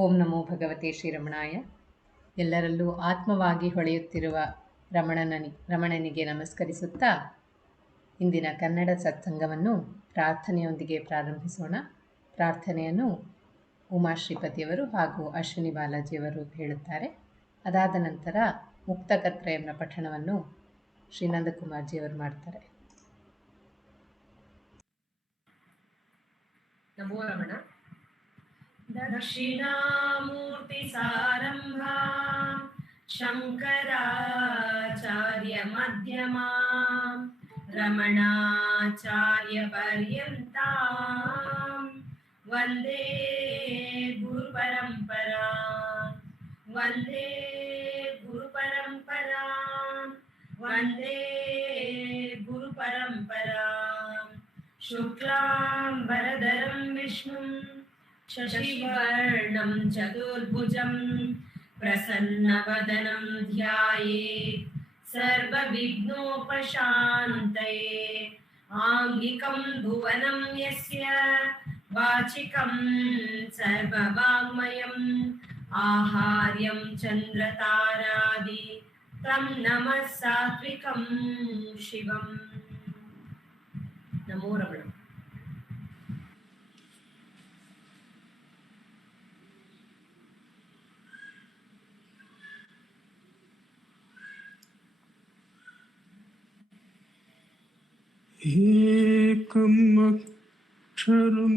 ಓಂ ನಮೋ ಭಗವತೆ ಶ್ರೀರಮಣಾಯ. ಎಲ್ಲರಲ್ಲೂ ಆತ್ಮವಾಗಿ ಹೊಳೆಯುತ್ತಿರುವ ರಮಣನಿಗೆ ನಮಸ್ಕರಿಸುತ್ತಾ ಇಂದಿನ ಕನ್ನಡ ಸತ್ಸಂಗವನ್ನು ಪ್ರಾರ್ಥನೆಯೊಂದಿಗೆ ಪ್ರಾರಂಭಿಸೋಣ. ಪ್ರಾರ್ಥನೆಯನ್ನು ಉಮಾಶ್ರೀಪತಿಯವರು ಹಾಗೂ ಅಶ್ವಿನಿ ಬಾಲಾಜಿಯವರು ಹೇಳುತ್ತಾರೆ. ಅದಾದ ನಂತರ ಮುಕ್ತಕತ್ರಯಂನ ಪಠಣವನ್ನು ಶ್ರೀನಂದಕುಮಾರ್ಜಿಯವರು ಮಾಡ್ತಾರೆ. ನಮೋ ರಮಣ. ದಕ್ಷಿಣಾಮೂರ್ತಿಸಾರಂಭಾ ಶಂಕರಾಚಾರ್ಯ ಮಧ್ಯಮಾ ರಮಣಾಚಾರ್ಯ ಪರ್ಯಂತಾ ವಂದೇ ಗುರು ಪರಂಪರಾ ವಂದೇ ಗುರು ಪರಂಪರಾ ವಂದೇ ಗುರು ಪರಂಪರಾ. ಶುಕ್ಲಾಂಬರಧರಂ ವಿಷ್ಣುಂ ಶಶಿವರ್ಣಂ ಚತುರ್ಭುಜಂ ಪ್ರಸನ್ನವದನಂ ಧ್ಯಾಯೇತ್ ಸರ್ವವಿಘ್ನೋಪಶಾಂತಯೇ. ಆಂಗಿಕಂ ಭುವನಂ ಯಸ್ಯ ವಾಚಿಕಂ ಸರ್ವವಾಗ್ಮಯಂ ಆಹಾರ್ಯಂ ಚಂದ್ರತಾರಾದಿ ತಂ ನಮಃ ಸಾತ್ವಿಕಂ ಶಿವಂ. ನಮೋ ರಮಣ. ಏಕಂ ಅಕ್ಷರಂ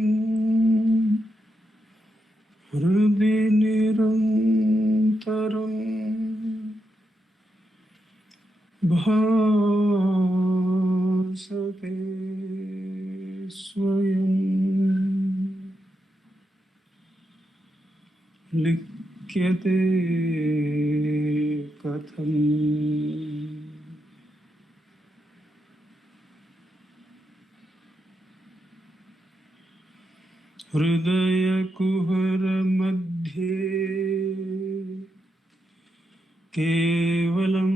ಹೃದಯ ನಿರಂತರಂ ಭಾಸತೆ ಸ್ವಯಂ ಲಿಖ್ಯತೆ ಕಥಂ. ಹೃದಯ ಕುಹರ ಮಧ್ಯೆ ಕೇವಲಂ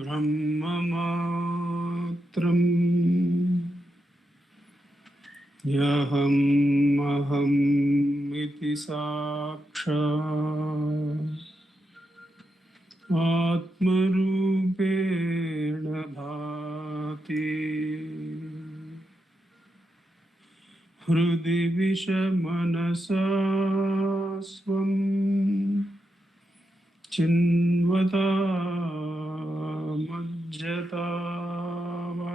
ಬ್ರಹ್ಮ ಮಾತ್ರಂ ಯಹಂ ಅಹಂ ಇತಿ ಸಾಕ್ಷಾತ್ ಆತ್ಮರೂಪೇಣ ಭಾತಿ. ಹೃದಿ ವಿಷಮನಸಾ ಸ್ವಂ ಚಿನ್ವತಾ ಮಜ್ಜತಾ ವಾ.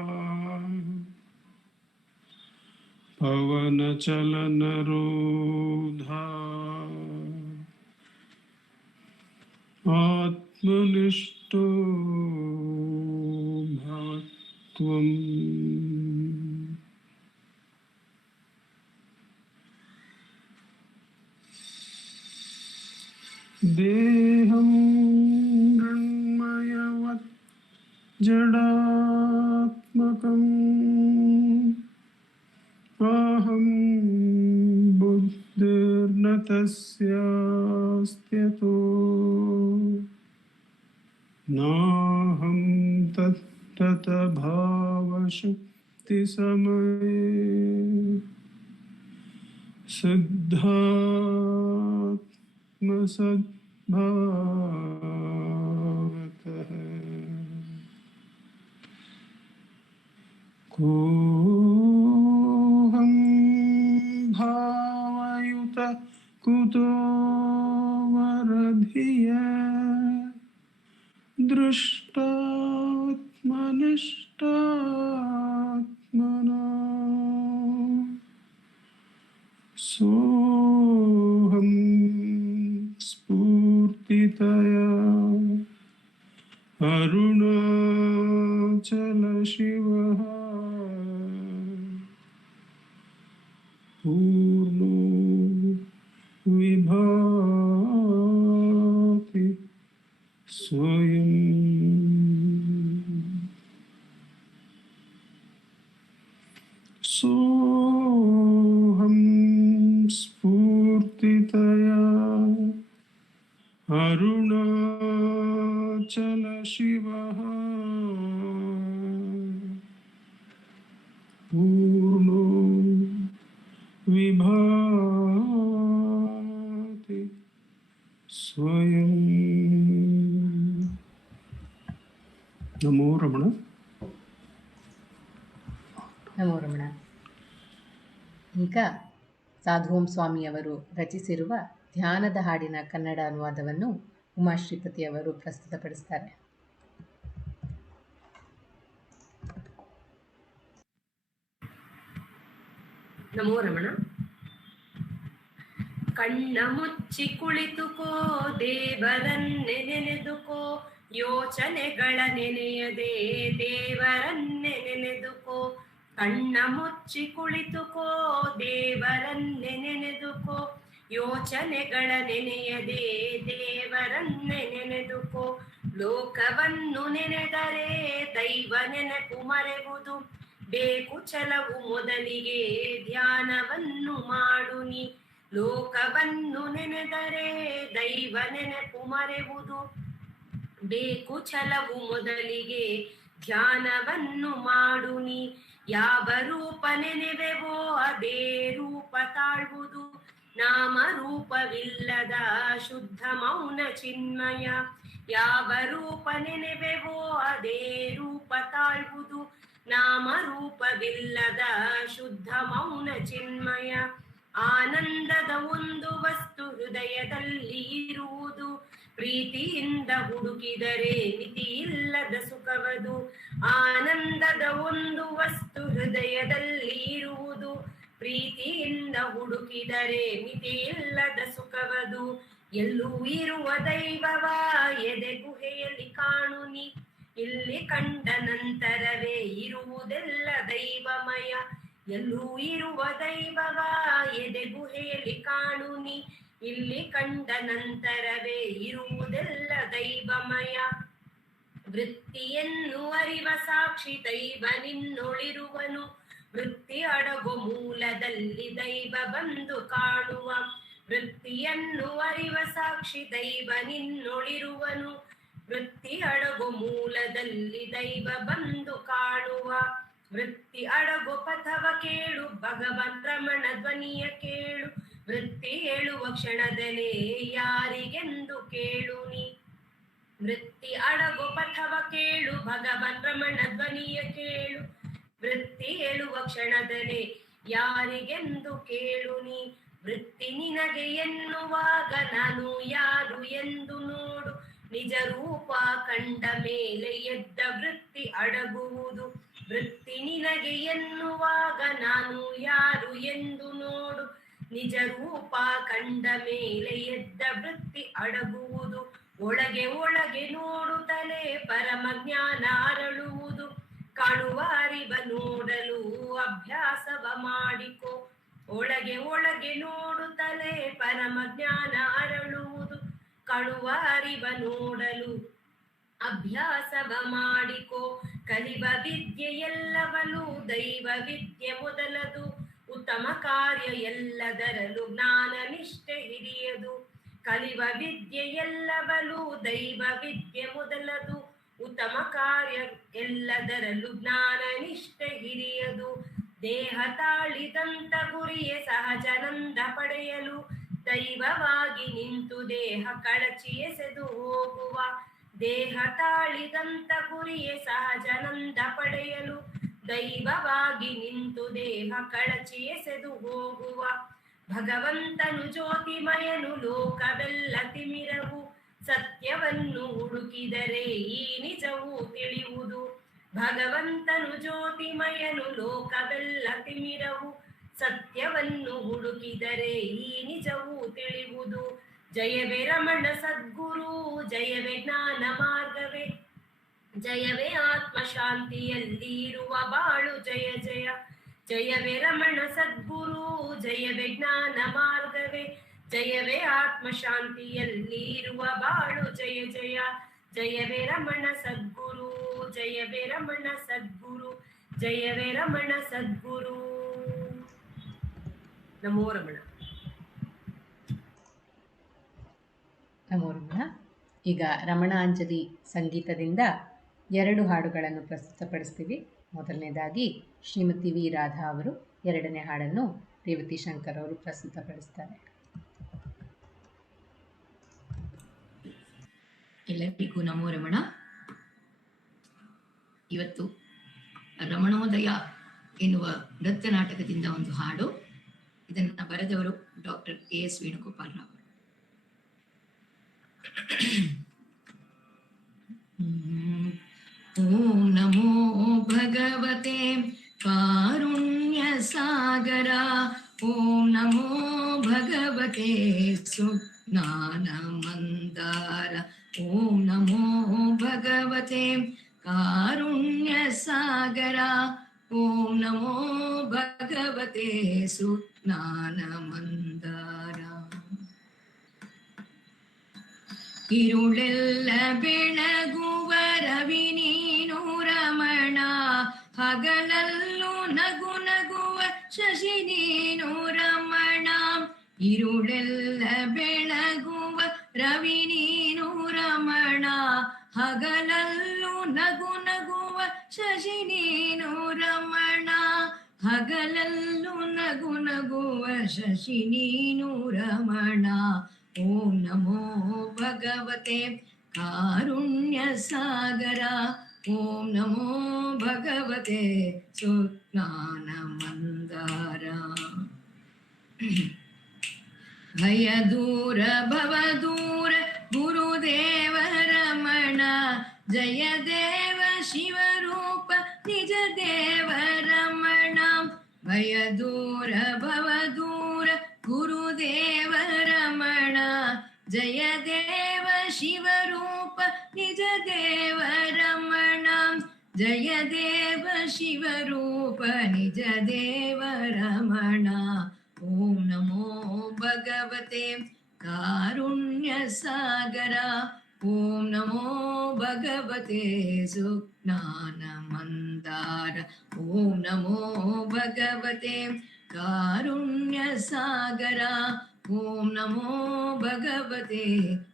ಪವನಚಲನರೋಧಾ ಆತ್ಮನಿಷ್ಠೋ ಭವತ್ವಂ. ದೇಹಂ ಮೃಣ್ಮಯವತ್ ಜಡಾತ್ಮಕಂ ಅಹಂ ಬುದ್ಧಿರ್ನ ತಸ್ಯಾಸ್ತ್ಯತೋ ನಾಹಂ ತತ್ತತ ಭಾವಶಕ್ತಿ ಸಮಯೇ ಸಿದ್ಧಾತ್ಮಸದ್ಭಾವತಃ. ಕೋಹಂ ಭಾವಯುತ ಕುತೋ ವರಧಿಯ ದೃಷ್ಟಾತ್ಮನಿಷ್ಟಾತ್ಮನಾ. ಸೋಹಂ ಸ್ಫೂರ್ತಿತಯಾ ಅರುಣಾಚಲ ಶಿವಃ ಪೂರ್ಣೋ ವಿಭಾತಿ ಸ್ವಯಂ. ಸೋಹಂ ಸ್ಫೂರ್ತಿತಯಾ ಅರುಣಾಚಲ ಶಿವಃ ಪೂರ್ಣೋ ವಿಭಾತಿ ಸ್ವಯಂ. ನಮೋ ರಮಣ. ನಮೋ ರಮಣ. ಈಗ ಸಾಧುಓಂ ಸ್ವಾಮಿಯವರು ರಚಿಸಿರುವ ಧ್ಯಾನದ ಹಾಡಿನ ಕನ್ನಡ ಅನುವಾದವನ್ನು ಉಮಾಶ್ರೀಪತಿಯವರು ಪ್ರಸ್ತುತಪಡಿಸ್ತಾರೆ. ನಮೋ ರಮಣ. ಕಣ್ಣ ಮುಚ್ಚಿ ಕುಳಿತುಕೋ, ದೇವರನ್ನೆ ನೆನೆದುಕೋ, ಯೋಚನೆಗಳ ನೆನೆಯದೆ ದೇವರನ್ನೆ ನೆನೆದುಕೋ. ಕಣ್ಣ ಮುಚ್ಚಿ ಕುಳಿತುಕೋ, ದೇವರನ್ನೆ ನೆನೆದುಕೋ, ಯೋಚನೆಗಳ ನೆನೆಯದೆ ದೇವರನ್ನೇ ನೆನೆದುಕೋ. ಲೋಕವನ್ನು ನೆನೆದರೆ ದೈವ ನೆನಪು ಮರೆವುದು, ಬೇಕು ಛಲವು ಮೊದಲಿಗೆ ಧ್ಯಾನವನ್ನು ಮಾಡು ನೀ. ಲೋಕವನ್ನು ನೆನೆದರೆ ದೈವ ನೆನಪು ಮರೆವುದು, ಬೇಕು ಛಲವು ಮೊದಲಿಗೆ ಧ್ಯಾನವನ್ನು ಮಾಡು ನೀ. ಯಾವ ರೂಪ ನೆನೆವೆವೋ ಅದೇ ರೂಪ ತಾಳ್ವುದು, ನಾಮ ರೂಪವಿಲ್ಲದ ಶುದ್ಧ ಮೌನ ಚಿನ್ಮಯ. ಯಾವ ರೂಪ ನೆನೆವೆವೋ ಅದೇ ರೂಪ ತಾಳ್ವುದು, ನಾಮ ರೂಪವಿಲ್ಲದ ಶುದ್ಧ ಮೌನ ಚಿನ್ಮಯ. ಆನಂದದ ಒಂದು ವಸ್ತು ಹೃದಯದಲ್ಲಿ ಇರುವುದು, ಪ್ರೀತಿಯಿಂದ ಹುಡುಕಿದರೆ ಮಿತಿಯಿಲ್ಲದ ಸುಖವದು. ಆನಂದದ ಒಂದು ವಸ್ತು ಹೃದಯದಲ್ಲಿ ಇರುವುದು, ಪ್ರೀತಿಯಿಂದ ಹುಡುಕಿದರೆ ಮಿತಿಯಿಲ್ಲದ ಸುಖವದು. ಎಲ್ಲೂ ಇರುವ ದೈವವ ಎದೆ ಗುಹೆಯಲ್ಲಿ ಕಾಣು ನೀ, ಇಲ್ಲಿ ಕಂಡ ನಂತರವೇ ಇರುವುದೆಲ್ಲ ದೈವಮಯ. ಎಲ್ಲೂ ಇರುವ ದೈವವ ಎದೆ ಗುಹೆಯಲ್ಲಿ ಕಾಣು ನೀ, ಇಲ್ಲಿ ಕಂಡ ನಂತರವೇ ಇರುವುದೆಲ್ಲ ದೈವಮಯ. ವೃತ್ತಿಯನ್ನು ಅರಿವ ಸಾಕ್ಷಿ ದೈವ ನಿನ್ನೊಳಿರುವನು, ವೃತ್ತಿ ಅಡಗು ಮೂಲದಲ್ಲಿ ದೈವ ಬಂದು ಕಾಣುವ. ವೃತ್ತಿಯನ್ನು ಅರಿವ ಸಾಕ್ಷಿ ದೈವ ನಿನ್ನೊಳಿರುವನು, ವೃತ್ತಿ ಅಡಗು ಮೂಲದಲ್ಲಿ ದೈವ ಬಂದು ಕಾಣುವ. ವೃತ್ತಿ ಅಡಗು ಪಥವ ಕೇಳು, ಭಗವನ್ ರಮಣ ಧ್ವನಿಯ ಕೇಳು, ವೃತ್ತಿ ಹೇಳುವ ಕ್ಷಣದಲ್ಲೇ ಯಾರಿಗೆಂದು ಕೇಳು ನೀ. ವೃತ್ತಿ ಅಡಗು ಪಥವ ಕೇಳು, ಭಗವನ್ ರಮಣ ಧ್ವನಿಯ ಕೇಳು, ವೃತ್ತಿ ಹೇಳುವ ಕ್ಷಣದಲ್ಲೇ ಯಾರಿಗೆಂದು ಕೇಳು ನೀ. ವೃತ್ತಿ ನಿನಗೆ ಎನ್ನುವಾಗ ನಾನು ಯಾರು ಎಂದು ನೋಡು, ನಿಜ ರೂಪ ಕಂಡ ಮೇಲೆ ಎದ್ದ ವೃತ್ತಿ ಅಡಗುವುದು. ವೃತ್ತಿ ನಿನಗೆ ಎನ್ನುವಾಗ ನಾನು ಯಾರು ಎಂದು ನೋಡು, ನಿಜ ರೂಪ ಕಂಡ ಮೇಲೆ ಎದ್ದ ವೃತ್ತಿ ಅಡಗುವುದು. ಒಳಗೆ ಒಳಗೆ ನೋಡುತ್ತಲೇ ಪರಮ ಜ್ಞಾನ ಅರಳುವುದು, ಕಾಣುವ ಅರಿವ ನೋಡಲು ಅಭ್ಯಾಸವ ಮಾಡಿಕೋ. ಒಳಗೆ ಒಳಗೆ ನೋಡುತ್ತಲೇ ಪರಮ ಜ್ಞಾನ ಅರಳುವುದು, ಕಾಣುವ ಅರಿವ ನೋಡಲು ಅಭ್ಯಾಸವ ಮಾಡಿಕೋ. ಕಲಿವ ವಿದ್ಯೆ ಎಲ್ಲವಲು ದೈವ ವಿದ್ಯೆ ಮೊದಲದು, ಉತ್ತಮ ಕಾರ್ಯ ಎಲ್ಲದರಲ್ಲೂ ಜ್ಞಾನ ನಿಷ್ಠೆ ಹಿರಿಯದು. ಕಲಿವ ವಿದ್ಯೆ ಎಲ್ಲವಲು ದೈವ ವಿದ್ಯೆ ಮೊದಲದು, ಉತ್ತಮ ಕಾರ್ಯ ಎಲ್ಲದರಲ್ಲೂ ಜ್ಞಾನ ನಿಷ್ಠೆ ಹಿರಿಯದು. ದೇಹ ತಾಳಿದಂತ ಗುರಿಯೇ ಸಹಜಾನಂದ ಪಡೆಯಲು, ದೈವವಾಗಿ ನಿಂತು ದೇಹ ಕಳಚಿ ಎಸೆದು ಹೋಗುವ. ದೇಹ ತಾಳಿದಂತ ಗುರಿಯೇ ಸಹಜಾನಂದ ಪಡೆಯಲು, ದೈವವಾಗಿ ನಿಂತು ದೇಹ ಕಳಚಿ ಎಸೆದು ಹೋಗುವ. ಭಗವಂತನು ಜ್ಯೋತಿಮಯನು ಲೋಕವೆಲ್ಲ ತಿಮಿರವು, ಸತ್ಯವನ್ನು ಹುಡುಕಿದರೆ ಈ ನಿಜವೂ ತಿಳಿಯುವುದು. ಭಗವಂತನು ಜ್ಯೋತಿಮಯನು ಲೋಕವೆಲ್ಲ ತಿಮಿರವು, ಸತ್ಯವನ್ನು ಹುಡುಕಿದರೆ ಈ ನಿಜವೂ ತಿಳಿಯುವುದು. ಜಯವೇ ರಮಣ ಸದ್ಗುರು, ಜಯವೇ ಜ್ಞಾನ ಮಾರ್ಗವೇ, ಜಯವೇ ಆತ್ಮ ಶಾಂತಿಯಲ್ಲಿ ಇರುವ ಬಾಳು ಜಯ ಜಯ. ಜಯವೇ ರಮಣ ಸದ್ಗುರು, ಜಯವೇ ಜ್ಞಾನ ಮಾರ್ಗವೇ, ಜಯವೇ ಆತ್ಮ ಶಾಂತಿಯಲ್ಲಿ ಇರುವ ಬಾಳು ಜಯ ಜಯ. ಜಯವೇ ರಮಣ ಸದ್ಗುರು, ಜಯವೇ ರಮಣ ಸದ್ಗುರು, ಜಯವೇ ರಮಣ ಸದ್ಗುರು. ನಮೋ ರಮಣ. ನಮೋ ರಮಣ. ಈಗ ರಮಣಾಂಜಲಿ ಸಂಗೀತದಿಂದ 2 ಹಾಡುಗಳನ್ನು ಪ್ರಸ್ತುತಪಡಿಸ್ತೀವಿ. ಮೊದಲನೇದಾಗಿ ಶ್ರೀಮತಿ ವಿ ರಾಧಾ ಅವರು, ಎರಡನೇ ಹಾಡನ್ನು ರೇವತಿ ಶಂಕರ್ ಅವರು ಪ್ರಸ್ತುತಪಡಿಸ್ತಾರೆ. ಎಲ್ಲರಿಗೂ ನಮೋ ರಮಣ. ಇವತ್ತು ರಮಣೋದಯ ಎನ್ನುವ ನೃತ್ಯ ನಾಟಕದಿಂದ ಒಂದು ಹಾಡು. ಇದನ್ನು ಬರೆದವರು ಡಾಕ್ಟರ್ ಎಸ್ ವೇಣುಗೋಪಾಲ್ ರಾವ್. ಓಂ ನಮೋ ಭಗವತೆ ಕಾರುಣ್ಯ ಸಾಗರ, ಓಂ ನಮೋ ಭಗವತೆ ಸುಜ್ಞಾನ ಮಂದಾರ, ಓಂ ನಮೋ ಭಗವತೆ ಕಾರುಣ್ಯ ಸಾಗರ, ಓಂ ನಮೋ ಭಗವತೆ ಸುಜ್ಞಾನ ಮಂದಾರ. ഇരുളെല്ല ಬೆಳಗುವ ರವಿ ನೀನು ರಮಣ, ಹಗಲಲ್ಲೂ ನಗು ನಗುವ ಶಶಿ ನೀನು ರಮಣ. ഇരുಳೆಲ್ಲ ಬೆಳಗುವ ರವಿ ನೀನು ರಮಣ, ಹಗಲಲ್ಲೂ ನಗು ನಗುವ ಶಶಿ ನೀನು ರಮಣ, ಹಗಲಲ್ಲೂ ನಗು ನಗುವ ಶಶಿ ನೀನು ರಮಣ. ಓಂ ನಮೋ ಭಗವತೆ ಕಾರುಣ್ಯ ಸಾಗರ, ಓಂ ನಮೋ ಭಗವತೆ ಸುಜ್ಞಾನ ಮಂದಾರ. ಭಯ ದೂರ ಭವ ದೂರ ಗುರುದೇವ ರಮಣ, ಜಯ ದೇವ ಶಿವರೂಪ ನಿಜ ದೇವ ರಮಣ. ಭಯ ದೂರ ಭವ ದೂರ ಗುರುದೇವ ರಮಣ, ಜಯ ದೇವ ಶಿವರೂಪ ನಿಜ ದೇವ ರಮಣ, ಜಯ ದೇವ ಶಿವರೂಪ ನಿಜ ದೇವ ರಮಣ. ಓಂ ನಮೋ ಭಗವತೆ ಕಾರುಣ್ಯ ಸಾಗರ, ಓಂ ನಮೋ ಭಗವತೆ ಸುಜ್ಞಾನ ಮಂದಾರ, ಓಂ ನಮೋ ಭಗವತೆ ಕಾರುಣ್ಯ ಸಾಗರ, ಓಂ ನಮೋ ಭಗವತೆ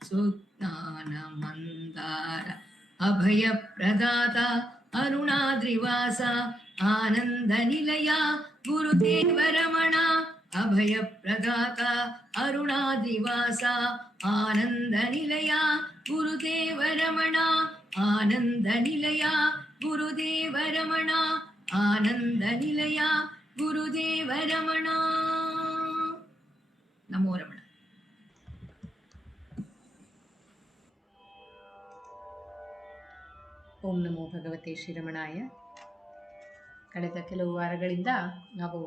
ಸುಜ್ಞಾನ ಮಂದಾರ. ಅಭಯ ಪ್ರದಾತ ಅರುಣಾದ್ರಿವಾಸ ಆನಂದ ನಿಲಯ ಗುರುದೇವ ರಮಣ, ಅಭಯ ಪ್ರದಾತ ಅರುಣಾದ್ರಿವಾಸ ಆನಂದ ನಿಲಯ ಗುರುದೇವ ರಮಣ, ಆನಂದ ನಿಲಯ ಗುರುದೇವ ರಮಣ, ಆನಂದ ನಿಲಯ ಗುರುದೇವ ರಮಣ. ನಮೋ ರಮಣ. ಓಂ ನಮೋ ಭಗವತೆ ಶ್ರೀರಮಣಾಯ. ಕಳೆದ ಕೆಲವು ವಾರಗಳಿಂದ ನಾವು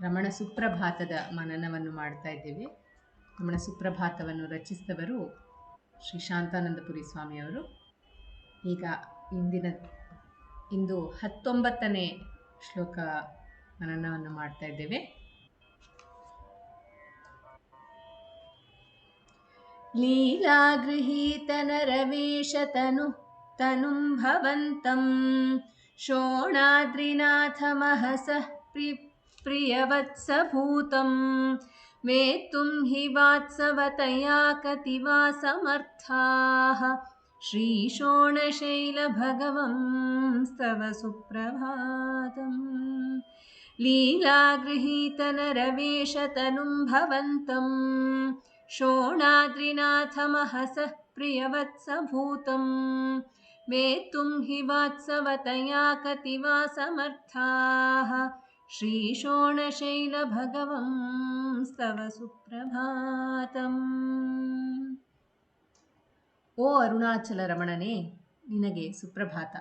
ರಮಣ ಸುಪ್ರಭಾತದ ಮನನವನ್ನು ಮಾಡ್ತಾ ಇದ್ದೇವೆ. ರಮಣ ಸುಪ್ರಭಾತವನ್ನು ರಚಿಸಿದವರು ಶ್ರೀ ಶಾಂತಾನಂದಪುರಿ ಸ್ವಾಮಿಯವರು. ಈಗ ಇಂದು 19ನೇ ಶ್ಲೋಕ ಮನನವನ್ನು ಮಾಡ್ತಾ ಇದ್ದೇವೆ. ಲೀಲಾಗೃಹೀತನರವೇಶತನು ತನುಂ ಭವಂತಂ ಶೋಣಾದ್ರಿನಾಥಮಹಸಃ ಪ್ರಿಯವತ್ಸಭೂತಂ ವೇತ್ತುಂ ಹಿ ವಾತ್ಸವತಯಾ ಕತಿವಾ ಸಮರ್ಥಾಃ ಶ್ರೀಶೋಣಶೈಲಭಗವಂ ಸ್ತವ ಸುಪ್ರಭಾತಂ. ಲೀಲಾಗೃಹೀತನರವೇಶತನುಂ ಭವಂತಂ ಶೋಣಾದ್ರಿನಾಥಮಹಸಃ ಪ್ರಿಯವತ್ಸಭೂತಂ ವೇತ್ತುಂ ಹಿ ವಾತ್ಸವತಯಾ ಕತಿವಾ ಸಮರ್ಥಾಃ ಶ್ರೀಶೋಣಶೈಲಭಗವಂ ಸ್ತವ ಸುಪ್ರಭಾತಂ. ಓ ಅರುಣಾಚಲ ರಮಣನೇ, ನಿನಗೆ ಸುಪ್ರಭಾತ.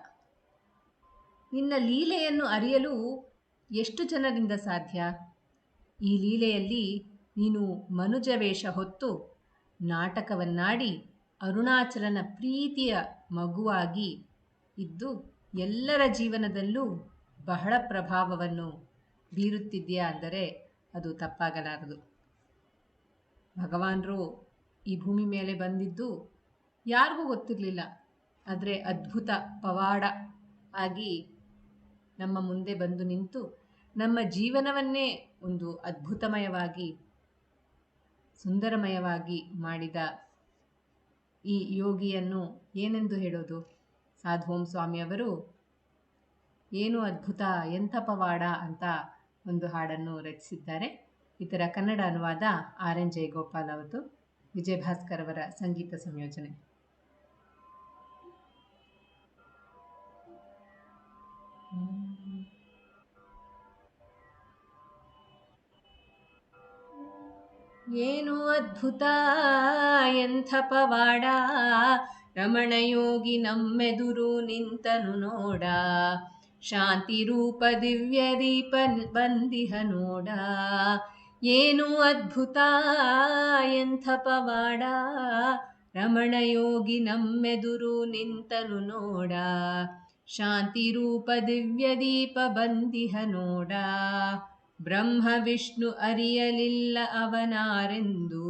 ನಿನ್ನ ಲೀಲೆಯನ್ನು ಅರಿಯಲು ಎಷ್ಟು ಜನರಿಂದ ಸಾಧ್ಯ? ಈ ಲೀಲೆಯಲ್ಲಿ ನೀನು ಮನುಜ ವೇಷ ಹೊತ್ತು ನಾಟಕವನ್ನಾಡಿ ಅರುಣಾಚಲನ ಪ್ರೀತಿಯ ಮಗುವಾಗಿ ಇದ್ದು ಎಲ್ಲರ ಜೀವನದಲ್ಲೂ ಬಹಳ ಪ್ರಭಾವವನ್ನು ಬೀರುತ್ತಿದೆಯಾ ಅಂದರೆ ಅದು ತಪ್ಪಾಗಲಾರದು. ಭಗವಾನರು ಈ ಭೂಮಿ ಮೇಲೆ ಬಂದಿದ್ದು ಯಾರಿಗೂ ಗೊತ್ತಿರಲಿಲ್ಲ. ಆದರೆ ಅದ್ಭುತ ಪವಾಡ ಆಗಿ ನಮ್ಮ ಮುಂದೆ ಬಂದು ನಿಂತು ನಮ್ಮ ಜೀವನವನ್ನೇ ಒಂದು ಅದ್ಭುತಮಯವಾಗಿ ಸುಂದರಮಯವಾಗಿ ಮಾಡಿದ ಈ ಯೋಗಿಯನ್ನು ಏನೆಂದು ಹೇಳೋದು? ಸಾಧುಓಂ ಸ್ವಾಮಿಯವರು ಏನು ಅದ್ಭುತ, ಎಂಥ ಪವಾಡ ಅಂತ ಒಂದು ಹಾಡನ್ನು ರಚಿಸಿದ್ದಾರೆ. ಇದರ ಕನ್ನಡ ಅನುವಾದ ಆರ್ ಎನ್ ಜಯಗೋಪಾಲ್ ಅವರದು. ವಿಜಯ್ ಭಾಸ್ಕರ್ ಅವರ ಸಂಗೀತ ಸಂಯೋಜನೆ. ಏನು ಅದ್ಭುತ ಎಂಥ ಪವಾಡ, ರಮಣಯೋಗಿ ನಮ್ಮೆದುರು ನಿಂತನು ನೋಡ, ಶಾಂತಿ ರೂಪ ದಿವ್ಯ ದೀಪ ಬಂದಿಹ ನೋಡ. ಏನು ಅದ್ಭುತ ಎಂಥ ಪವಾಡ, ರಮಣಯೋಗಿ ನಮ್ಮೆದುರು ನಿಂತನು ನೋಡ, ಶಾಂತಿ ರೂಪ ದಿವ್ಯ ದೀಪ ಬಂದಿಹ ನೋಡ. ಬ್ರಹ್ಮ ವಿಷ್ಣು ಅರಿಯಲಿಲ್ಲ ಅವನಾರೆಂದು,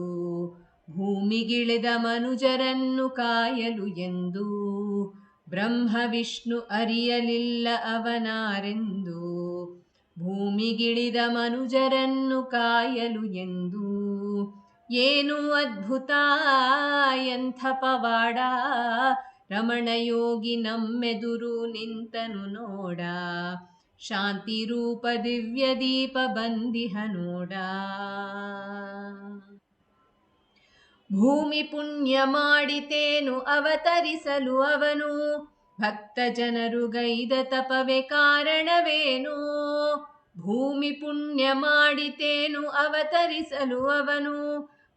ಭೂಮಿಗಿಳಿದ ಮನುಜರನ್ನು ಕಾಯಲು ಎಂದು. ಬ್ರಹ್ಮ ವಿಷ್ಣು ಅರಿಯಲಿಲ್ಲ ಅವನಾರೆಂದು, ಭೂಮಿಗಿಳಿದ ಮನುಜರನ್ನು ಕಾಯಲು ಎಂದು. ಏನು ಅದ್ಭುತ ಎಂಥ ಪವಾಡ, ರಮಣಯೋಗಿ ನಮ್ಮೆದುರು ನಿಂತನು ನೋಡ, ಶಾಂತಿ ರೂಪ ದಿವ್ಯ ದೀಪ ಬಂದಿಹ ನೋಡ. ಭೂಮಿ ಪುಣ್ಯ ಮಾಡಿತೇನು ಅವತರಿಸಲು ಅವನು, ಭಕ್ತ ಜನರು ಗೈದ ತಪವೇ ಕಾರಣವೇನು. ಭೂಮಿ ಪುಣ್ಯ ಮಾಡಿತೇನು ಅವತರಿಸಲು ಅವನು,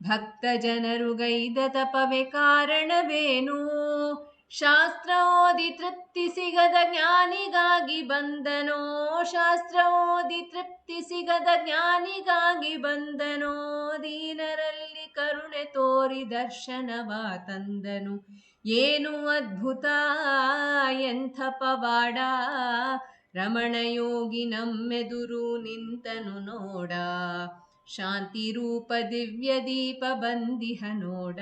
ಭಕ್ತ ಜನರು ಗೈದ ತಪವೇ ಕಾರಣವೇನು. ಶಾಸ್ತ್ರ ಓದಿ ತೃಪ್ತಿ ಸಿಗದ ಜ್ಞಾನಿಗಾಗಿ ಬಂದನೋ, ಶಾಸ್ತ್ರ ಓದಿ ತೃಪ್ತಿ ಸಿಗದ ಜ್ಞಾನಿಗಾಗಿ ಬಂದನೋ, ದೀನರಲ್ಲಿ ಕರುಣೆ ತೋರಿ ದರ್ಶನವ ತಂದನು. ಏನು ಅದ್ಭುತ ಎಂಥ ಪವಾಡ, ರಮಣಯೋಗಿ ನಮ್ಮೆದುರು ನಿಂತನು ನೋಡ, ಶಾಂತಿ ರೂಪ ದಿವ್ಯ ದೀಪ ಬಂದಿಹ ನೋಡ.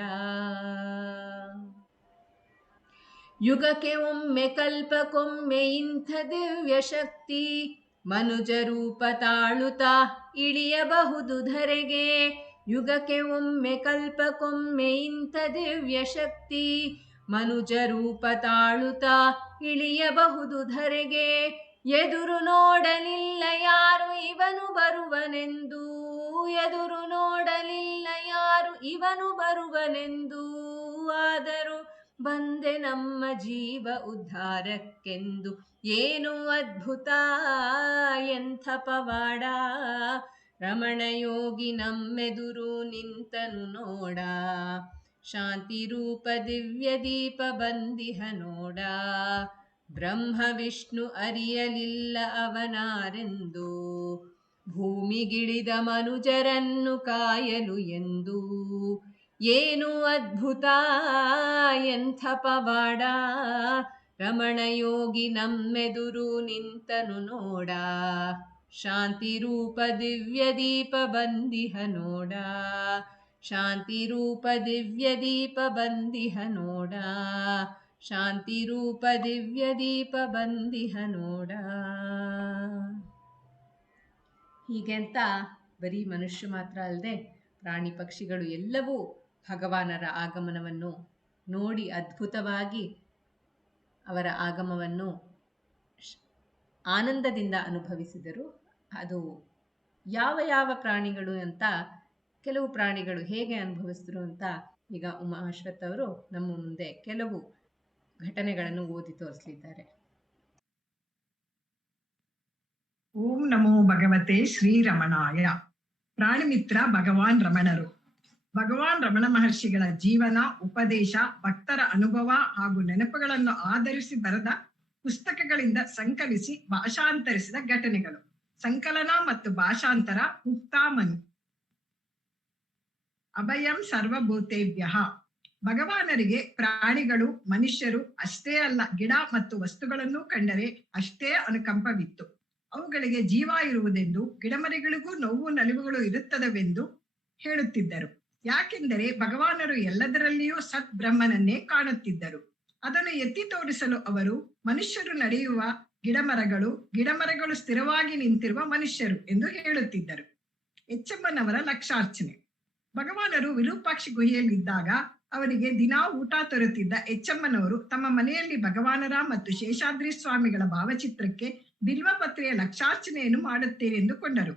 ಯುಗಕ್ಕೆ ಒಮ್ಮೆ ಕಲ್ಪಕ್ಕೊಮ್ಮೆ ಇಂಥ ದಿವ್ಯ ಶಕ್ತಿ, ಮನುಜ ರೂಪ ತಾಳುತ್ತಾ ಇಳಿಯಬಹುದು ಧರೆಗೆ. ಯುಗಕ್ಕೆ ಒಮ್ಮೆ ಕಲ್ಪಕ್ಕೊಮ್ಮೆ ಇಂಥ ದಿವ್ಯ ಶಕ್ತಿ, ಮನುಜ ರೂಪ ತಾಳುತ್ತಾ ಇಳಿಯಬಹುದು ಧರೆಗೆ. ಎದುರು ನೋಡಲಿಲ್ಲ ಯಾರು ಇವನು ಬರುವನೆಂದು, ಎದುರು ನೋಡಲಿಲ್ಲ ಯಾರು ಇವನು ಬರುವನೆಂದು, ಆದರೂ ಬಂದೆ ನಮ್ಮ ಜೀವ ಉದ್ಧಾರಕ್ಕೆಂದು. ಏನು ಅದ್ಭುತ ಎಂಥ ಪವಾಡ, ರಮಣಯೋಗಿ ನಮ್ಮೆದುರು ನಿಂತನು ನೋಡ, ಶಾಂತಿ ರೂಪ ದಿವ್ಯ ದೀಪ ಬಂದಿಹ ನೋಡ. ಬ್ರಹ್ಮ ವಿಷ್ಣು ಅರಿಯಲಿಲ್ಲ ಅವನಾರೆಂದು, ಭೂಮಿಗಿಳಿದ ಮನುಜರನ್ನು ಕಾಯಲು ಎಂದು. ಏನು ಅದ್ಭುತ ಎಂಥ ಪವಾಡ, ರಮಣಯೋಗಿ ನಮ್ಮೆದುರು ನಿಂತನು ನೋಡ, ಶಾಂತಿ ರೂಪ ದಿವ್ಯ ದೀಪ ಬಂದಿಹ ನೋಡ, ಶಾಂತಿ ರೂಪ ದಿವ್ಯ ದೀಪ ಬಂದಿಹ ನೋಡ, ಶಾಂತಿ ರೂಪ ದಿವ್ಯ ದೀಪ ಬಂದಿಹ ನೋಡ. ಹೀಗೆ ಅಂತ ಬರೀ ಮನುಷ್ಯ ಮಾತ್ರ ಅಲ್ಲದೆ ಪ್ರಾಣಿ ಪಕ್ಷಿಗಳು ಎಲ್ಲವೂ ಭಗವಾನರ ಆಗಮನವನ್ನು ನೋಡಿ ಅದ್ಭುತವಾಗಿ ಅವರ ಆಗಮನವನ್ನು ಆನಂದದಿಂದ ಅನುಭವಿಸಿದರು. ಅದು ಯಾವ ಯಾವ ಪ್ರಾಣಿಗಳು ಅಂತ, ಕೆಲವು ಪ್ರಾಣಿಗಳು ಹೇಗೆ ಅನುಭವಿಸಿದರು ಅಂತ ಈಗ ಉಮಾ ಅಶ್ವಥ್ ಅವರು ನಮ್ಮ ಮುಂದೆ ಕೆಲವು ಘಟನೆಗಳನ್ನು ಓದಿ ತೋರಿಸಲಿದ್ದಾರೆ. ಓಂ ನಮೋ ಭಗವತೆ ಶ್ರೀರಮಣಾಯ. ಪ್ರಾಣಿಮಿತ್ರ ಭಗವಾನ್ ರಮಣರು. ಭಗವಾನ್ ರಮಣ ಮಹರ್ಷಿಗಳ ಜೀವನ, ಉಪದೇಶ, ಭಕ್ತರ ಅನುಭವ ಹಾಗೂ ನೆನಪುಗಳನ್ನು ಆಧರಿಸಿ ಬರೆದ ಪುಸ್ತಕಗಳಿಂದ ಸಂಕಲಿಸಿ ಭಾಷಾಂತರಿಸಿದ ಘಟನೆಗಳು. ಸಂಕಲನ ಮತ್ತು ಭಾಷಾಂತರ ಮುಕ್ತಾಮನು. ಅಭಯಂ ಸರ್ವಭೂತೇಭ್ಯಃ. ಭಗವಾನರಿಗೆ ಪ್ರಾಣಿಗಳು, ಮನುಷ್ಯರು ಅಷ್ಟೇ ಅಲ್ಲ, ಗಿಡ ಮತ್ತು ವಸ್ತುಗಳನ್ನು ಕಂಡರೆ ಅಷ್ಟೇ ಅನುಕಂಪವಿತ್ತು. ಅವುಗಳಿಗೆ ಜೀವ ಇರುವುದೆಂದು, ಗಿಡಮರಿಗಳಿಗೂ ನೋವು ನಲಿವುಗಳು ಇರುತ್ತದವೆಂದು ಹೇಳುತ್ತಿದ್ದರು. ಯಾಕೆಂದರೆ ಭಗವಾನರು ಎಲ್ಲದರಲ್ಲಿಯೂ ಸತ್ ಬ್ರಹ್ಮನನ್ನೇ ಕಾಣುತ್ತಿದ್ದರು. ಅದನ್ನು ಎತ್ತಿ ತೋರಿಸಲು ಅವರು ಮನುಷ್ಯರು ನಡೆಯುವ ಗಿಡಮರಗಳು, ಗಿಡಮರಗಳು ಸ್ಥಿರವಾಗಿ ನಿಂತಿರುವ ಮನುಷ್ಯರು ಎಂದು ಹೇಳುತ್ತಿದ್ದರು. ಎಚ್ಚಮ್ಮನವರ ಲಕ್ಷಾರ್ಚನೆ. ಭಗವಾನರು ವಿರೂಪಾಕ್ಷಿ ಗುಹೆಯಲ್ಲಿದ್ದಾಗ ಅವರಿಗೆ ದಿನಾ ಊಟ ತರುತ್ತಿದ್ದ ಎಚ್ಚಮ್ಮನವರು ತಮ್ಮ ಮನೆಯಲ್ಲಿ ಭಗವಾನರ ಮತ್ತು ಶೇಷಾದ್ರಿ ಸ್ವಾಮಿಗಳ ಭಾವಚಿತ್ರಕ್ಕೆ ಬಿಲ್ವಪತ್ರೆಯ ಲಕ್ಷಾರ್ಚನೆಯನ್ನು ಮಾಡುತ್ತೇವೆಂದುಕೊಂಡರು.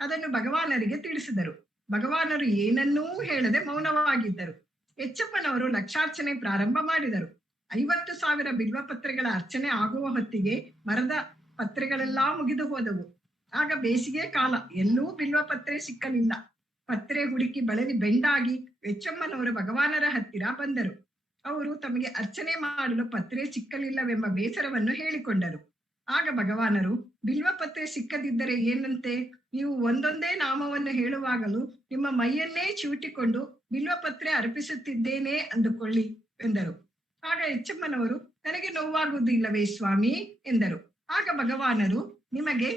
ಅದನ್ನು ಭಗವಾನರಿಗೆ ತಿಳಿಸಿದರು. ಭಗವಾನರು ಏನನ್ನೂ ಹೇಳದೆ ಮೌನವಾಗಿದ್ದರು. ಎಚ್ಚಪ್ಪನವರು ಲಕ್ಷಾರ್ಚನೆ ಪ್ರಾರಂಭ ಮಾಡಿದರು. 50,000 ಬಿಲ್ವ ಪತ್ರೆಗಳ ಅರ್ಚನೆ ಆಗುವ ಹೊತ್ತಿಗೆ ಮರದ ಪತ್ರೆಗಳೆಲ್ಲಾ ಮುಗಿದು ಹೋದವು. ಆಗ ಬೇಸಿಗೆ ಕಾಲ, ಎಲ್ಲೂ ಬಿಲ್ವ ಪತ್ರೆ ಸಿಕ್ಕಲಿಲ್ಲ. ಪತ್ರೆ ಹುಡುಕಿ ಬಳಲಿ ಬೆಂಡಾಗಿ ಎಚ್ಚಮ್ಮನವರು ಭಗವಾನರ ಹತ್ತಿರ ಬಂದರು. ಅವರು ತಮಗೆ ಅರ್ಚನೆ ಮಾಡಲು ಪತ್ರೆ ಸಿಕ್ಕಲಿಲ್ಲವೆಂಬ ಬೇಸರವನ್ನು ಹೇಳಿಕೊಂಡರು. ಆಗ ಭಗವಾನರು, ಬಿಲ್ವ ಪತ್ರೆ ಸಿಕ್ಕದಿದ್ದರೆ ಏನಂತೆ, ನೀವು ಒಂದೊಂದೇ ನಾಮವನ್ನು ಹೇಳುವಾಗಲೂ ನಿಮ್ಮ ಮೈಯನ್ನೇ ಚಿವುಟಿಕೊಂಡು ಬಿಲ್ವ ಪತ್ರೆ ಅರ್ಪಿಸುತ್ತಿದ್ದೇನೆ ಅಂದುಕೊಳ್ಳಿ ಎಂದರು. ಆಗ ಎಚ್ಚಮ್ಮನವರು, ನನಗೆ ನೋವಾಗುವುದಿಲ್ಲವೇ ಸ್ವಾಮಿ ಎಂದರು. ಆಗ ಭಗವಾನರು, ನಿಮಗೆ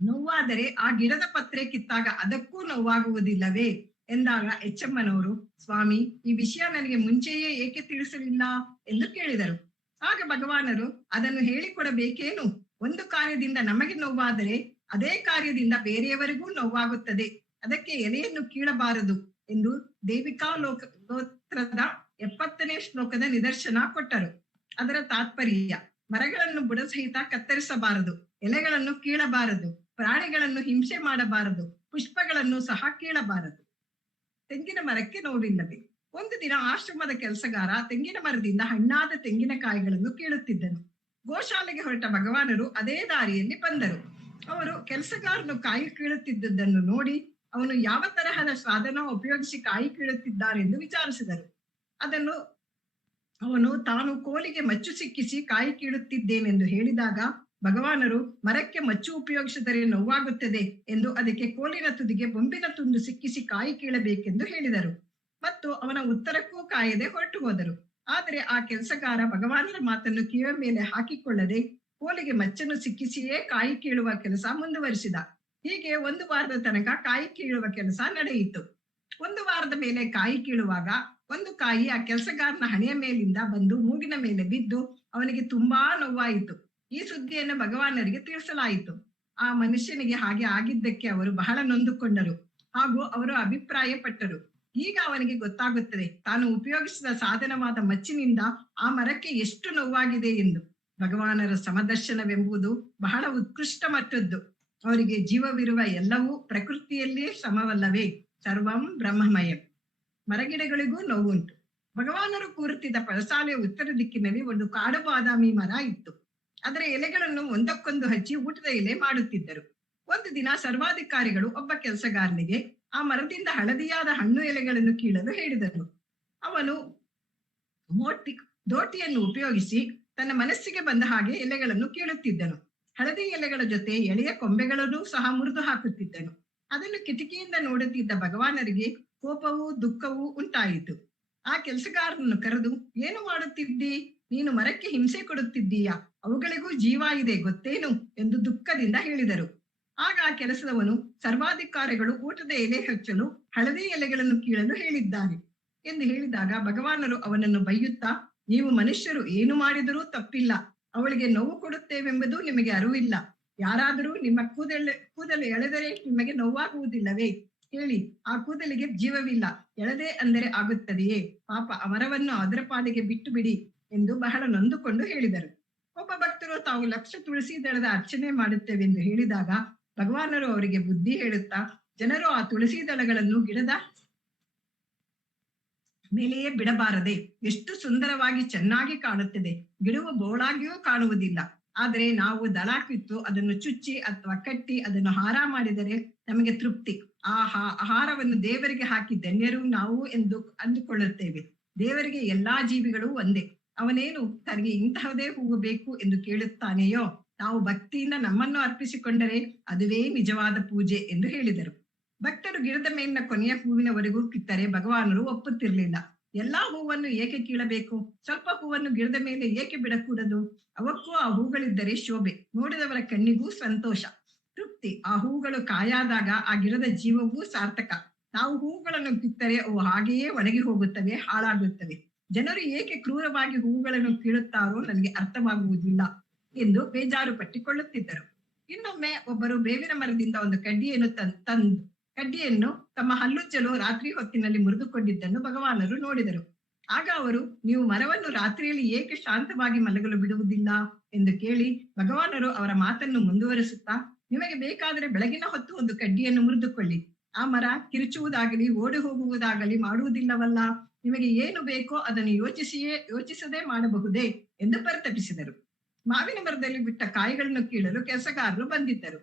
ನೋವಾದರೆ ಆ ಗಿಡದ ಪತ್ರೆ ಕಿತ್ತಾಗ ಅದಕ್ಕೂ ನೋವಾಗುವುದಿಲ್ಲವೇ ಎಂದಾಗ ಎಚ್ಚಮ್ಮನವರು, ಸ್ವಾಮಿ, ಈ ವಿಷಯ ನನಗೆ ಮುಂಚೆಯೇ ಏಕೆ ತಿಳಿಸಲಿಲ್ಲ ಎಂದು ಕೇಳಿದರು. ಆಗ ಭಗವಾನರು, ಅದನ್ನು ಹೇಳಿಕೊಡಬೇಕೇನು? ಒಂದು ಕಾರ್ಯದಿಂದ ನಮಗೆ ನೋವಾದರೆ ಅದೇ ಕಾರ್ಯದಿಂದ ಬೇರೆಯವರಿಗೂ ನೋವಾಗುತ್ತದೆ. ಅದಕ್ಕೆ ಎಲೆಯನ್ನು ಕೀಳಬಾರದು ಎಂದು ದೇವಿಕಾ ಗೋತ್ರದ 70ನೇ ಶ್ಲೋಕದ ನಿದರ್ಶನ ಕೊಟ್ಟರು. ಅದರ ತಾತ್ಪರ್ಯ, ಮರಗಳನ್ನು ಬುಡಸಹಿತ ಕತ್ತರಿಸಬಾರದು, ಎಲೆಗಳನ್ನು ಕೀಳಬಾರದು, ಪ್ರಾಣಿಗಳನ್ನು ಹಿಂಸೆ ಮಾಡಬಾರದು, ಪುಷ್ಪಗಳನ್ನು ಸಹ ಕೀಳಬಾರದು. ತೆಂಗಿನ ಮರಕ್ಕೆ ನೋವಿಲ್ಲದೆ. ಒಂದು ದಿನ ಆಶ್ರಮದ ಕೆಲಸಗಾರ ತೆಂಗಿನ ಮರದಿಂದ ಹಣ್ಣಾದ ತೆಂಗಿನಕಾಯಿಗಳನ್ನು ಕೀಳುತ್ತಿದ್ದನು. ಗೋಶಾಲೆಗೆ ಹೊರಟ ಭಗವಾನರು ಅದೇ ದಾರಿಯಲ್ಲಿ ಬಂದರು. ಅವರು ಕೆಲಸಗಾರನು ಕಾಯಿ ಕೀಳುತ್ತಿದ್ದುದನ್ನು ನೋಡಿ ಅವನು ಯಾವ ತರಹದ ಸಾಧನ ಉಪಯೋಗಿಸಿ ಕಾಯಿ ಕೀಳುತ್ತಿದ್ದಾನೆಂದು ವಿಚಾರಿಸಿದರು. ಅವನು ತಾನು ಕೋಲಿಗೆ ಮಚ್ಚು ಸಿಕ್ಕಿಸಿ ಕಾಯಿ ಕೀಳುತ್ತಿದ್ದೇನೆಂದು ಹೇಳಿದಾಗ ಭಗವಾನರು, ಮರಕ್ಕೆ ಮಚ್ಚು ಉಪಯೋಗಿಸಿದರೆ ನೋವಾಗುತ್ತದೆ ಎಂದು ಅದಕ್ಕೆ ಕೋಲಿನ ತುದಿಗೆ ಬೊಂಬಿನ ತುಂಡು ಸಿಕ್ಕಿಸಿ ಕಾಯಿ ಕೀಳಬೇಕೆಂದು ಹೇಳಿದರು. ಮತ್ತು ಅವನ ಉತ್ತರಕ್ಕೂ ಕಾಯದೆ ಹೊರಟು ಹೋದರು. ಆದರೆ ಆ ಕೆಲಸಗಾರ ಭಗವಾನರ ಮಾತನ್ನು ಕಿವಿಯ ಮೇಲೆ ಹಾಕಿಕೊಳ್ಳದೆ ಕೋಲಿಗೆ ಮಚ್ಚನ್ನು ಸಿಕ್ಕಿಸಿಯೇ ಕಾಯಿ ಕೀಳುವ ಕೆಲಸ ಮುಂದುವರಿಸಿದ. ಹೀಗೆ 1 ವಾರದ ತನಕ ಕಾಯಿ ಕೀಳುವ ಕೆಲಸ ನಡೆಯಿತು. 1 ವಾರದ ಮೇಲೆ ಕಾಯಿ ಕೀಳುವಾಗ ಒಂದು ಕಾಯಿ ಆ ಕೆಲಸಗಾರನ ಹಣೆಯ ಮೇಲಿಂದ ಬಂದು ಮೂಗಿನ ಮೇಲೆ ಬಿದ್ದು ಅವನಿಗೆ ತುಂಬಾ ನೋವಾಯಿತು. ಈ ಸುದ್ದಿಯನ್ನು ಭಗವಾನರಿಗೆ ತಿಳಿಸಲಾಯಿತು. ಆ ಮನುಷ್ಯನಿಗೆ ಹಾಗೆ ಆಗಿದ್ದಕ್ಕೆ ಅವರು ಬಹಳ ನೊಂದುಕೊಂಡರು ಹಾಗೂ ಅವರು ಅಭಿಪ್ರಾಯ ಪಟ್ಟರು. ಈಗ ಅವನಿಗೆ ಗೊತ್ತಾಗುತ್ತದೆ ತಾನು ಉಪಯೋಗಿಸಿದ ಸಾಧನವಾದ ಮಚ್ಚಿನಿಂದ ಆ ಮರಕ್ಕೆ ಎಷ್ಟು ನೋವಾಗಿದೆ ಎಂದು. ಭಗವಾನರ ಸಮದರ್ಶನವೆಂಬುದು ಬಹಳ ಉತ್ಕೃಷ್ಟ ಮಟ್ಟದ್ದು. ಅವರಿಗೆ ಜೀವವಿರುವ ಎಲ್ಲವೂ ಪ್ರಕೃತಿಯಲ್ಲಿಯೇ ಸಮವಲ್ಲವೇ? ಸರ್ವಂ ಬ್ರಹ್ಮಮಯ. ಮರಗಿಡಗಳಿಗೂ ನೋವುಂಟು. ಭಗವಾನರು ಕೂರುತ್ತಿದ್ದ ಪಳಸಾಲೆಯ ಉತ್ತರ ದಿಕ್ಕಿನಲ್ಲಿ ಒಂದು ಕಾಡು ಬಾದಾಮಿ ಮರ ಇತ್ತು. ಅದರ ಎಲೆಗಳನ್ನು ಒಂದಕ್ಕೊಂದು ಹಚ್ಚಿ ಊಟದ ಎಲೆ ಮಾಡುತ್ತಿದ್ದರು. ಒಂದು ದಿನ ಸರ್ವಾಧಿಕಾರಿಗಳು ಒಬ್ಬ ಕೆಲಸಗಾರನಿಗೆ ಆ ಮರದಿಂದ ಹಳದಿಯಾದ ಹಣ್ಣು ಎಲೆಗಳನ್ನು ಕೀಳಲು ಹೇಳಿದರು. ಅವನು ದೋಟಿಯನ್ನು ಉಪಯೋಗಿಸಿ ತನ್ನ ಮನಸ್ಸಿಗೆ ಬಂದ ಹಾಗೆ ಎಲೆಗಳನ್ನು ಕೀಳುತ್ತಿದ್ದನು. ಹಳದಿ ಎಲೆಗಳ ಜೊತೆ ಎಳೆಯ ಕೊಂಬೆಗಳನ್ನು ಸಹ ಮುರಿದು ಹಾಕುತ್ತಿದ್ದನು. ಅದನ್ನು ಕಿಟಕಿಯಿಂದ ನೋಡುತ್ತಿದ್ದ ಭಗವಾನರಿಗೆ ಕೋಪವೂ ದುಃಖವೂ ಉಂಟಾಯಿತು. ಆ ಕೆಲಸಗಾರನನ್ನು ಕರೆದು, ಏನು ಮಾಡುತ್ತಿದ್ದಿ? ನೀನು ಮರಕ್ಕೆ ಹಿಂಸೆ ಕೊಡುತ್ತಿದ್ದೀಯಾ? ಅವುಗಳಿಗೂ ಜೀವ ಇದೆ ಗೊತ್ತೇನು ಎಂದು ದುಃಖದಿಂದ ಹೇಳಿದರು. ಆಗ ಆ ಕೆಲಸದವನು, ಸರ್ವಾಧಿಕಾರಿಗಳು ಊಟದ ಎಲೆ ಹಚ್ಚಲು ಹಳದಿ ಎಲೆಗಳನ್ನು ಕೀಳಲು ಹೇಳಿದ್ದಾರೆ ಎಂದು ಹೇಳಿದಾಗ ಭಗವಾನರು ಅವನನ್ನು ಬೈಯುತ್ತಾ, ನೀವು ಮನುಷ್ಯರು ಏನು ಮಾಡಿದರೂ ತಪ್ಪಿಲ್ಲ, ಅವಳಿಗೆ ನೋವು ಕೊಡುತ್ತೇವೆಂಬುದು ನಿಮಗೆ ಅರಿವಿಲ್ಲ. ಯಾರಾದರೂ ನಿಮ್ಮ ಕೂದಲು ಎಳೆದರೆ ನಿಮಗೆ ನೋವಾಗುವುದಿಲ್ಲವೇ? ಹೇಳಿ, ಆ ಕೂದಲಿಗೆ ಜೀವವಿಲ್ಲ, ಎಳೆದೆ ಅಂದರೆ ಆಗುತ್ತದೆಯೇ? ಪಾಪ, ಅವರವನ್ನು ಅದರ ಪಾಡಿಗೆ ಬಿಟ್ಟು ಬಿಡಿ ಎಂದು ಬಹಳ ನೊಂದುಕೊಂಡು ಹೇಳಿದರು. ಒಬ್ಬ ಭಕ್ತರು ತಾವು 1,00,000 ತುಳಸಿ ದಳದ ಅರ್ಚನೆ ಮಾಡುತ್ತೇವೆಂದು ಹೇಳಿದಾಗ ಭಗವಾನರು ಅವರಿಗೆ ಬುದ್ಧಿ ಹೇಳುತ್ತಾ, ಜನರು ಆ ತುಳಸಿ ದಳಗಳನ್ನು ಗಿಡದ ಮೇಲೆಯೇ ಬಿಡಬಾರದೆ? ಎಷ್ಟು ಸುಂದರವಾಗಿ ಚೆನ್ನಾಗಿ ಕಾಣುತ್ತದೆ, ಗಿಡವು ಬೋಳಾಗಿಯೂ ಕಾಣುವುದಿಲ್ಲ. ಆದರೆ ನಾವು ದಳ ಕಿತ್ತು ಅದನ್ನು ಚುಚ್ಚಿ ಅಥವಾ ಕಟ್ಟಿ ಅದನ್ನು ಹಾರ ಮಾಡಿದರೆ ನಮಗೆ ತೃಪ್ತಿ. ಆ ಆಹಾರವನ್ನು ದೇವರಿಗೆ ಹಾಕಿ ಧನ್ಯರು ನಾವು ಎಂದು ಅಂದುಕೊಳ್ಳುತ್ತೇವೆ. ದೇವರಿಗೆ ಎಲ್ಲಾ ಜೀವಿಗಳು ಒಂದೇ. ಅವನೇನು ತನಗೆ ಇಂತಹದೇ ಹೂವು ಬೇಕು ಎಂದು ಕೇಳುತ್ತಾನೆಯೋ? ನಾವು ಭಕ್ತಿಯಿಂದ ನಮ್ಮನ್ನು ಅರ್ಪಿಸಿಕೊಂಡರೆ ಅದುವೇ ನಿಜವಾದ ಪೂಜೆ ಎಂದು ಹೇಳಿದರು. ಭಕ್ತರು ಗಿಡದ ಮೇಲಿನ ಕೊನೆಯ ಹೂವಿನವರೆಗೂ ಕಿತ್ತರೆ ಭಗವಾನರು ಒಪ್ಪುತ್ತಿರಲಿಲ್ಲ. ಎಲ್ಲಾ ಹೂವನ್ನು ಏಕೆ ಕೀಳಬೇಕು? ಸ್ವಲ್ಪ ಹೂವನ್ನು ಗಿಡದ ಮೇಲೆ ಏಕೆ ಬಿಡಕೂಡದು? ಅವಕ್ಕೂ ಆ ಹೂಗಳಿದ್ದರೆ ಶೋಭೆ, ನೋಡಿದವರ ಕಣ್ಣಿಗೂ ಸಂತೋಷ, ತೃಪ್ತಿ. ಆ ಹೂಗಳು ಕಾಯಾದಾಗ ಆ ಗಿಡದ ಜೀವವೂ ಸಾರ್ಥಕ. ನಾವು ಹೂಗಳನ್ನು ಕಿತ್ತರೆ ಅವು ಹಾಗೆಯೇ ಒಣಗಿ ಹೋಗುತ್ತವೆ, ಹಾಳಾಗುತ್ತವೆ. ಜನರು ಏಕೆ ಕ್ರೂರವಾಗಿ ಹೂಗಳನ್ನು ಕೀಳುತ್ತಾರೋ ನನಗೆ ಅರ್ಥವಾಗುವುದಿಲ್ಲ ಎಂದು ಬೇಜಾರು ಪಟ್ಟಿಕೊಳ್ಳುತ್ತಿದ್ದರು. ಇನ್ನೊಮ್ಮೆ ಒಬ್ಬರು ಬೇವಿನ ಮರದಿಂದ ಒಂದು ಕಡ್ಡಿಯನ್ನು ತಮ್ಮ ಹಲ್ಲುಜ್ಜಲು ರಾತ್ರಿ ಹೊತ್ತಿನಲ್ಲಿ ಮುರಿದುಕೊಂಡಿದ್ದನ್ನು ಭಗವಾನರು ನೋಡಿದರು. ಆಗ ಅವರು, ನೀವು ಮರವನ್ನು ರಾತ್ರಿಯಲ್ಲಿ ಏಕೆ ಶಾಂತವಾಗಿ ಮಲಗಲು ಬಿಡುವುದಿಲ್ಲ ಎಂದು ಕೇಳಿ ಭಗವಾನರು ಅವರ ಮಾತನ್ನು ಮುಂದುವರಿಸುತ್ತಾ, ನಿಮಗೆ ಬೇಕಾದರೆ ಬೆಳಗಿನ ಹೊತ್ತು ಒಂದು ಕಡ್ಡಿಯನ್ನು ಮುರಿದುಕೊಳ್ಳಿ, ಆ ಮರ ಕಿರುಚುವುದಾಗಲಿ ಓಡಿ ಹೋಗುವುದಾಗಲಿ ಮಾಡುವುದಿಲ್ಲವಲ್ಲ. ನಿಮಗೆ ಏನು ಬೇಕೋ ಅದನ್ನು ಯೋಚಿಸದೆ ಮಾಡಬಹುದೇ ಎಂದು ಪರಿತಪಿಸಿದರು. ಮಾವಿನ ಮರದಲ್ಲಿ ಬಿಟ್ಟ ಕಾಯಿಗಳನ್ನು ಕೀಳಲು ಕೆಲಸಗಾರರು ಬಂದಿದ್ದರು.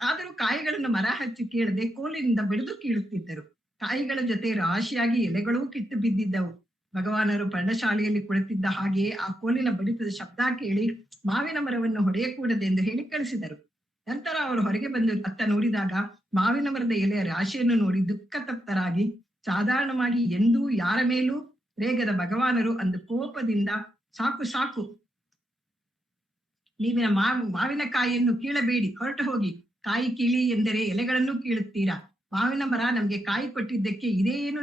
ಆದರೂ ಕಾಯಿಗಳನ್ನು ಮರ ಹಚ್ಚಿ ಕೀಳದೆ ಕೋಲಿನಿಂದ ಬಡಿದು ಕೀಳುತ್ತಿದ್ದರು. ಕಾಯಿಗಳ ಜೊತೆ ರಾಶಿಯಾಗಿ ಎಲೆಗಳೂ ಕಿತ್ತು ಬಿದ್ದಿದ್ದವು. ಭಗವಾನರು ಪರ್ಣಶಾಲೆಯಲ್ಲಿ ಕುಳಿತಿದ್ದ ಹಾಗೆಯೇ ಆ ಕೋಲಿನ ಬಡಿತದ ಶಬ್ದ ಕೇಳಿ ಮಾವಿನ ಮರವನ್ನು ಹೊಡೆಯಕೂಡದೆಂದು ಹೇಳಿ ಕಳಿಸಿದರು. ನಂತರ ಅವರು ಹೊರಗೆ ಬಂದು ಅತ್ತ ನೋಡಿದಾಗ ಮಾವಿನ ಮರದ ಎಲೆಯ ರಾಶಿಯನ್ನು ನೋಡಿ ದುಃಖ ತಪ್ತರಾಗಿ, ಸಾಧಾರಣವಾಗಿ ಎಂದೂ ಯಾರ ಮೇಲೂ ರೇಗದ ಭಗವಾನರು ಅಂದು ಕೋಪದಿಂದ, ಸಾಕು ಸಾಕು, ನೀವಿನ ಮಾವಿನಕಾಯಿಯನ್ನು ಕೀಳಬೇಡಿ, ಹೊರಟು ಹೋಗಿ. ಕಾಯಿ ಕೀಳಿ ಎಂದರೆ ಎಲೆಗಳನ್ನು ಕೀಳುತ್ತೀರಾ? ಮಾವಿನ ಮರ ನಮ್ಗೆ ಕಾಯಿ ಕೊಟ್ಟಿದ್ದಕ್ಕೆ ಇದೇನು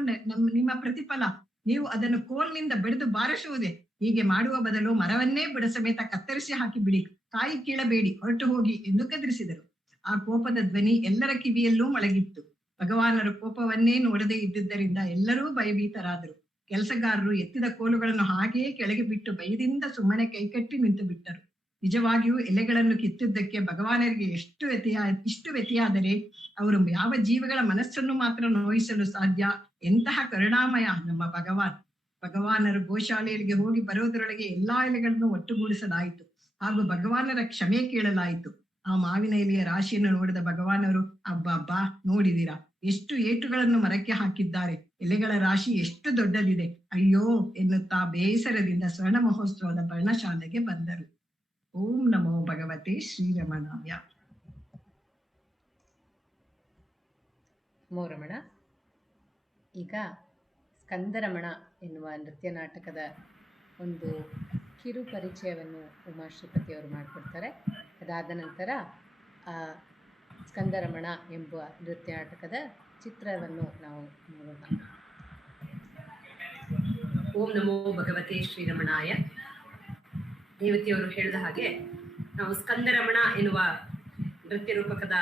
ನಿಮ್ಮ ಪ್ರತಿಫಲ? ನೀವು ಅದನ್ನು ಕೋಲ್ನಿಂದ ಬಡಿದು ಬಾರಿಸುವುದೇ? ಹೀಗೆ ಮಾಡುವ ಬದಲು ಮರವನ್ನೇ ಬುಡ ಸಮೇತ ಕತ್ತರಿಸಿ ಹಾಕಿ ಬಿಡಿ, ಕಾಯಿ ಕೀಳಬೇಡಿ, ಹೊರಟು ಹೋಗಿ ಎಂದು ಗದರಿಸಿದರು. ಆ ಕೋಪದ ಧ್ವನಿ ಎಲ್ಲರ ಕಿವಿಯಲ್ಲೂ ಮೊಳಗಿತ್ತು. ಭಗವಾನರ ಕೋಪವನ್ನೇ ನೋಡದೇ ಇದ್ದುದರಿಂದ ಎಲ್ಲರೂ ಭಯಭೀತರಾದರು. ಕೆಲಸಗಾರರು ಎತ್ತಿದ ಕೋಲುಗಳನ್ನು ಹಾಗೆಯೇ ಕೆಳಗೆ ಬಿಟ್ಟು ಭಯದಿಂದ ಸುಮ್ಮನೆ ಕೈಕಟ್ಟಿ ನಿಂತು ಬಿಟ್ಟರು. ನಿಜವಾಗಿಯೂ ಎಲೆಗಳನ್ನು ಕಿತ್ತಿದ್ದಕ್ಕೆ ಭಗವಾನರಿಗೆ ಇಷ್ಟು ವ್ಯತಿಯಾದರೆ ಅವರು ಯಾವ ಜೀವಗಳ ಮನಸ್ಸನ್ನು ಮಾತ್ರ ನೋಯಿಸಲು ಸಾಧ್ಯ? ಎಂತಹ ಕರುಣಾಮಯ ನಮ್ಮ ಭಗವಾನರು ಗೋಶಾಲೆಯಲ್ಲಿಗೆ ಹೋಗಿ ಬರೋದರೊಳಗೆ ಎಲ್ಲಾ ಎಲೆಗಳನ್ನು ಒಟ್ಟುಗೂಡಿಸಲಾಯಿತು ಹಾಗೂ ಭಗವಾನರ ಕ್ಷಮೆ ಕೇಳಲಾಯಿತು. ಆ ಮಾವಿನ ಎಲೆಯ ರಾಶಿಯನ್ನು ನೋಡಿದ ಭಗವಾನರು, ಅಬ್ಬಬ್ಬಾ, ನೋಡಿದಿರಾ ಎಷ್ಟು ಏಟುಗಳನ್ನು ಮರಕ್ಕೆ ಹಾಕಿದ್ದಾರೆ, ಎಲೆಗಳ ರಾಶಿ ಎಷ್ಟು ದೊಡ್ಡದಿದೆ, ಅಯ್ಯೋ ಎನ್ನುತ್ತಾ ಬೇಸರದಿಂದ ಸ್ವರ್ಣ ಮಹೋತ್ಸವದ ಪರ್ಣಶಾಲೆಗೆ ಬಂದರು. ಓಂ ನಮೋ ಭಗವತೆ ಶ್ರೀರಮಣಾಯ. ನಮೋ ರಮಣ. ಈಗ ಸ್ಕಂದರಮಣ ಎನ್ನುವ ನೃತ್ಯ ನಾಟಕದ ಒಂದು ಕಿರು ಪರಿಚಯವನ್ನು ಉಮಾಶ್ರೀಪತಿಯವರು ಮಾಡಿಕೊಡ್ತಾರೆ. ಅದಾದ ನಂತರ ಆ ಸ್ಕಂದರಮಣ ಎಂಬ ನೃತ್ಯ ನಾಟಕದ ಚಿತ್ರವನ್ನು ನಾವು ನೋಡೋಣ. ಓಂ ನಮೋ ಭಗವತೆ ಶ್ರೀರಮಣಾಯ. ದೇವತೆಯವರು ಹೇಳಿದ ಹಾಗೆ ನಾವು ಸ್ಕಂದರಮಣ ಎನ್ನುವ ನೃತ್ಯ ರೂಪಕದ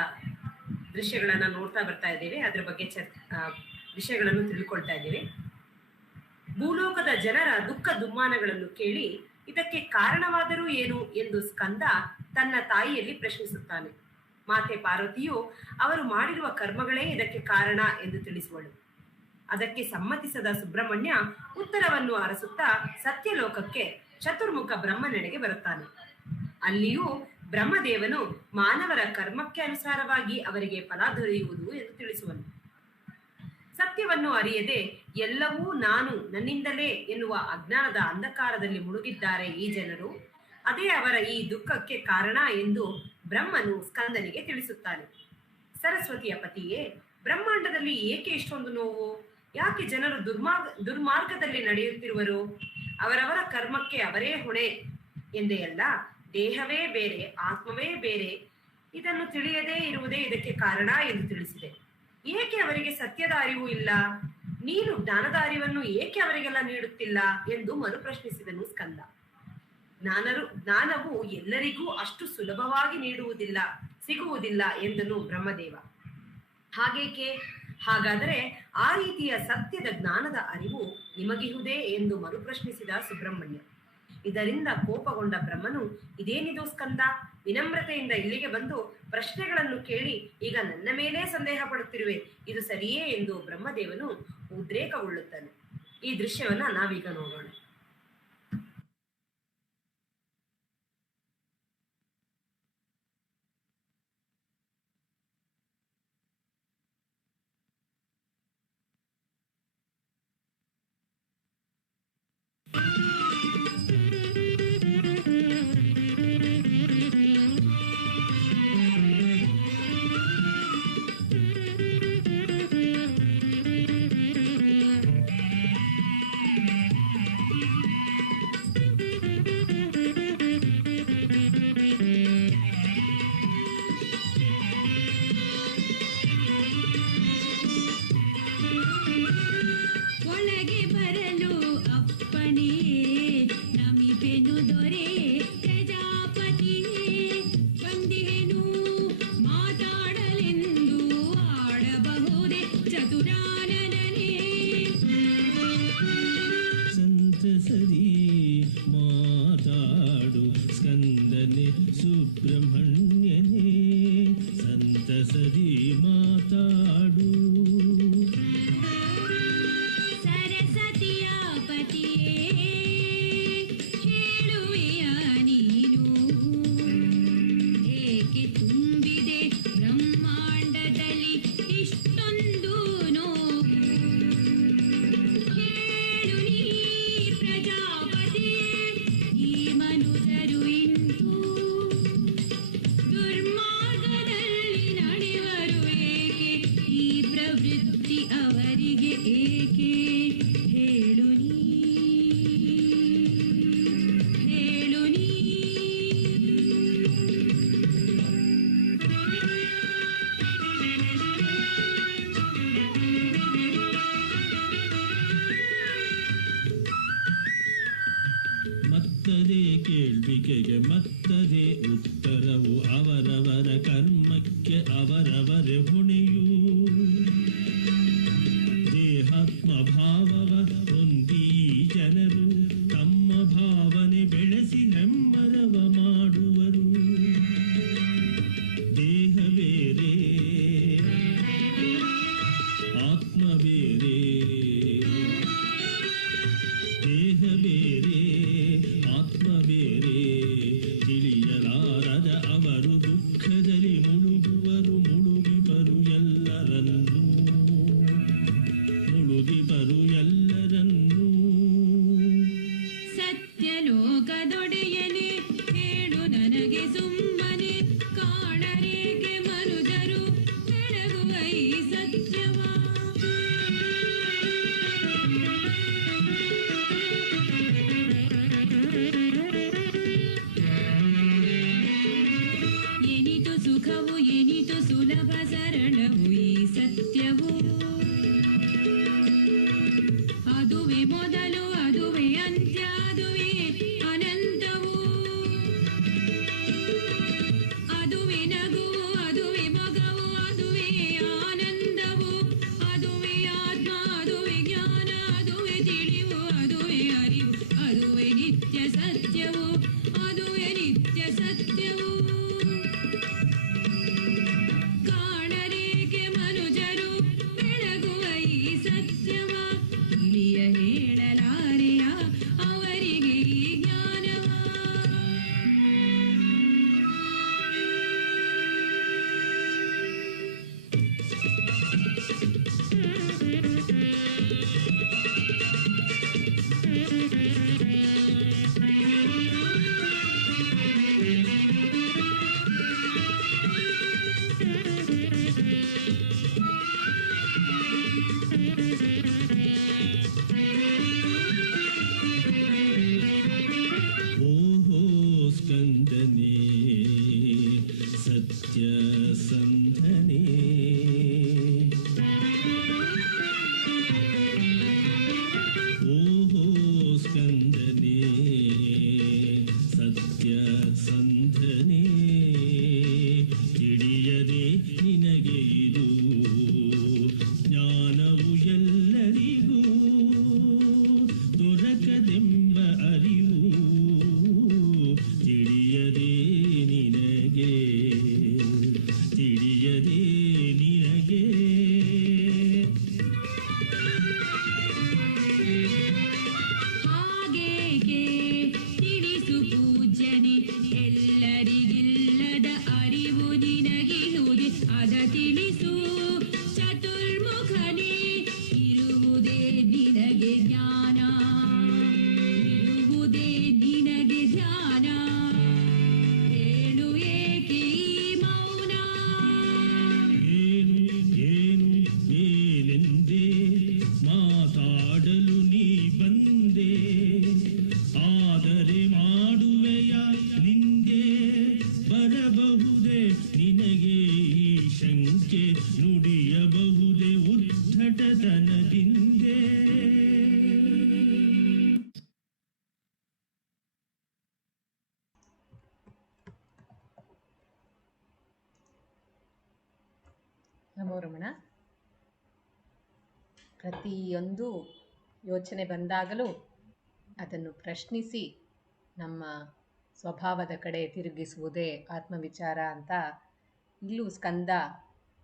ದೃಶ್ಯಗಳನ್ನು ನೋಡ್ತಾ ಬರ್ತಾ ಇದ್ದೇವೆ. ಅದರ ಬಗ್ಗೆ ವಿಷಯಗಳನ್ನು ತಿಳ್ಕೊಳ್ತಾ ಇದ್ದೇವೆ. ಭೂಲೋಕದ ಜನರ ದುಃಖ ದುಮ್ಮಾನಗಳನ್ನು ಕೇಳಿ ಇದಕ್ಕೆ ಕಾರಣವಾದರೂ ಏನು ಎಂದು ಸ್ಕಂದ ತನ್ನ ತಾಯಿಯಲ್ಲಿ ಪ್ರಶ್ನಿಸುತ್ತಾನೆ. ಮಾತೆ ಪಾರ್ವತಿಯು ಅವರು ಮಾಡಿರುವ ಕರ್ಮಗಳೇ ಇದಕ್ಕೆ ಕಾರಣ ಎಂದು ತಿಳಿಸುವಳು. ಅದಕ್ಕೆ ಸಮ್ಮತಿಸದ ಸುಬ್ರಹ್ಮಣ್ಯ ಉತ್ತರವನ್ನು ಅರಸುತ್ತಾ ಸತ್ಯಲೋಕಕ್ಕೆ ಚತುರ್ಮುಖ ಬ್ರಹ್ಮನೆಡೆಗೆ ಬರುತ್ತಾನೆ. ಅಲ್ಲಿಯೂ ಬ್ರಹ್ಮದೇವನು ಮಾನವರ ಕರ್ಮಕ್ಕೆ ಅನುಸಾರವಾಗಿ ಅವರಿಗೆ ಫಲ ದೊರೆಯುವುದು ಎಂದು ತಿಳಿಸುವನು. ಸತ್ಯವನ್ನು ಅರಿಯದೆ ಎಲ್ಲವೂ ನಾನು, ನನ್ನಿಂದಲೇ ಎನ್ನುವ ಅಜ್ಞಾನದ ಅಂಧಕಾರದಲ್ಲಿ ಮುಳುಗಿದ್ದಾರೆ ಈ ಜನರು. ಅದೇ ಅವರ ಈ ದುಃಖಕ್ಕೆ ಕಾರಣ ಎಂದು ಬ್ರಹ್ಮನು ಸ್ಕಂದನಿಗೆ ತಿಳಿಸುತ್ತಾನೆ. ಸರಸ್ವತಿಯ ಪತಿಯೇ, ಬ್ರಹ್ಮಾಂಡದಲ್ಲಿ ಏಕೆ ಇಷ್ಟೊಂದು ನೋವು? ಯಾಕೆ ಜನರು ದುರ್ಮಾರ್ಗದಲ್ಲಿ ನಡೆಯುತ್ತಿರುವರು? ಅವರವರ ಕರ್ಮಕ್ಕೆ ಅವರೇ ಹೊಣೆ ಎಂದೇ ಅಲ್ಲ, ದೇಹವೇ ಬೇರೆ, ಆತ್ಮವೇ ಬೇರೆ. ಇದನ್ನು ತಿಳಿಯದೇ ಇರುವುದೇ ಇದಕ್ಕೆ ಕಾರಣ ಎಂದು ತಿಳಿಸಿದೆ. ಏಕೆ ಅವರಿಗೆ ಸತ್ಯದ ಅರಿವು ಇಲ್ಲ? ನೀನು ಜ್ಞಾನದ ಅರಿವನ್ನು ಏಕೆ ಅವರಿಗೆಲ್ಲ ನೀಡುತ್ತಿಲ್ಲ ಎಂದು ಮರು ಪ್ರಶ್ನಿಸಿದನು ಸ್ಕಂದ. ಜ್ಞಾನವು ಎಲ್ಲರಿಗೂ ಅಷ್ಟು ಸುಲಭವಾಗಿ ಸಿಗುವುದಿಲ್ಲ ಎಂದನು ಬ್ರಹ್ಮದೇವ. ಹಾಗೇಕೆ? ಹಾಗಾದರೆ ಆ ರೀತಿಯ ಸತ್ಯದ ಜ್ಞಾನದ ಅರಿವು ನಿಮಗಿಹುದೇ ಎಂದು ಮರುಪ್ರಶ್ನಿಸಿದ ಸುಬ್ರಹ್ಮಣ್ಯ. ಇದರಿಂದ ಕೋಪಗೊಂಡ ಬ್ರಹ್ಮನು, ಇದೇನಿದು ಸ್ಕಂದ, ವಿನಮ್ರತೆಯಿಂದ ಇಲ್ಲಿಗೆ ಬಂದು ಪ್ರಶ್ನೆಗಳನ್ನು ಕೇಳಿ ಈಗ ನನ್ನ ಮೇಲೆ ಸಂದೇಹ ಪಡುತ್ತಿರುವೆ, ಇದು ಸರಿಯೇ ಎಂದು ಬ್ರಹ್ಮದೇವನು ಉದ್ರೇಕಗೊಳ್ಳುತ್ತಾನೆ. ಈ ದೃಶ್ಯವನ್ನ ನಾವೀಗ ನೋಡೋಣ. ಅವರಿಗೆ ಏಕೆ ಹೇಳು ನೀ ಹೇಳು ನೀ ಮತ್ತದೇ ಕೇಳ್ವಿಕೆಗೆ ಮತ್ತದೇ ಉತ್ತರವು ಅವರವರ ಕರ್ಮಕ್ಕೆ ಅವರವರೇ ಹೊಣೆಯು ದೇಹಾತ್ಮ ಭಾವವ ಹೊಂದಿ ಜನರು ತಮ್ಮ ಭಾವನೆ ಬೆಳೆಸಿ ಹೆಮ್ಮರವ ಮಾಡುವರು ದೇಹ ಬೇರೆ ಆತ್ಮ ಬೇರೆ ದೇಹ ಬೇರೆ ಆತ್ಮ ಬೇರೆ ತಿಳಿಯಲಾರದ ಅವರು ದುಃಖದಲ್ಲಿ ಮುಳುಗುವರು ಮುಳುಗಿಬರು ಎಲ್ಲರನ್ನೂ ಮುಳುಗಿಬರು ಎಲ್ಲರನ್ನೂ ಸತ್ಯಲೋಕದೊಡೆಯನೆ ಹೇಳು ನನಗೆ ಸುಮ್ಮನೆ ಕಾಣರೇಗೆ ಮನುಜರು ಬೆಳಗುವ ಈ ಸತ್ಯವ ಎನಿತು ಸುಖವು ಎನಿತು ಸುಲಭ ಸರಳವು ಈ ಸತ್ಯವು ಅದುವೇ ಮೊದಲು ಅದುವೇ ಅಂತ್ಯ ಅದುವೇ ಅನಂತವು ಅದುವೇ ನಗುವು ಅದುವೇ ಮಗವು ಅದುವೇ ಆನಂದವು ಅದುವೇ ಆತ್ಮ ಅದುವೇ ಜ್ಞಾನ ಅದುವೇ ತಿಳಿವು ಅದುವೇ ಅರಿವು ಅದುವೇ ನಿತ್ಯ ಸತ್ಯವು ಅದುವೇ ನಿತ್ಯ ಸತ್ಯವು ಕಾಣರೇಕೆ ಮನುಜರು ಬೆಳಗುವ ಈ ಸತ್ಯವ ತಿಳಿಯ ಹೇಳಲಾರೆಯ ಅವರಿಗೆ ಈ ಜ್ಞಾನವ ಓಹೋ ಸ್ಕಂದನೇ ಸತ್ಯ ಸಂಧನೇ ಓಹೋ ಸ್ಕಂದನೇ ಸತ್ಯ ಸಂಧನೇ ತಿಳಿಯದೆ ನಿನಗೆ ಇದು ಜ್ಞಾನವು ಎಲ್ಲರಿಗೂ ದೊರಕದೆಂಬ ಅರಿವು ತಿಳಿಯದೆ ನಿನಗೆ ತಿಳಿಯದೆ ನಿನಗೆ ಹಾಗೇಕೆ ತಿಳಿಸು ಪೂಜ್ಯನೆ ಎಲ್ಲರಿಗಿಲ್ಲದ ಅರಿವು ನಿನಗಿರುವುದೇ ಅದ ತಿಳಿಸು ಚತುರ್ಮುಖನೇ ಇರುವುದೇ ನಿನಗೆ ಜ್ಞಾನ ಇರುವುದೇ ನಿನಗೆ ಧ್ಯಾನ ಹೇಳು ಏಕೆ ಈ ಮೌನ ಏನು ಏನು ಏನೆಂದೇ ಮಾತಾಡಲು ನೀ ಬಂದೆ ಆದರೆ ಮಾಡುವೆಯ ನಿಂದೆ ಬರಬಹುದೇ ನಿನಗೆ ಈ ಶಂಕೆ ನುಡಿಯಬಹುದೇ ಉದ್ಧಟತನದಿಂದೆ ನಮೋ ರಮಣ. ಪ್ರತಿಯೊಂದು ಯೋಚನೆ ಬಂದಾಗಲೂ ಅದನ್ನು ಪ್ರಶ್ನಿಸಿ ನಮ್ಮ ಸ್ವಭಾವದ ಕಡೆ ತಿರುಗಿಸುವುದೇ ಆತ್ಮವಿಚಾರ ಅಂತ ಇಲ್ಲೂ ಸ್ಕಂದ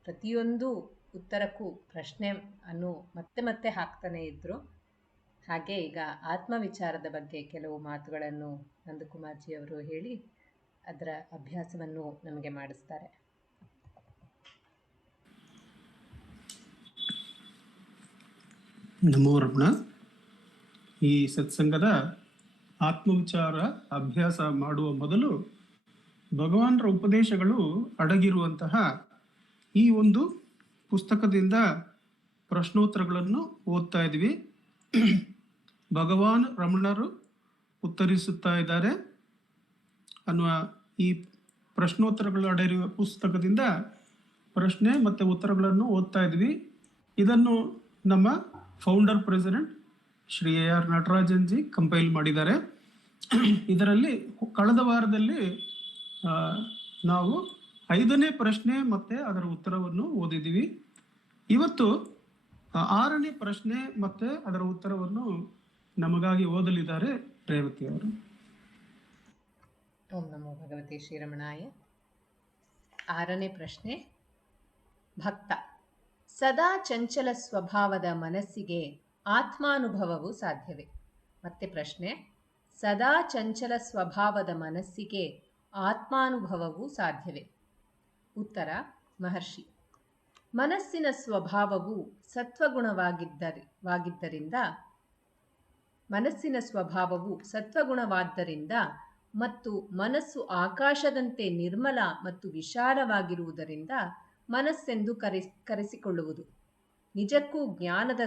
ಪ್ರತಿಯೊಂದು ಉತ್ತರಕ್ಕೂ ಪ್ರಶ್ನೆ ಅನ್ನು ಮತ್ತೆ ಮತ್ತೆ ಹಾಕ್ತಾನೆ ಇದ್ದರು. ಹಾಗೆ ಈಗ ಆತ್ಮವಿಚಾರದ ಬಗ್ಗೆ ಕೆಲವು ಮಾತುಗಳನ್ನು ನಂದಕುಮಾರ್ಜಿಯವರು ಹೇಳಿ ಅದರ ಅಭ್ಯಾಸವನ್ನು ನಮಗೆ ಮಾಡಿಸ್ತಾರೆ. ನಮೋ ರಮಣ. ಈ ಸತ್ಸಂಗದ ಆತ್ಮವಿಚಾರ ಅಭ್ಯಾಸ ಮಾಡುವ ಮೊದಲು ಭಗವಾನರ ಉಪದೇಶಗಳು ಅಡಗಿರುವಂತಹ ಈ ಒಂದು ಪುಸ್ತಕದಿಂದ ಪ್ರಶ್ನೋತ್ತರಗಳನ್ನು ಓದ್ತಾ ಇದ್ವಿ. ಭಗವಾನ್ ರಮಣರು ಉತ್ತರಿಸುತ್ತಾ ಇದ್ದಾರೆ ಅನ್ನುವ ಈ ಪ್ರಶ್ನೋತ್ತರಗಳು ಅಡೆಯುವ ಪುಸ್ತಕದಿಂದ ಪ್ರಶ್ನೆ ಮತ್ತು ಉತ್ತರಗಳನ್ನು ಓದ್ತಾ ಇದ್ವಿ. ಇದನ್ನು ನಮ್ಮ founder president Shri AR Natarajan G compile ಮಾಡಿದ್ದಾರೆ. ಇದರಲ್ಲಿ ಕಳೆದ ವಾರದಲ್ಲಿ ನಾವು 5ನೇ ಪ್ರಶ್ನೆ ಮತ್ತು ಅದರ ಉತ್ತರವನ್ನು ಓದಿದ್ದೀವಿ. ಇವತ್ತು 6ನೇ ಪ್ರಶ್ನೆ ಮತ್ತು ಅದರ ಉತ್ತರವನ್ನು ನಮಗಾಗಿ ಓದಲಿದ್ದಾರೆ ರೇವತಿ ಅವರು. ಓಂ ನಮೋ ಭಗವತೆ ಶ್ರೀರಮಣಾಯ. 6ನೇ ಪ್ರಶ್ನೆ. ಭಕ್ತ: ಸದಾ ಚಂಚಲ ಸ್ವಭಾವದ ಮನಸ್ಸಿಗೆ ಆತ್ಮಾನುಭವವು ಸಾಧ್ಯವೇ? ಮತ್ತೆ ಪ್ರಶ್ನೆ. ಸದಾ ಚಂಚಲ ಸ್ವಭಾವದ ಮನಸ್ಸಿಗೆ ಆತ್ಮಾನುಭವವು ಸಾಧ್ಯವೇ? ಉತ್ತರ. ಮಹರ್ಷಿ: ಮನಸ್ಸಿನ ಸ್ವಭಾವವು ಸತ್ವಗುಣವಾದ್ದರಿಂದ ಮತ್ತು ಮನಸ್ಸು ಆಕಾಶದಂತೆ ನಿರ್ಮಲ ಮತ್ತು ವಿಶಾಲವಾಗಿರುವುದರಿಂದ ಮನಸ್ಸೆಂದು ಕರೆಸಿಕೊಳ್ಳುವುದು ನಿಜಕ್ಕೂ ಜ್ಞಾನದ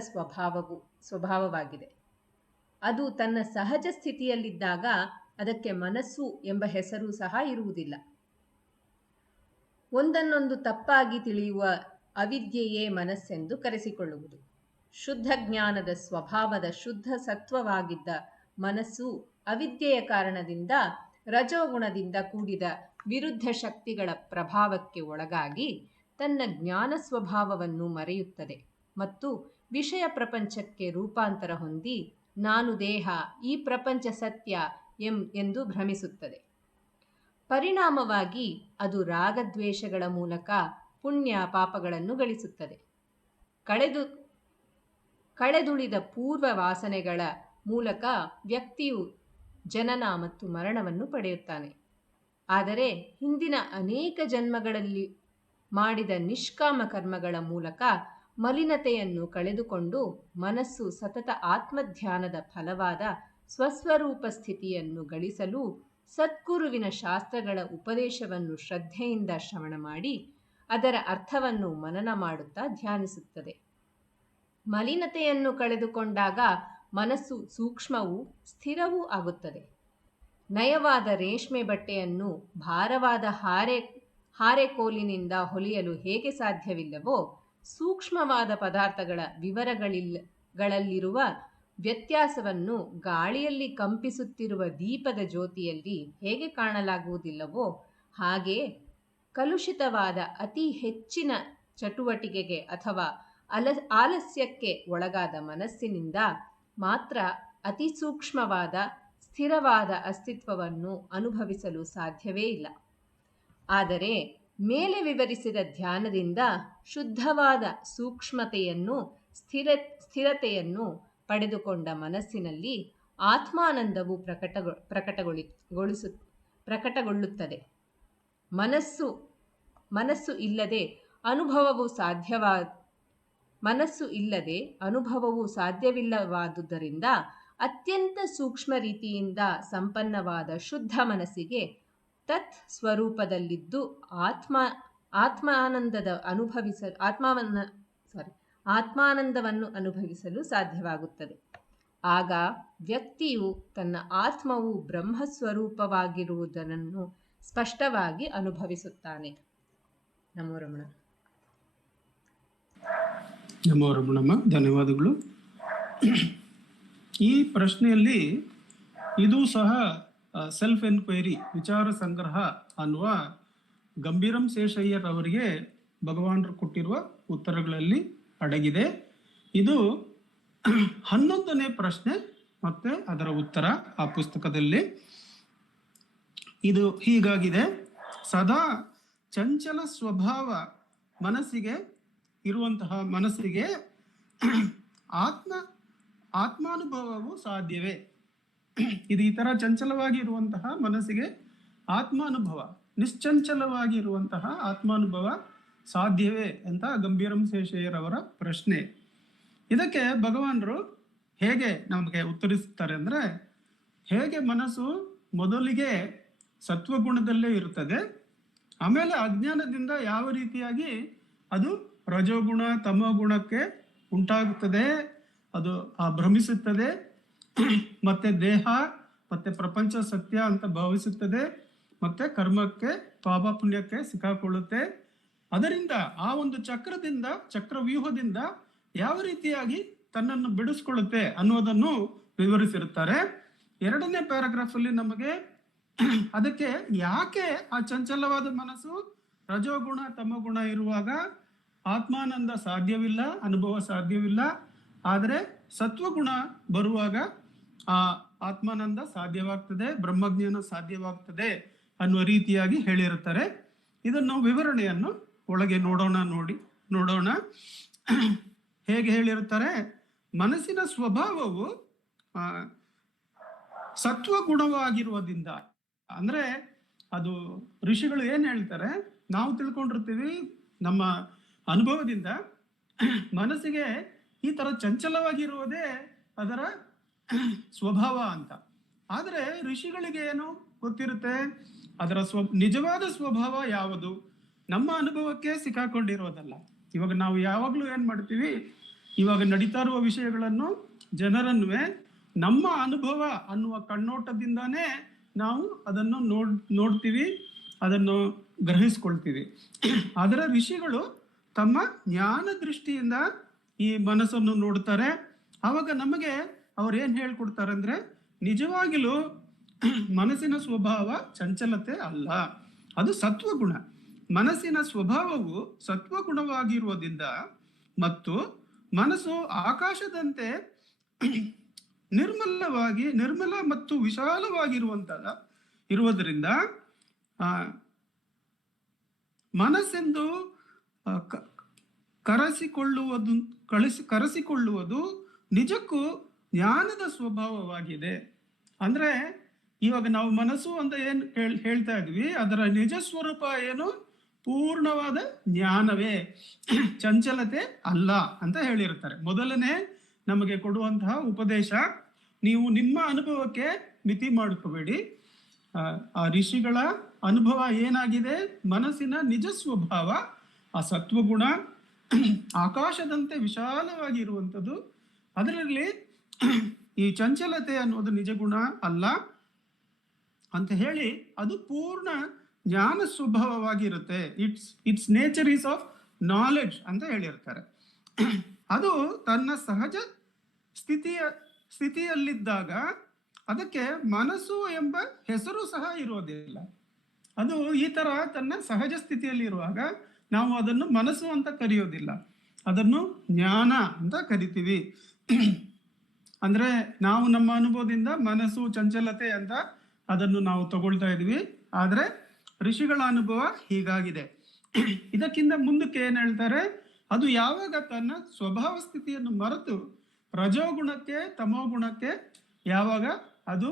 ಸ್ವಭಾವವಾಗಿದೆ. ಅದು ತನ್ನ ಸಹಜ ಸ್ಥಿತಿಯಲ್ಲಿದ್ದಾಗ ಅದಕ್ಕೆ ಮನಸ್ಸು ಎಂಬ ಹೆಸರು ಸಹ ಇರುವುದಿಲ್ಲ. ಒಂದನ್ನೊಂದು ತಪ್ಪಾಗಿ ತಿಳಿಯುವ ಅವಿದ್ಯೆಯೇ ಮನಸ್ಸೆಂದು ಕರೆಸಿಕೊಳ್ಳುವುದು. ಶುದ್ಧ ಜ್ಞಾನದ ಸ್ವಭಾವದ ಶುದ್ಧ ಸತ್ವವಾಗಿದ್ದ ಮನಸ್ಸು ಅವಿದ್ಯೆಯ ಕಾರಣದಿಂದ ರಜೋಗುಣದಿಂದ ಕೂಡಿದ ವಿರುದ್ಧ ಶಕ್ತಿಗಳ ಪ್ರಭಾವಕ್ಕೆ ಒಳಗಾಗಿ ತನ್ನ ಜ್ಞಾನ ಸ್ವಭಾವವನ್ನು ಮರೆಯುತ್ತದೆ ಮತ್ತು ವಿಷಯ ಪ್ರಪಂಚಕ್ಕೆ ರೂಪಾಂತರ ಹೊಂದಿ ನಾನು ದೇಹ, ಈ ಪ್ರಪಂಚ ಸತ್ಯ ಎಂದು ಭ್ರಮಿಸುತ್ತದೆ. ಪರಿಣಾಮವಾಗಿ ಅದು ರಾಗದ್ವೇಷಗಳ ಮೂಲಕ ಪುಣ್ಯ ಪಾಪಗಳನ್ನು ಗಳಿಸುತ್ತದೆ. ಕಳೆದುಳಿದ ಪೂರ್ವ ವಾಸನೆಗಳ ಮೂಲಕ ವ್ಯಕ್ತಿಯು ಜನನ ಮತ್ತು ಮರಣವನ್ನು ಪಡೆಯುತ್ತಾನೆ. ಆದರೆ ಹಿಂದಿನ ಅನೇಕ ಜನ್ಮಗಳಲ್ಲಿ ಮಾಡಿದ ನಿಷ್ಕಾಮ ಕರ್ಮಗಳ ಮೂಲಕ ಮಲಿನತೆಯನ್ನು ಕಳೆದುಕೊಂಡು ಮನಸ್ಸು ಸತತ ಆತ್ಮಧ್ಯಾನದ ಫಲವಾದ ಸ್ವಸ್ವರೂಪ ಸ್ಥಿತಿಯನ್ನು ಗಳಿಸಲು ಸದ್ಗುರುವಿನ ಶಾಸ್ತ್ರಗಳ ಉಪದೇಶವನ್ನು ಶ್ರದ್ಧೆಯಿಂದ ಶ್ರವಣ ಮಾಡಿ ಅದರ ಅರ್ಥವನ್ನು ಮನನ ಮಾಡುತ್ತಾ ಧ್ಯಾನಿಸುತ್ತದೆ. ಮಲಿನತೆಯನ್ನು ಕಳೆದುಕೊಂಡಾಗ ಮನಸ್ಸು ಸೂಕ್ಷ್ಮವೂ ಸ್ಥಿರವೂ ಆಗುತ್ತದೆ. ನಯವಾದ ರೇಷ್ಮೆ ಬಟ್ಟೆಯನ್ನು ಭಾರವಾದ ಹಾರೆಕೋಲಿನಿಂದ ಹೊಲಿಯಲು ಹೇಗೆ ಸಾಧ್ಯವಿಲ್ಲವೋ, ಸೂಕ್ಷ್ಮವಾದ ಪದಾರ್ಥಗಳ ವಿವರಗಳಲ್ಲಿರುವ ವ್ಯತ್ಯಾಸವನ್ನು ಗಾಳಿಯಲ್ಲಿ ಕಂಪಿಸುತ್ತಿರುವ ದೀಪದ ಜ್ಯೋತಿಯಲ್ಲಿ ಹೇಗೆ ಕಾಣಲಾಗುವುದಿಲ್ಲವೋ, ಹಾಗೆ ಕಲುಷಿತವಾದ ಅತಿ ಹೆಚ್ಚಿನ ಚಟುವಟಿಕೆಗೆ ಅಥವಾ ಆಲಸ್ಯಕ್ಕೆ ಒಳಗಾದ ಮನಸ್ಸಿನಿಂದ ಮಾತ್ರ ಅತಿ ಸೂಕ್ಷ್ಮವಾದ ಸ್ಥಿರವಾದ ಅಸ್ತಿತ್ವವನ್ನು ಅನುಭವಿಸಲು ಸಾಧ್ಯವೇ ಇಲ್ಲ. ಆದರೆ ಮೇಲೆ ವಿವರಿಸಿದ ಧ್ಯಾನದಿಂದ ಶುದ್ಧವಾದ ಸೂಕ್ಷ್ಮತೆಯನ್ನು ಸ್ಥಿರತೆಯನ್ನು ಪಡೆದುಕೊಂಡ ಮನಸ್ಸಿನಲ್ಲಿ ಆತ್ಮಾನಂದವು ಪ್ರಕಟಗೊಳ್ಳುತ್ತದೆ. ಮನಸ್ಸು ಇಲ್ಲದೆ ಅನುಭವವು ಸಾಧ್ಯವಿಲ್ಲವಾದುದರಿಂದ ಅತ್ಯಂತ ಸೂಕ್ಷ್ಮ ರೀತಿಯಿಂದ ಸಂಪನ್ನವಾದ ಶುದ್ಧ ಮನಸ್ಸಿಗೆ ತತ್ ಸ್ವರೂಪದಲ್ಲಿದ್ದು ಆತ್ಮಾನಂದವನ್ನು ಅನುಭವಿಸಲು ಸಾಧ್ಯವಾಗುತ್ತದೆ. ಆಗ ವ್ಯಕ್ತಿಯು ತನ್ನ ಆತ್ಮವು ಬ್ರಹ್ಮಸ್ವರೂಪವಾಗಿರುವುದನ್ನು ಸ್ಪಷ್ಟವಾಗಿ ಅನುಭವಿಸುತ್ತಾನೆ. ನಮೋ ರಮಣ. ನಮೋ ರಮಣಮ್ಮ, ಧನ್ಯವಾದಗಳು. ಈ ಪ್ರಶ್ನೆಯಲ್ಲಿ ಇದು ಸಹ ಸೆಲ್ಫ್ ಎನ್ಕ್ವೈರಿ, ವಿಚಾರ ಸಂಗ್ರಹ ಅನ್ನುವ ಗಂಭೀರಂ ಶೇಷಯ್ಯರ್ ಅವರಿಗೆ ಭಗವಾನರು ಕೊಟ್ಟಿರುವ ಉತ್ತರಗಳಲ್ಲಿ ಅಡಗಿದೆ. ಇದು 11ನೇ ಪ್ರಶ್ನೆ ಮತ್ತೆ ಅದರ ಉತ್ತರ ಆ ಪುಸ್ತಕದಲ್ಲಿ. ಇದು ಹೀಗಾಗಿದೆ: ಸದಾ ಚಂಚಲ ಸ್ವಭಾವ ಮನಸ್ಸಿಗೆ ಆತ್ಮಾನುಭವವು ಸಾಧ್ಯವೇ? ಇದು ಈ ತರ ಚಂಚಲವಾಗಿ ಇರುವಂತಹ ಮನಸ್ಸಿಗೆ ನಿಶ್ಚಂಚಲವಾಗಿ ಇರುವಂತಹ ಆತ್ಮಾನುಭವ ಸಾಧ್ಯವೇ ಅಂತ ಗಂಭೀರಂ ಶೇಷಯ್ಯರ್ ಅವರ ಪ್ರಶ್ನೆ. ಇದಕ್ಕೆ ಭಗವಾನರು ಹೇಗೆ ನಮಗೆ ಉತ್ತರಿಸುತ್ತಾರೆ ಅಂದ್ರೆ, ಹೇಗೆ ಮನಸ್ಸು ಮೊದಲಿಗೆ ಸತ್ವಗುಣದಲ್ಲೇ ಇರುತ್ತದೆ, ಆಮೇಲೆ ಅಜ್ಞಾನದಿಂದ ಯಾವ ರೀತಿಯಾಗಿ ಅದು ರಜೋಗುಣ ತಮೋಗುಣಕ್ಕೆ ಉಂಟಾಗುತ್ತದೆ, ಅದು ಭ್ರಮಿಸುತ್ತದೆ, ಮತ್ತೆ ದೇಹ ಮತ್ತೆ ಪ್ರಪಂಚ ಸತ್ಯ ಅಂತ ಭಾವಿಸುತ್ತದೆ, ಮತ್ತೆ ಕರ್ಮಕ್ಕೆ ಪಾಪ ಪುಣ್ಯಕ್ಕೆ ಸಿಕ್ಕಾಕೊಳ್ಳುತ್ತೆ. ಅದರಿಂದ ಆ ಒಂದು ಚಕ್ರವ್ಯೂಹದಿಂದ ಯಾವ ರೀತಿಯಾಗಿ ತನ್ನನ್ನು ಬಿಡಿಸ್ಕೊಳ್ಳುತ್ತೆ ಅನ್ನೋದನ್ನು ವಿವರಿಸಿರುತ್ತಾರೆ. 2ನೇ ಪ್ಯಾರಾಗ್ರಾಫ್ ಅಲ್ಲಿ ನಮಗೆ ಅದಕ್ಕೆ ಯಾಕೆ ಆ ಚಂಚಲವಾದ ಮನಸ್ಸು, ರಜೋಗುಣ ತಮೋಗುಣ ಇರುವಾಗ ಆತ್ಮಾನಂದ ಸಾಧ್ಯವಿಲ್ಲ, ಅನುಭವ ಸಾಧ್ಯವಿಲ್ಲ, ಆದರೆ ಸತ್ವಗುಣ ಬರುವಾಗ ಆ ಆತ್ಮಾನಂದ ಸಾಧ್ಯವಾಗ್ತದೆ, ಬ್ರಹ್ಮಜ್ಞಾನ ಸಾಧ್ಯವಾಗ್ತದೆ ಅನ್ನುವ ರೀತಿಯಾಗಿ ಹೇಳಿರುತ್ತಾರೆ. ಇದನ್ನು ವಿವರಣೆಯನ್ನು ಒಳಗೆ ನೋಡೋಣ. ಹೇಗೆ ಹೇಳಿರುತ್ತಾರೆ, ಮನಸ್ಸಿನ ಸ್ವಭಾವವು ಸತ್ವಗುಣವಾಗಿರುವುದರಿಂದ, ಅಂದ್ರೆ ಅದು ಋಷಿಗಳು ಏನ್ ಹೇಳ್ತಾರೆ, ನಾವು ತಿಳ್ಕೊಂಡಿರ್ತೀವಿ ನಮ್ಮ ಅನುಭವದಿಂದ ಮನಸ್ಸಿಗೆ ಈ ತರ ಚಂಚಲವಾಗಿರುವುದೇ ಅದರ ಸ್ವಭಾವ ಅಂತ. ಆದರೆ ಋಷಿಗಳಿಗೆ ಏನು ಗೊತ್ತಿರುತ್ತೆ, ಅದರ ನಿಜವಾದ ಸ್ವಭಾವ ಯಾವುದು, ನಮ್ಮ ಅನುಭವಕ್ಕೆ ಸಿಕ್ಕಾಕೊಂಡಿರೋದಲ್ಲ. ಇವಾಗ ನಾವು ಯಾವಾಗ್ಲೂ ಏನ್ ಮಾಡ್ತೀವಿ, ಇವಾಗ ನಡೀತಾ ಇರುವ ವಿಷಯಗಳನ್ನು ಜನರನ್ನುವೆ ನಮ್ಮ ಅನುಭವ ಅನ್ನುವ ಕಣ್ಣೋಟದಿಂದಾನೇ ನಾವು ಅದನ್ನು ನೋಡ್ತೀವಿ, ಅದನ್ನು ಗ್ರಹಿಸ್ಕೊಳ್ತೀವಿ. ಆದರೆ ಋಷಿಗಳು ತಮ್ಮ ಜ್ಞಾನ ದೃಷ್ಟಿಯಿಂದ ಈ ಮನಸ್ಸನ್ನು ನೋಡ್ತಾರೆ. ಆವಾಗ ನಮಗೆ ಅವ್ರು ಏನ್ ಹೇಳ್ಕೊಡ್ತಾರೆ ಅಂದ್ರೆ, ನಿಜವಾಗಿಲೂ ಮನಸ್ಸಿನ ಸ್ವಭಾವ ಚಂಚಲತೆ ಅಲ್ಲ, ಅದು ಸತ್ವಗುಣ. ಮನಸ್ಸಿನ ಸ್ವಭಾವವು ಸತ್ವಗುಣವಾಗಿರುವುದರಿಂದ ಮತ್ತು ಮನಸ್ಸು ಆಕಾಶದಂತೆ ನಿರ್ಮಲ ಮತ್ತು ಇರುವುದರಿಂದ ಮನಸ್ಸೆಂದು ಕರೆಸಿಕೊಳ್ಳುವುದು ನಿಜಕ್ಕೂ ಜ್ಞಾನದ ಸ್ವಭಾವವಾಗಿದೆ. ಅಂದ್ರೆ ಇವಾಗ ನಾವು ಮನಸ್ಸು ಅಂತ ಏನ್ ಹೇಳ್ತಾ ಇದ್ವಿ, ಅದರ ನಿಜ ಸ್ವರೂಪ ಏನು, ಪೂರ್ಣವಾದ ಜ್ಞಾನವೇ, ಚಂಚಲತೆ ಅಲ್ಲ ಅಂತ ಹೇಳಿರ್ತಾರೆ. ಮೊದಲನೇ ನಮಗೆ ಕೊಡುವಂತಹ ಉಪದೇಶ, ನೀವು ನಿಮ್ಮ ಅನುಭವಕ್ಕೆ ಮಿತಿ ಮಾಡ್ಕೋಬೇಡಿ. ಆ ಋಷಿಗಳ ಅನುಭವ ಏನಾಗಿದೆ, ಮನಸ್ಸಿನ ನಿಜ ಸ್ವಭಾವ ಆ ಸತ್ವಗುಣ ಆಕಾಶದಂತೆ ವಿಶಾಲವಾಗಿರುವಂಥದ್ದು. ಅದರಲ್ಲಿ ಈ ಚಂಚಲತೆ ಅನ್ನೋದು ನಿಜ ಗುಣ ಅಲ್ಲ ಅಂತ ಹೇಳಿ, ಅದು ಪೂರ್ಣ ಜ್ಞಾನ ಸ್ವಭಾವವಾಗಿರುತ್ತೆ. Its nature is of knowledge ಅಂತ ಹೇಳಿರ್ತಾರೆ. ಅದು ತನ್ನ ಸಹಜ ಸ್ಥಿತಿಯಲ್ಲಿದ್ದಾಗ ಅದಕ್ಕೆ ಮನಸ್ಸು ಎಂಬ ಹೆಸರು ಸಹ ಇರೋದಿಲ್ಲ. ಅದು ಈ ತರ ತನ್ನ ಸಹಜ ಸ್ಥಿತಿಯಲ್ಲಿ ಇರುವಾಗ ನಾವು ಅದನ್ನು ಮನಸ್ಸು ಅಂತ ಕರೆಯೋದಿಲ್ಲ, ಅದನ್ನು ಜ್ಞಾನ ಅಂತ ಕರಿತೀವಿ. ಅಂದ್ರೆ ನಾವು ನಮ್ಮ ಅನುಭವದಿಂದ ಮನಸ್ಸು ಚಂಚಲತೆ ಅಂತ ಅದನ್ನು ನಾವು ತಗೊಳ್ತಾ ಇದ್ವಿ. ಆದ್ರೆ ಋಷಿಗಳ ಅನುಭವ ಹೀಗಾಗಿದೆ. ಇದಕ್ಕಿಂತ ಮುಂದಕ್ಕೆ ಏನ್ ಹೇಳ್ತಾರೆ, ಅದು ಯಾವಾಗ ತನ್ನ ಸ್ವಭಾವ ಸ್ಥಿತಿಯನ್ನು ಮರೆತು ರಜೋಗುಣಕ್ಕೆ ತಮೋಗುಣಕ್ಕೆ ಯಾವಾಗ ಅದು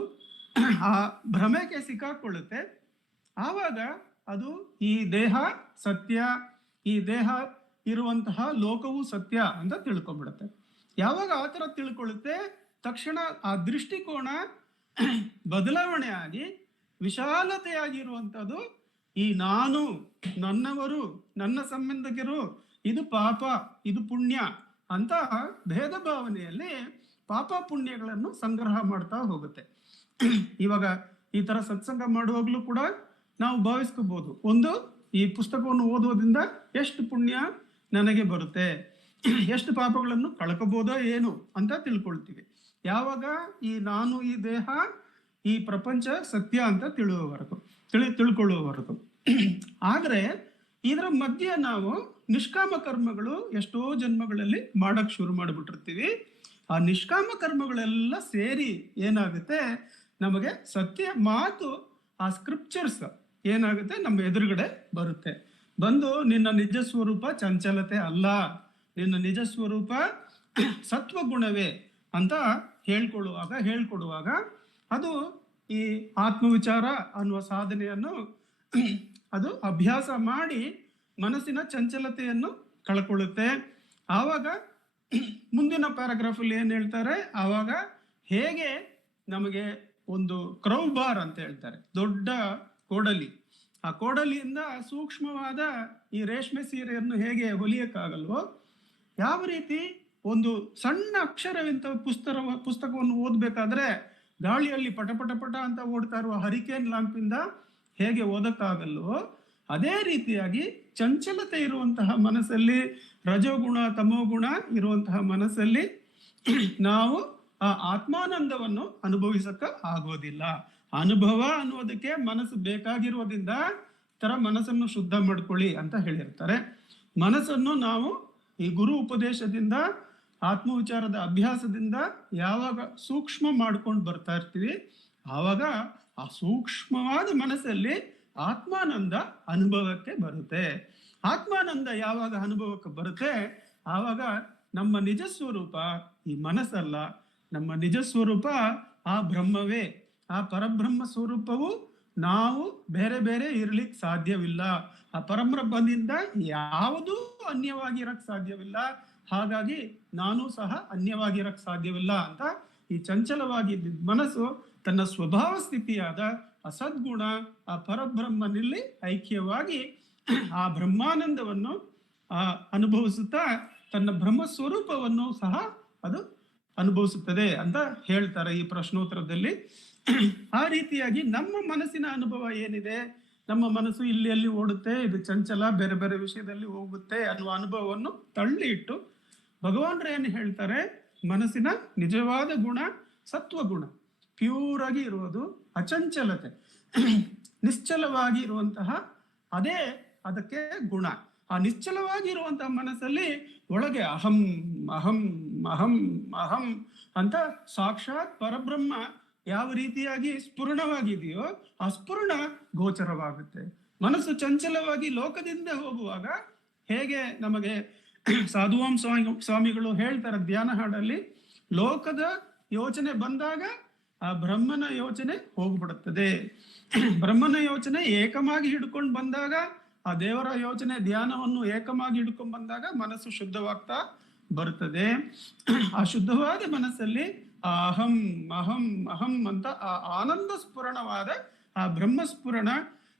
ಆ ಭ್ರಮೆಗೆ ಸಿಕ್ಕಾಕೊಳ್ಳುತ್ತೆ, ಆವಾಗ ಅದು ಈ ದೇಹ ಸತ್ಯ, ಈ ದೇಹ ಇರುವಂತಹ ಲೋಕವು ಸತ್ಯ ಅಂತ ತಿಳ್ಕೊಂಡ್ಬಿಡುತ್ತೆ. ಯಾವಾಗ ಆ ಥರ ತಿಳ್ಕೊಳ್ಳುತ್ತೆ, ತಕ್ಷಣ ಆ ದೃಷ್ಟಿಕೋನ ಬದಲಾವಣೆ ಆಗಿ ವಿಶಾಲತೆಯಾಗಿರುವಂಥದ್ದು ಈ ನಾನು, ನನ್ನವರು, ನನ್ನ ಸಂಬಂಧಿಕರು, ಇದು ಪಾಪ ಇದು ಪುಣ್ಯ ಅಂತ ಭೇದ ಭಾವನೆಯಲ್ಲಿ ಪಾಪ ಪುಣ್ಯಗಳನ್ನು ಸಂಗ್ರಹ ಮಾಡ್ತಾ ಹೋಗುತ್ತೆ. ಇವಾಗ ಈ ತರ ಸತ್ಸಂಗ ಮಾಡುವಾಗ್ಲೂ ಕೂಡ ನಾವು ಭಾವಿಸ್ಕೋಬಹುದು, ಒಂದು ಈ ಪುಸ್ತಕವನ್ನು ಓದೋದ್ರಿಂದ ಎಷ್ಟು ಪುಣ್ಯ ನನಗೆ ಬರುತ್ತೆ, ಎಷ್ಟು ಪಾಪಗಳನ್ನು ಕಳ್ಕೋಬೋದೋ ಏನು ಅಂತ ತಿಳ್ಕೊಳ್ತೀವಿ. ಯಾವಾಗ ಈ ನಾನು, ಈ ದೇಹ, ಈ ಪ್ರಪಂಚ ಸತ್ಯ ಅಂತ ತಿಳ್ಕೊಳ್ಳುವವರೆಗೂ. ಆದ್ರೆ ಇದರ ಮಧ್ಯೆ ನಾವು ನಿಷ್ಕಾಮ ಕರ್ಮಗಳು ಎಷ್ಟೋ ಜನ್ಮಗಳಲ್ಲಿ ಮಾಡಕ್ ಶುರು ಮಾಡಿಬಿಟ್ಟಿರ್ತೀವಿ. ಆ ನಿಷ್ಕಾಮ ಕರ್ಮಗಳೆಲ್ಲ ಸೇರಿ ಏನಾಗುತ್ತೆ, ನಮಗೆ ಸತ್ಯ ಮಾತು, ಆ ಸ್ಕ್ರಿಪ್ಚರ್ಸ್ ಏನಾಗುತ್ತೆ ನಮ್ಮ ಎದುರುಗಡೆ ಬರುತ್ತೆ. ಬಂದು ನಿನ್ನ ನಿಜ ಸ್ವರೂಪ ಚಂಚಲತೆ ಅಲ್ಲ, ನಿನ್ನ ನಿಜ ಸ್ವರೂಪ ಸತ್ವಗುಣವೇ ಅಂತ ಹೇಳ್ಕೊಡುವಾಗ ಅದು ಈ ಆತ್ಮವಿಚಾರ ಅನ್ನುವ ಸಾಧನೆಯನ್ನು ಅದು ಅಭ್ಯಾಸ ಮಾಡಿ ಮನಸ್ಸಿನ ಚಂಚಲತೆಯನ್ನು ಕಳ್ಕೊಳ್ಳುತ್ತೆ. ಆವಾಗ ಮುಂದಿನ ಪ್ಯಾರಾಗ್ರಾಫ್ ಅಲ್ಲಿ ಏನ್ ಹೇಳ್ತಾರೆ, ಆವಾಗ ಹೇಗೆ ನಮಗೆ ಒಂದು ಕ್ರೌ ಬಾರ್ ಅಂತ ಹೇಳ್ತಾರೆ, ದೊಡ್ಡ ಕೋಡಲಿ, ಆ ಕೋಡಲಿಯಿಂದ ಸೂಕ್ಷ್ಮವಾದ ಈ ರೇಷ್ಮೆ ಸೀರೆಯನ್ನು ಹೇಗೆ ಹೊಲಿಯಕ್ಕಾಗಲ್ವೋ, ಯಾವ ರೀತಿ ಒಂದು ಸಣ್ಣ ಅಕ್ಷರವಿಂತ ಪುಸ್ತಕವನ್ನು ಓದಬೇಕಾದ್ರೆ ಗಾಳಿಯಲ್ಲಿ ಪಟ ಪಟ ಪಟ ಅಂತ ಓಡ್ತಾ ಇರುವ ಹರಿಕೇನ್ ಲ್ಯಾಂಪಿಂದ ಹೇಗೆ ಓದಕ್ಕಾಗಲ್ಲೋ ಅದೇ ರೀತಿಯಾಗಿ ಚಂಚಲತೆ ಇರುವಂತಹ ಮನಸ್ಸಲ್ಲಿ, ರಜೋಗುಣ ತಮೋಗುಣ ಇರುವಂತಹ ಮನಸ್ಸಲ್ಲಿ ನಾವು ಆ ಆತ್ಮಾನಂದವನ್ನು ಅನುಭವಿಸಕ್ಕ ಆಗೋದಿಲ್ಲ. ಅನುಭವ ಅನ್ನೋದಕ್ಕೆ ಮನಸ್ಸು ಬೇಕಾಗಿರೋದ್ರಿಂದ ತರ ಮನಸ್ಸನ್ನು ಶುದ್ಧ ಮಾಡ್ಕೊಳ್ಳಿ ಅಂತ ಹೇಳಿರ್ತಾರೆ. ಮನಸ್ಸನ್ನು ನಾವು ಈ ಗುರು ಉಪದೇಶದಿಂದ, ಆತ್ಮವಿಚಾರದ ಅಭ್ಯಾಸದಿಂದ ಯಾವಾಗ ಸೂಕ್ಷ್ಮ ಮಾಡ್ಕೊಂಡು ಬರ್ತಾ ಇರ್ತೀವಿ, ಆವಾಗ ಆ ಸೂಕ್ಷ್ಮವಾದ ಮನಸ್ಸಲ್ಲಿ ಆತ್ಮಾನಂದ ಅನುಭವಕ್ಕೆ ಬರುತ್ತೆ. ಆತ್ಮಾನಂದ ಯಾವಾಗ ಅನುಭವಕ್ಕೆ ಬರುತ್ತೆ, ಆವಾಗ ನಮ್ಮ ನಿಜ ಸ್ವರೂಪ ಈ ಮನಸ್ಸಲ್ಲ, ನಮ್ಮ ನಿಜ ಸ್ವರೂಪ ಆ ಬ್ರಹ್ಮವೇ. ಆ ಪರಬ್ರಹ್ಮ ಸ್ವರೂಪವು ನಾವು ಬೇರೆ ಬೇರೆ ಇರ್ಲಿಕ್ಕೆ ಸಾಧ್ಯವಿಲ್ಲ. ಆ ಪರಬ್ರಹ್ಮದಿಂದ ಯಾವುದೂ ಅನ್ಯವಾಗಿರಕ್ ಸಾಧ್ಯವಿಲ್ಲ. ಹಾಗಾಗಿ ನಾನು ಸಹ ಅನ್ಯವಾಗಿರಕ್ ಸಾಧ್ಯವಿಲ್ಲ ಅಂತ ಈ ಚಂಚಲವಾಗಿದ್ದ ಮನಸ್ಸು ತನ್ನ ಸ್ವಭಾವ ಸ್ಥಿತಿಯಾದ ಅಸದ್ಗುಣ ಆ ಪರಬ್ರಹ್ಮನಲ್ಲಿ ಐಕ್ಯವಾಗಿ ಆ ಬ್ರಹ್ಮಾನಂದವನ್ನು ಅನುಭವಿಸುತ್ತಾ ತನ್ನ ಬ್ರಹ್ಮ ಸ್ವರೂಪವನ್ನು ಸಹ ಅದು ಅನುಭವಿಸುತ್ತದೆ ಅಂತ ಹೇಳ್ತಾರೆ ಈ ಪ್ರಶ್ನೋತ್ತರದಲ್ಲಿ. ಆ ರೀತಿಯಾಗಿ ನಮ್ಮ ಮನಸ್ಸಿನ ಅನುಭವ ಏನಿದೆ, ನಮ್ಮ ಮನಸ್ಸು ಇಲ್ಲಿ ಅಲ್ಲಿ ಓಡುತ್ತೆ, ಇದು ಚಂಚಲ, ಬೇರೆ ಬೇರೆ ವಿಷಯದಲ್ಲಿ ಹೋಗುತ್ತೆ ಅನ್ನುವ ಅನುಭವವನ್ನು ತಳ್ಳಿ ಇಟ್ಟು ಭಗವಾನ್ರು ಏನು ಹೇಳ್ತಾರೆ, ಮನಸ್ಸಿನ ನಿಜವಾದ ಗುಣ ಸತ್ವಗುಣ, ಪ್ಯೂರ್ ಆಗಿ ಇರುವುದು, ಅಚಂಚಲತೆ, ನಿಶ್ಚಲವಾಗಿ ಇರುವಂತಹ ಅದೇ ಅದಕ್ಕೆ ಗುಣ. ಆ ನಿಶ್ಚಲವಾಗಿ ಇರುವಂತಹ ಮನಸ್ಸಲ್ಲಿ ಒಳಗೆ ಅಹಂ ಅಹಂ ಅಹಂ ಅಹಂ ಅಂತ ಸಾಕ್ಷಾತ್ ಪರಬ್ರಹ್ಮ ಯಾವ ರೀತಿಯಾಗಿ ಸ್ಫುರಣವಾಗಿದೆಯೋ ಆ ಸ್ಫುರಣ ಗೋಚರವಾಗುತ್ತೆ. ಮನಸ್ಸು ಚಂಚಲವಾಗಿ ಲೋಕದಿಂದ ಹೋಗುವಾಗ ಹೇಗೆ ನಮಗೆ ಸಾಧುವಾಂ ಸ್ವಾಮಿಗಳು ಹೇಳ್ತಾರೆ ಧ್ಯಾನ ಹಾಡಲ್ಲಿ, ಲೋಕದ ಯೋಚನೆ ಬಂದಾಗ ಆ ಬ್ರಹ್ಮನ ಯೋಚನೆ ಹೋಗ್ಬಿಡುತ್ತದೆ. ಬ್ರಹ್ಮನ ಯೋಚನೆ ಏಕಮಾಗಿ ಹಿಡ್ಕೊಂಡು ಬಂದಾಗ, ಆ ದೇವರ ಯೋಚನೆ ಧ್ಯಾನವನ್ನು ಏಕಮಾಗಿ ಹಿಡ್ಕೊಂಡು ಬಂದಾಗ ಮನಸ್ಸು ಶುದ್ಧವಾಗ್ತಾ ಬರುತ್ತದೆ. ಆ ಶುದ್ಧವಾದ ಮನಸ್ಸಲ್ಲಿ ಆ ಅಹಂ ಅಹಂ ಅಹಂ ಅಂತ ಆ ಆನಂದ ಸ್ಫುರಣವಾದ ಆ ಬ್ರಹ್ಮ ಸ್ಫುರಣ,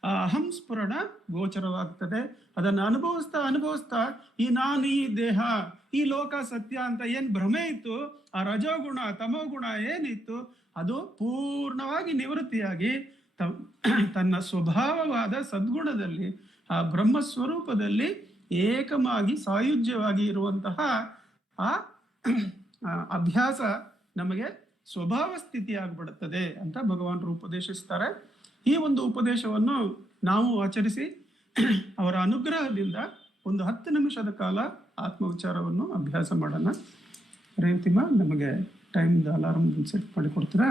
ಆ ಅಹಂ ಸ್ಫುರಣ ಗೋಚರವಾಗ್ತದೆ. ಅದನ್ನು ಅನುಭವಿಸ್ತಾ ಅನುಭವಿಸ್ತಾ ಈ ನಾನು, ಈ ದೇಹ, ಈ ಲೋಕ ಸತ್ಯ ಅಂತ ಏನ್ ಭ್ರಮೆ ಇತ್ತು, ಆ ರಜೋಗುಣ ತಮೋಗುಣ ಏನಿತ್ತು, ಅದು ಪೂರ್ಣವಾಗಿ ನಿವೃತ್ತಿಯಾಗಿ ತನ್ನ ಸ್ವಭಾವವಾದ ಸದ್ಗುಣದಲ್ಲಿ ಆ ಬ್ರಹ್ಮ ಸ್ವರೂಪದಲ್ಲಿ ಏಕಮಾಗಿ ಸಾಯುಜ್ಯವಾಗಿ ಇರುವಂತಹ ಆ ಅಭ್ಯಾಸ ನಮಗೆ ಸ್ವಭಾವ ಸ್ಥಿತಿ ಆಗ್ಬಿಡುತ್ತದೆ ಅಂತ ಭಗವಾನರು ಉಪದೇಶಿಸ್ತಾರೆ. ಈ ಒಂದು ಉಪದೇಶವನ್ನು ನಾವು ಆಚರಿಸಿ ಅವರ ಅನುಗ್ರಹದಿಂದ ಒಂದು 10 ನಿಮಿಷದ ಕಾಲ ಆತ್ಮವಿಚಾರವನ್ನು ಅಭ್ಯಾಸ ಮಾಡೋಣ. ರೇವತಿಮ್ಮ, ನಮಗೆ ಟೈಮ್ದು ಅಲಾರ್ಮ್ ಸೆಟ್ ಮಾಡಿ ಕೊಡ್ತೀರಾ?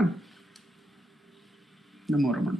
ನಮೋ ರಮಣ.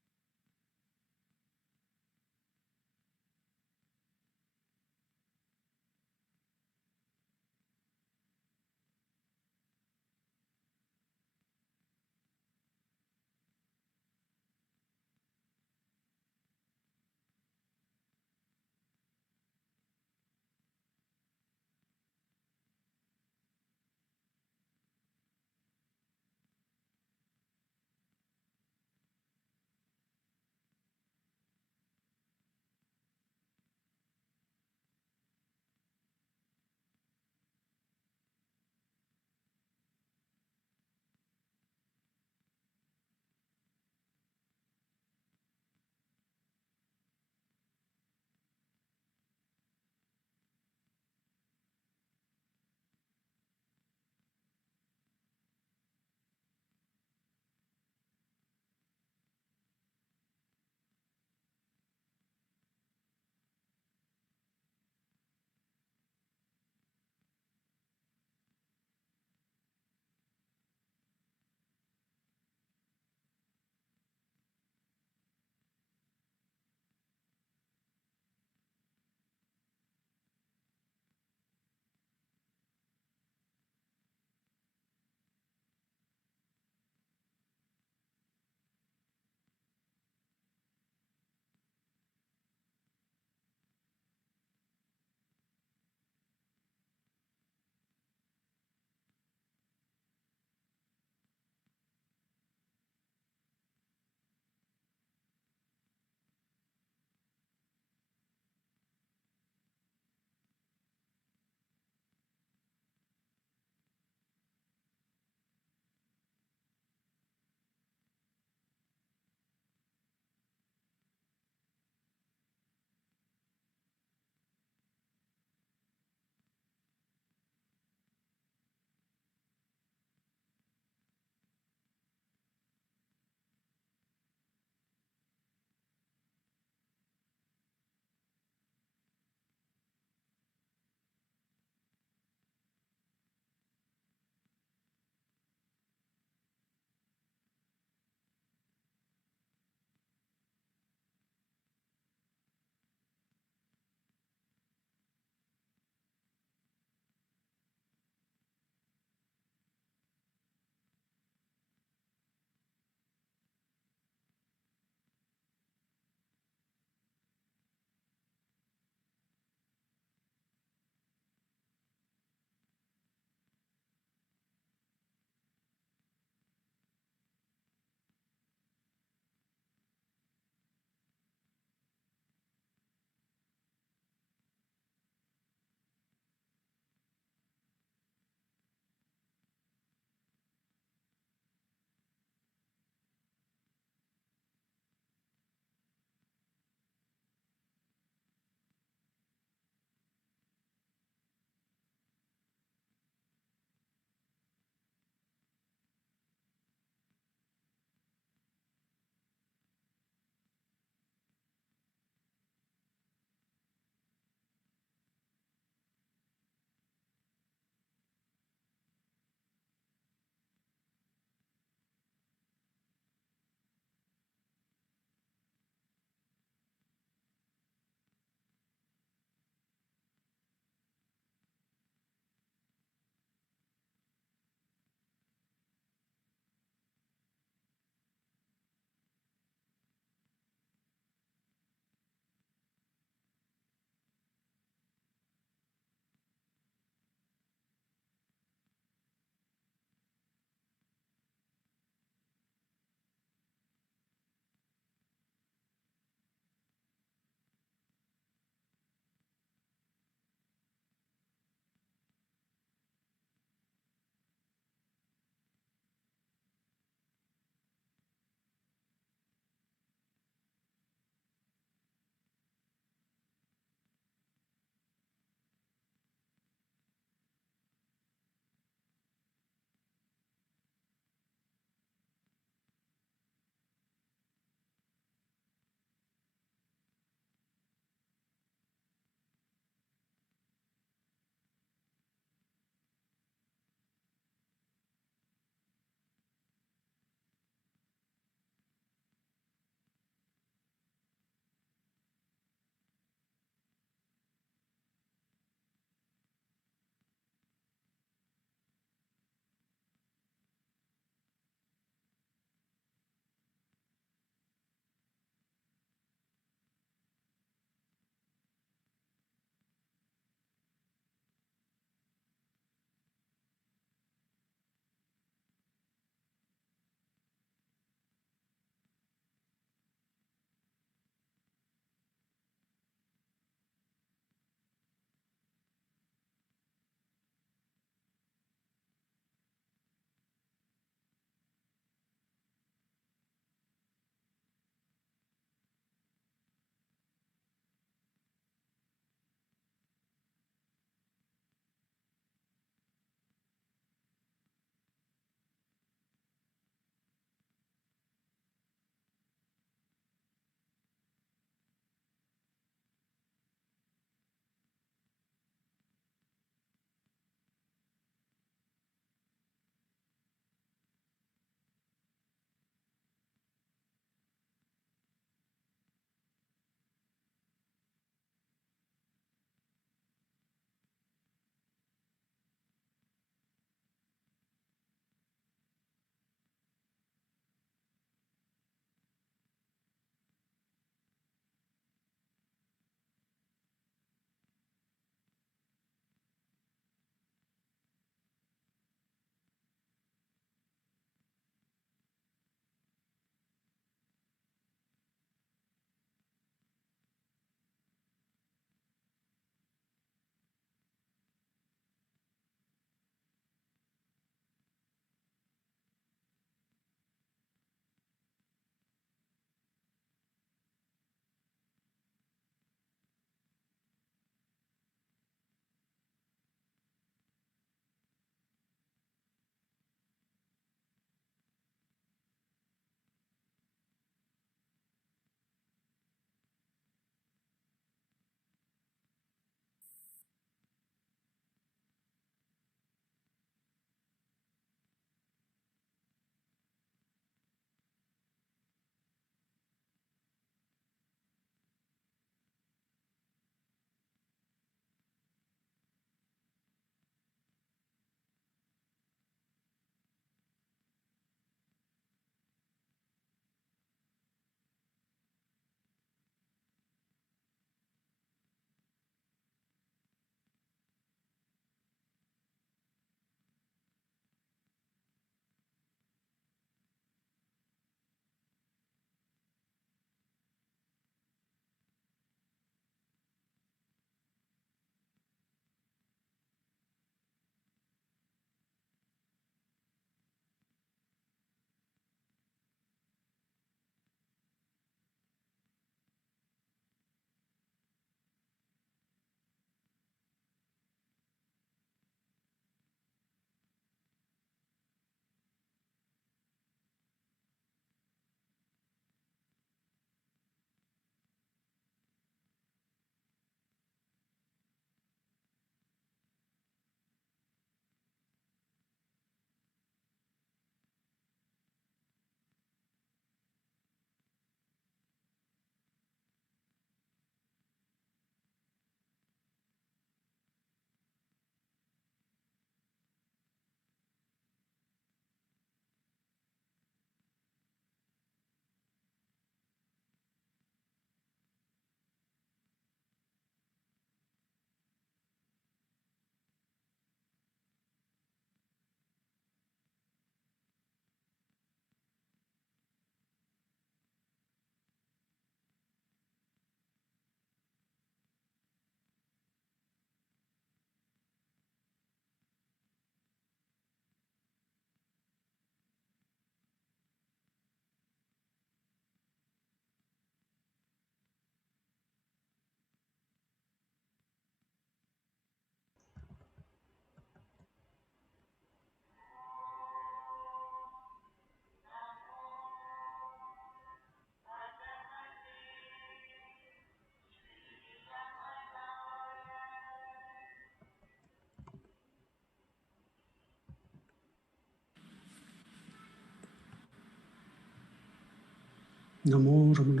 ನಮೋ ರಮಣ.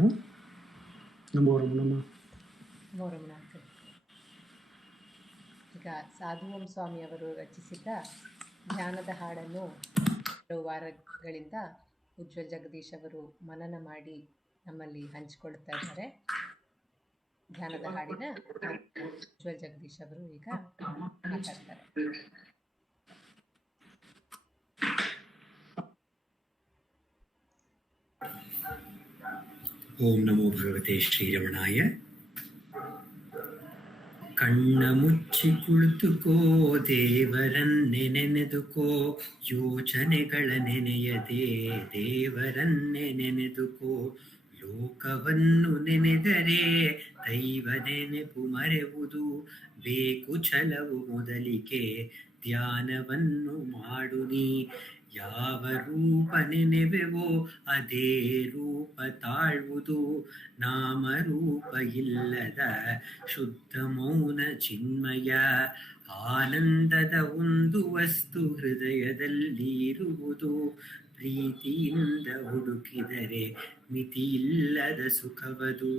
ನಮೋ ರಮಣಮ್ಮ. ನಮೋ ರಮಣಾಥ. ಈಗ ಸಾಧುವಂ ಸ್ವಾಮಿಯವರು ರಚಿಸಿದ್ದ ಧ್ಯಾನದ ಹಾಡನ್ನು ಕೆಲವು ವಾರಗಳಿಂದ ಉಜ್ವಲ್ ಜಗದೀಶ್ ಅವರು ಮನನ ಮಾಡಿ ನಮ್ಮಲ್ಲಿ ಹಂಚಿಕೊಳ್ತಾ ಇದ್ದಾರೆ. ಧ್ಯಾನದ ಹಾಡಿನ ಉಜ್ವಲ್ ಜಗದೀಶ್ ಅವರು ಈಗ ಮಾತಾಡ್ತಾರೆ. ಓಂ ನಮೋ ಭಗವತೆ ಶ್ರೀರಮಣಾಯ. ಕಣ್ಣ ಮುಚ್ಚಿ ಕುಳಿತುಕೋ, ದೇವರನ್ನೇ ನೆನೆದುಕೋ, ಯೋಚನೆಗಳ ನೆನೆಯದೆ ದೇವರನ್ನೇ ನೆನೆದುಕೋ. ಲೋಕವನ್ನು ನೆನೆದರೆ ದೈವ ನೆನೆಪು ಮರೆಯುವುದು, ಬೇಕು ಛಲವು ಮೊದಲಿಗೆ ಧ್ಯಾನವನ್ನು ಮಾಡು ನೀ. ಯಾವ ರೂಪ ನೆನೆವೆವೋ ಅದೇ ರೂಪ ತಾಳುವುದು, ನಾಮರೂಪ ಇಲ್ಲದ ಶುದ್ಧ ಮೌನ ಚಿನ್ಮಯ. ಆನಂದದ ಒಂದು ವಸ್ತು ಹೃದಯದಲ್ಲಿ ಇರುವುದು, ಪ್ರೀತಿಯಿಂದ ಹುಡುಕಿದರೆ ಮಿತಿಯಿಲ್ಲದ ಸುಖವದು.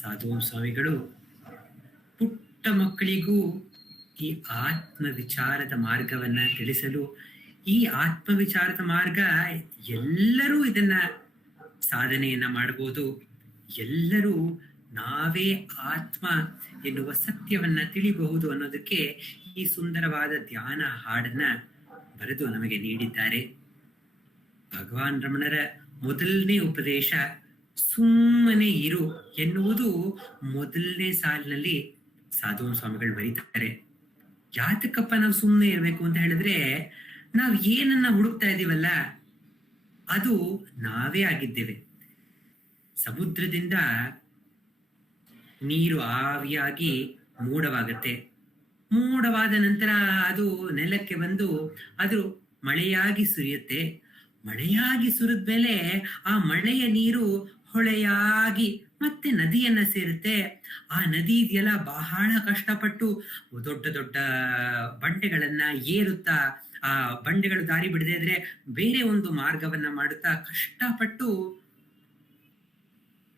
ಸಾಧು ಸ್ವಾಮಿಗಳು ಪುಟ್ಟ ಮಕ್ಕಳಿಗೂ ಈ ಆತ್ಮ ವಿಚಾರದ ಮಾರ್ಗವನ್ನ ತಿಳಿಸಲು, ಈ ಆತ್ಮ ವಿಚಾರದ ಮಾರ್ಗ ಎಲ್ಲರೂ ಇದನ್ನ ಸಾಧನೆಯನ್ನ ಮಾಡಬಹುದು, ಎಲ್ಲರೂ ನಾವೇ ಆತ್ಮ ಎನ್ನುವ ಸತ್ಯವನ್ನ ತಿಳಿಬಹುದು ಅನ್ನೋದಕ್ಕೆ ಈ ಸುಂದರವಾದ ಧ್ಯಾನ ಹಾಡನ್ನ ಬರೆದು ನಮಗೆ ನೀಡಿದ್ದಾರೆ. ಭಗವಾನ್ ರಮಣರ ಮೊದಲನೇ ಉಪದೇಶ ಸುಮ್ಮನೆ ಇರು ಎನ್ನುವುದು ಮೊದಲನೇ ಸಾಲಿನಲ್ಲಿ ಸಾಧು ಸ್ವಾಮಿಗಳು ಬರೀತಾರೆ. ಯಾತಕ್ಕಪ್ಪ ನಾವು ಸುಮ್ಮನೆ ಇರಬೇಕು ಅಂತ ಹೇಳಿದ್ರೆ, ನಾವು ಏನನ್ನ ಹುಡುಕ್ತಾ ಇದೀವಲ್ಲ ಅದು ನಾವೇ ಆಗಿದ್ದೇವೆ. ಸಮುದ್ರದಿಂದ ನೀರು ಆವಿಯಾಗಿ ಮೋಡವಾಗತ್ತೆ. ಮೋಡವಾದ ನಂತರ ಅದು ನೆಲಕ್ಕೆ ಬಂದು ಅದು ಮಳೆಯಾಗಿ ಸುರಿಯುತ್ತೆ. ಮಳೆಯಾಗಿ ಸುರಿದ್ಮೇಲೆ ಆ ಮಳೆಯ ನೀರು ಹೊಳೆಯಾಗಿ ಮತ್ತೆ ನದಿಯನ್ನ ಸೇರುತ್ತೆ. ಆ ನದಿ ಇದೆಯಲ್ಲ, ಬಹಳ ಕಷ್ಟಪಟ್ಟು ದೊಡ್ಡ ದೊಡ್ಡ ಬಂಡೆಗಳನ್ನ ಏರುತ್ತಾ, ಆ ಬಂಡೆಗಳು ದಾರಿ ಬಿಡದೆ ಇದ್ರೆ ಬೇರೆ ಒಂದು ಮಾರ್ಗವನ್ನ ಮಾಡುತ್ತಾ ಕಷ್ಟಪಟ್ಟು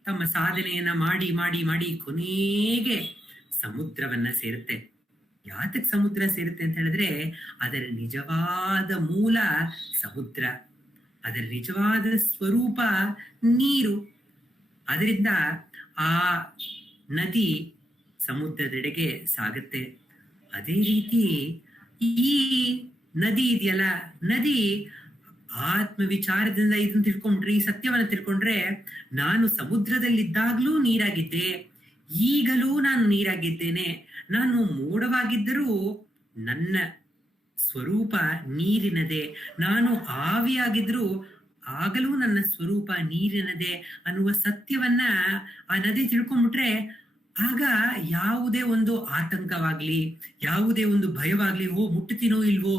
ತಮ್ಮ ಸಾಧನೆಯನ್ನ ಮಾಡಿ ಮಾಡಿ ಮಾಡಿ ಕೊನೆಗೆ ಸಮುದ್ರವನ್ನ ಸೇರುತ್ತೆ. ಯಾತಕ್ ಸಮುದ್ರ ಸೇರುತ್ತೆ ಅಂತ ಹೇಳಿದ್ರೆ, ಅದರ ನಿಜವಾದ ಮೂಲ ಸಮುದ್ರ, ಅದರ ನಿಜವಾದ ಸ್ವರೂಪ ನೀರು. ಅದರಿಂದ ಆ ನದಿ ಸಮುದ್ರದೆಡೆಗೆ ಸಾಗುತ್ತೆ. ಅದೇ ರೀತಿ ಈ ನದಿ ಇದೆಯಲ್ಲ, ನದಿ ಆತ್ಮ ವಿಚಾರದಿಂದ ಇದನ್ನ ತಿಳ್ಕೊಂಡ್ರೆ, ಈ ಸತ್ಯವನ್ನ ತಿಳ್ಕೊಂಡ್ರೆ, ನಾನು ಸಮುದ್ರದಲ್ಲಿದ್ದಾಗ್ಲೂ ನೀರಾಗಿದ್ದೆ, ಈಗಲೂ ನಾನು ನೀರಾಗಿದ್ದೇನೆ. ನಾನು ಮೋಡವಾಗಿದ್ದರೂ ನನ್ನ ಸ್ವರೂಪ ನೀರಿನದೇ, ನಾನು ಆವಿಯಾಗಿದ್ರೂ ಆಗಲೂ ನನ್ನ ಸ್ವರೂಪ ನೀರಿನದೇ ಅನ್ನುವ ಸತ್ಯವನ್ನ ಆ ನದಿ ತಿಳ್ಕೊಂಡ್ಬಿಟ್ರೆ, ಆಗ ಯಾವುದೇ ಒಂದು ಆತಂಕವಾಗ್ಲಿ, ಯಾವುದೇ ಒಂದು ಭಯವಾಗ್ಲಿ, ಮುಟ್ಟುತ್ತೀನೋ ಇಲ್ವೋ,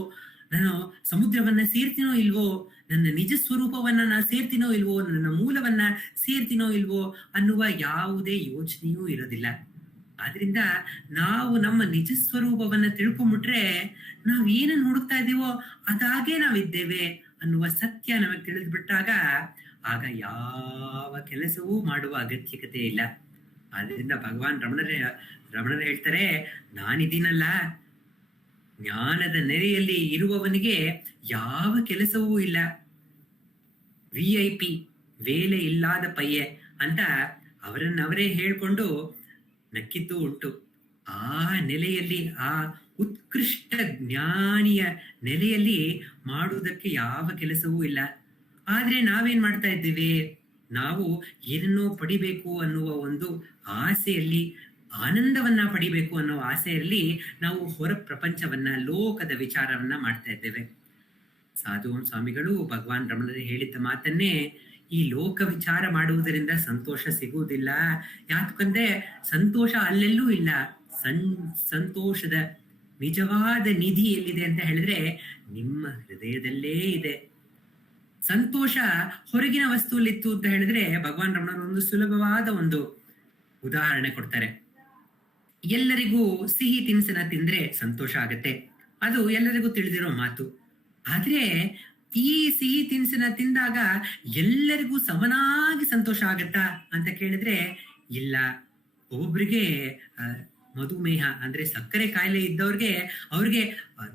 ನಾನು ಸಮುದ್ರವನ್ನ ಸೇರ್ತೀನೋ ಇಲ್ವೋ, ನನ್ನ ನಿಜ ಸ್ವರೂಪವನ್ನ ನಾನು ಸೇರ್ತೀನೋ ಇಲ್ವೋ, ನನ್ನ ಮೂಲವನ್ನ ಸೇರ್ತೀನೋ ಇಲ್ವೋ ಅನ್ನುವ ಯಾವುದೇ ಯೋಚನೆಯೂ ಇರೋದಿಲ್ಲ. ಆದ್ರಿಂದ ನಾವು ನಮ್ಮ ನಿಜ ಸ್ವರೂಪವನ್ನ ತಿಳ್ಕೊಂಡ್ಬಿಟ್ರೆ, ನಾವ್ ಏನನ್ನ ಹುಡುಕ್ತಾ ಇದ್ದೀವೋ ಅದಾಗೆ ನಾವಿದ್ದೇವೆ ಅನ್ನುವ ಸತ್ಯ ನಮಗೆ ತಿಳಿದ್ಬಿಟ್ಟಾಗ ಆಗ ಯಾವ ಕೆಲಸವೂ ಮಾಡುವ ಅಗತ್ಯತೆ ಇಲ್ಲ. ಆದ್ರಿಂದ ಭಗವಾನ್ ರಮಣರು ಹೇಳ್ತಾರೆ, ನಾನಿದ್ದೀನಲ್ಲ, ಜ್ಞಾನದ ನೆರೆಯಲ್ಲಿ ಇರುವವನಿಗೆ ಯಾವ ಕೆಲಸವೂ ಇಲ್ಲ, VIP ವೇಲೆ ಇಲ್ಲದ ಪಯ್ಯೆ ಅಂತ ಅವರನ್ನವರೇ ಹೇಳ್ಕೊಂಡು ನಕ್ಕಿದ್ದು ಉಂಟು. ಆ ನೆಲೆಯಲ್ಲಿ, ಆ ಉತ್ಕೃಷ್ಟ ಜ್ಞಾನಿಯ ನೆಲೆಯಲ್ಲಿ ಮಾಡುವುದಕ್ಕೆ ಯಾವ ಕೆಲಸವೂ ಇಲ್ಲ. ಆದ್ರೆ ನಾವೇನ್ ಮಾಡ್ತಾ ಇದ್ದೀವಿ, ನಾವು ಏನನ್ನೋ ಪಡಿಬೇಕು ಅನ್ನುವ ಒಂದು ಆಸೆಯಲ್ಲಿ, ಆನಂದವನ್ನ ಪಡಿಬೇಕು ಅನ್ನೋ ಆಸೆಯಲ್ಲಿ ನಾವು ಹೊರ ಪ್ರಪಂಚವನ್ನ, ಲೋಕದ ವಿಚಾರವನ್ನ ಮಾಡ್ತಾ ಇದ್ದೇವೆ. ಸಾಧು ಸ್ವಾಮಿಗಳು ಭಗವಾನ್ ರಮಣರು ಹೇಳಿದ್ದ ಮಾತನ್ನೇ, ಈ ಲೋಕ ವಿಚಾರ ಮಾಡುವುದರಿಂದ ಸಂತೋಷ ಸಿಗುವುದಿಲ್ಲ. ಯಾಕಂದ್ರೆ ಸಂತೋಷ ಅಲ್ಲೆಲ್ಲೂ ಇಲ್ಲ. ಸಂತೋಷದ ನಿಜವಾದ ನಿಧಿ ಎಲ್ಲಿದೆ ಅಂತ ಹೇಳಿದ್ರೆ ನಿಮ್ಮ ಹೃದಯದಲ್ಲೇ ಇದೆ. ಸಂತೋಷ ಹೊರಗಿನ ವಸ್ತುವಲ್ಲಿತ್ತು ಅಂತ ಹೇಳಿದ್ರೆ ಭಗವಾನ್ ರಮಣರು ಒಂದು ಸುಲಭವಾದ ಒಂದು ಉದಾಹರಣೆ ಕೊಡ್ತಾರೆ. ಎಲ್ಲರಿಗೂ ಸಿಹಿ ತಿನಿಸನ್ನ ತಿಂದ್ರೆ ಸಂತೋಷ ಆಗತ್ತೆ, ಅದು ಎಲ್ಲರಿಗೂ ತಿಳಿದಿರೋ ಮಾತು. ಆದ್ರೆ ಈ ಸಿಹಿ ತಿನಿಸನ್ನ ತಿಂದಾಗ ಎಲ್ಲರಿಗೂ ಸಮನಾಗಿ ಸಂತೋಷ ಆಗತ್ತಾ ಅಂತ ಕೇಳಿದ್ರೆ ಇಲ್ಲ. ಒಬ್ಬೊಬ್ರಿಗೆ ಮಧುಮೇಹ ಅಂದ್ರೆ ಸಕ್ಕರೆ ಕಾಯಿಲೆ ಇದ್ದವ್ರಿಗೆ ಅವ್ರಿಗೆ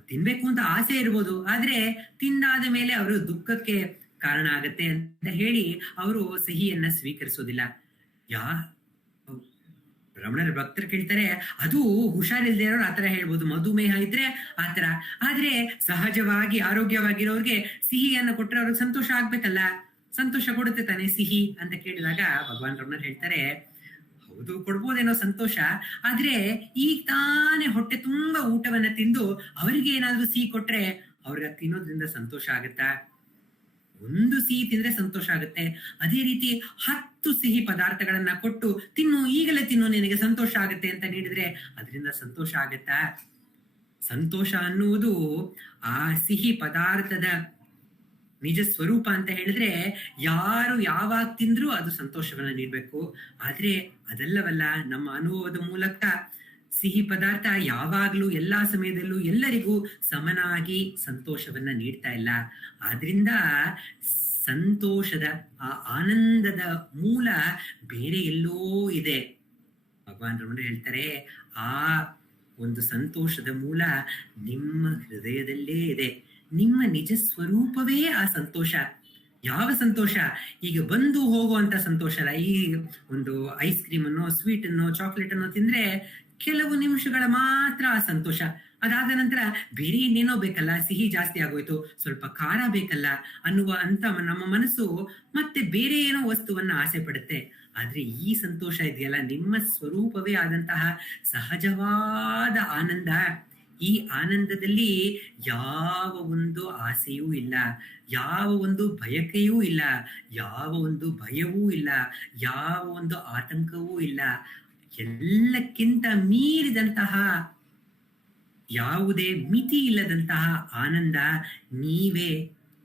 ತಿನ್ಬೇಕು ಅಂತ ಆಸೆ ಇರ್ಬೋದು, ಆದ್ರೆ ತಿಂದಾದ ಮೇಲೆ ಅವರು ದುಃಖಕ್ಕೆ ಕಾರಣ ಆಗತ್ತೆ ಅಂತ ಹೇಳಿ ಅವರು ಸಿಹಿಯನ್ನ ಸ್ವೀಕರಿಸೋದಿಲ್ಲ. ರಮಣರ ಭಕ್ತರು ಕೇಳ್ತಾರೆ, ಅದು ಹುಷಾರಿಲ್ದೇ ಇರೋರು ಆತರ ಹೇಳ್ಬೋದು, ಮಧುಮೇಹ ಇದ್ರೆ ಆತರ. ಆದ್ರೆ ಸಹಜವಾಗಿ ಆರೋಗ್ಯವಾಗಿರೋರ್ಗೆ ಸಿಹಿಯನ್ನ ಕೊಟ್ರೆ ಅವ್ರಿಗೆ ಸಂತೋಷ ಆಗ್ಬೇಕಲ್ಲ, ಸಂತೋಷ ಕೊಡುತ್ತೆ ತಾನೆ ಸಿಹಿ ಅಂತ ಕೇಳಿದಾಗ ಭಗವಾನ್ ರಮಣರ್ ಹೇಳ್ತಾರೆ, ಹೌದು ಕೊಡ್ಬೋದೇನೋ ಸಂತೋಷ, ಆದ್ರೆ ಈಗ ತಾನೇ ಹೊಟ್ಟೆ ತುಂಬಾ ಊಟವನ್ನ ತಿಂದು ಅವರಿಗೆ ಏನಾದ್ರೂ ಸಿಹಿ ಕೊಟ್ರೆ ಅವ್ರಿಗೆ ತಿನ್ನೋದ್ರಿಂದ ಸಂತೋಷ ಆಗತ್ತಾ? ಒಂದು ಸಿಹಿ ತಿಂದ್ರೆ ಸಂತೋಷ ಆಗುತ್ತೆ. ಅದೇ ರೀತಿ 10 ಸಿಹಿ ಪದಾರ್ಥಗಳನ್ನ ಕೊಟ್ಟು ತಿನ್ನು, ಈಗಲೇ ತಿನ್ನು, ನಿನಗೆ ಸಂತೋಷ ಆಗುತ್ತೆ ಅಂತ ನೀಡಿದ್ರೆ ಅದರಿಂದ ಸಂತೋಷ ಆಗತ್ತಾ? ಸಂತೋಷ ಅನ್ನುವುದು ಆ ಸಿಹಿ ಪದಾರ್ಥದ ನಿಜ ಸ್ವರೂಪ ಅಂತ ಹೇಳಿದ್ರೆ ಯಾರು ಯಾವಾಗ ತಿಂದ್ರೂ ಅದು ಸಂತೋಷವನ್ನ ನೀಡ್ಬೇಕು. ಆದ್ರೆ ಅದಲ್ಲವಲ್ಲ, ನಮ್ಮ ಅನುಭವದ ಮೂಲಕ ಸಿಹಿ ಪದಾರ್ಥ ಯಾವಾಗ್ಲೂ ಎಲ್ಲಾ ಸಮಯದಲ್ಲೂ ಎಲ್ಲರಿಗೂ ಸಮನಾಗಿ ಸಂತೋಷವನ್ನ ನೀಡ್ತಾ ಇಲ್ಲ. ಆದ್ರಿಂದ ಸಂತೋಷದ ಆ ಆನಂದದ ಮೂಲ ಬೇರೆ ಎಲ್ಲೋ ಇದೆ. ಭಗವಾನ್ ರಮಣ ಹೇಳ್ತಾರೆ, ಆ ಒಂದು ಸಂತೋಷದ ಮೂಲ ನಿಮ್ಮ ಹೃದಯದಲ್ಲೇ ಇದೆ. ನಿಮ್ಮ ನಿಜ ಸ್ವರೂಪವೇ ಆ ಸಂತೋಷ. ಯಾವ ಸಂತೋಷ? ಈಗ ಬಂದು ಹೋಗುವಂತ ಸಂತೋಷ ಅಲ್ಲ. ಈ ಒಂದು ಐಸ್ ಕ್ರೀಮ್ ಅನ್ನೋ, ಸ್ವೀಟ್ ಅನ್ನೋ, ಚಾಕ್ಲೇಟ್ ಅನ್ನೋ ತಿಂದ್ರೆ ಕೆಲವು ನಿಮಿಷಗಳ ಮಾತ್ರ ಆ ಸಂತೋಷ. ಅದಾದ ನಂತರ ಬೇರೆ ಇನ್ನೇನೋ ಬೇಕಲ್ಲ, ಸಿಹಿ ಜಾಸ್ತಿ ಆಗೋಯ್ತು, ಸ್ವಲ್ಪ ಖಾರ ಬೇಕಲ್ಲ ಅನ್ನುವ ಅಂತ ನಮ್ಮ ಮನಸ್ಸು ಮತ್ತೆ ಬೇರೆ ಏನೋ ವಸ್ತುವನ್ನ ಆಸೆ ಪಡುತ್ತೆ. ಆದ್ರೆ ಈ ಸಂತೋಷ ಇದೆಯಲ್ಲ, ನಿಮ್ಮ ಸ್ವರೂಪವೇ ಆದಂತಹ ಸಹಜವಾದ ಆನಂದ. ಈ ಆನಂದದಲ್ಲಿ ಯಾವ ಒಂದು ಆಸೆಯೂ ಇಲ್ಲ, ಯಾವ ಒಂದು ಬಯಕೆಯೂ ಇಲ್ಲ, ಯಾವ ಒಂದು ಭಯವೂ ಇಲ್ಲ, ಯಾವ ಒಂದು ಆತಂಕವೂ ಇಲ್ಲ. ಎಲ್ಲಕ್ಕಿಂತ ಮೀರಿದಂತಹ, ಯಾವುದೇ ಮಿತಿ ಇಲ್ಲದಂತಹ ಆನಂದ ನೀವೇ.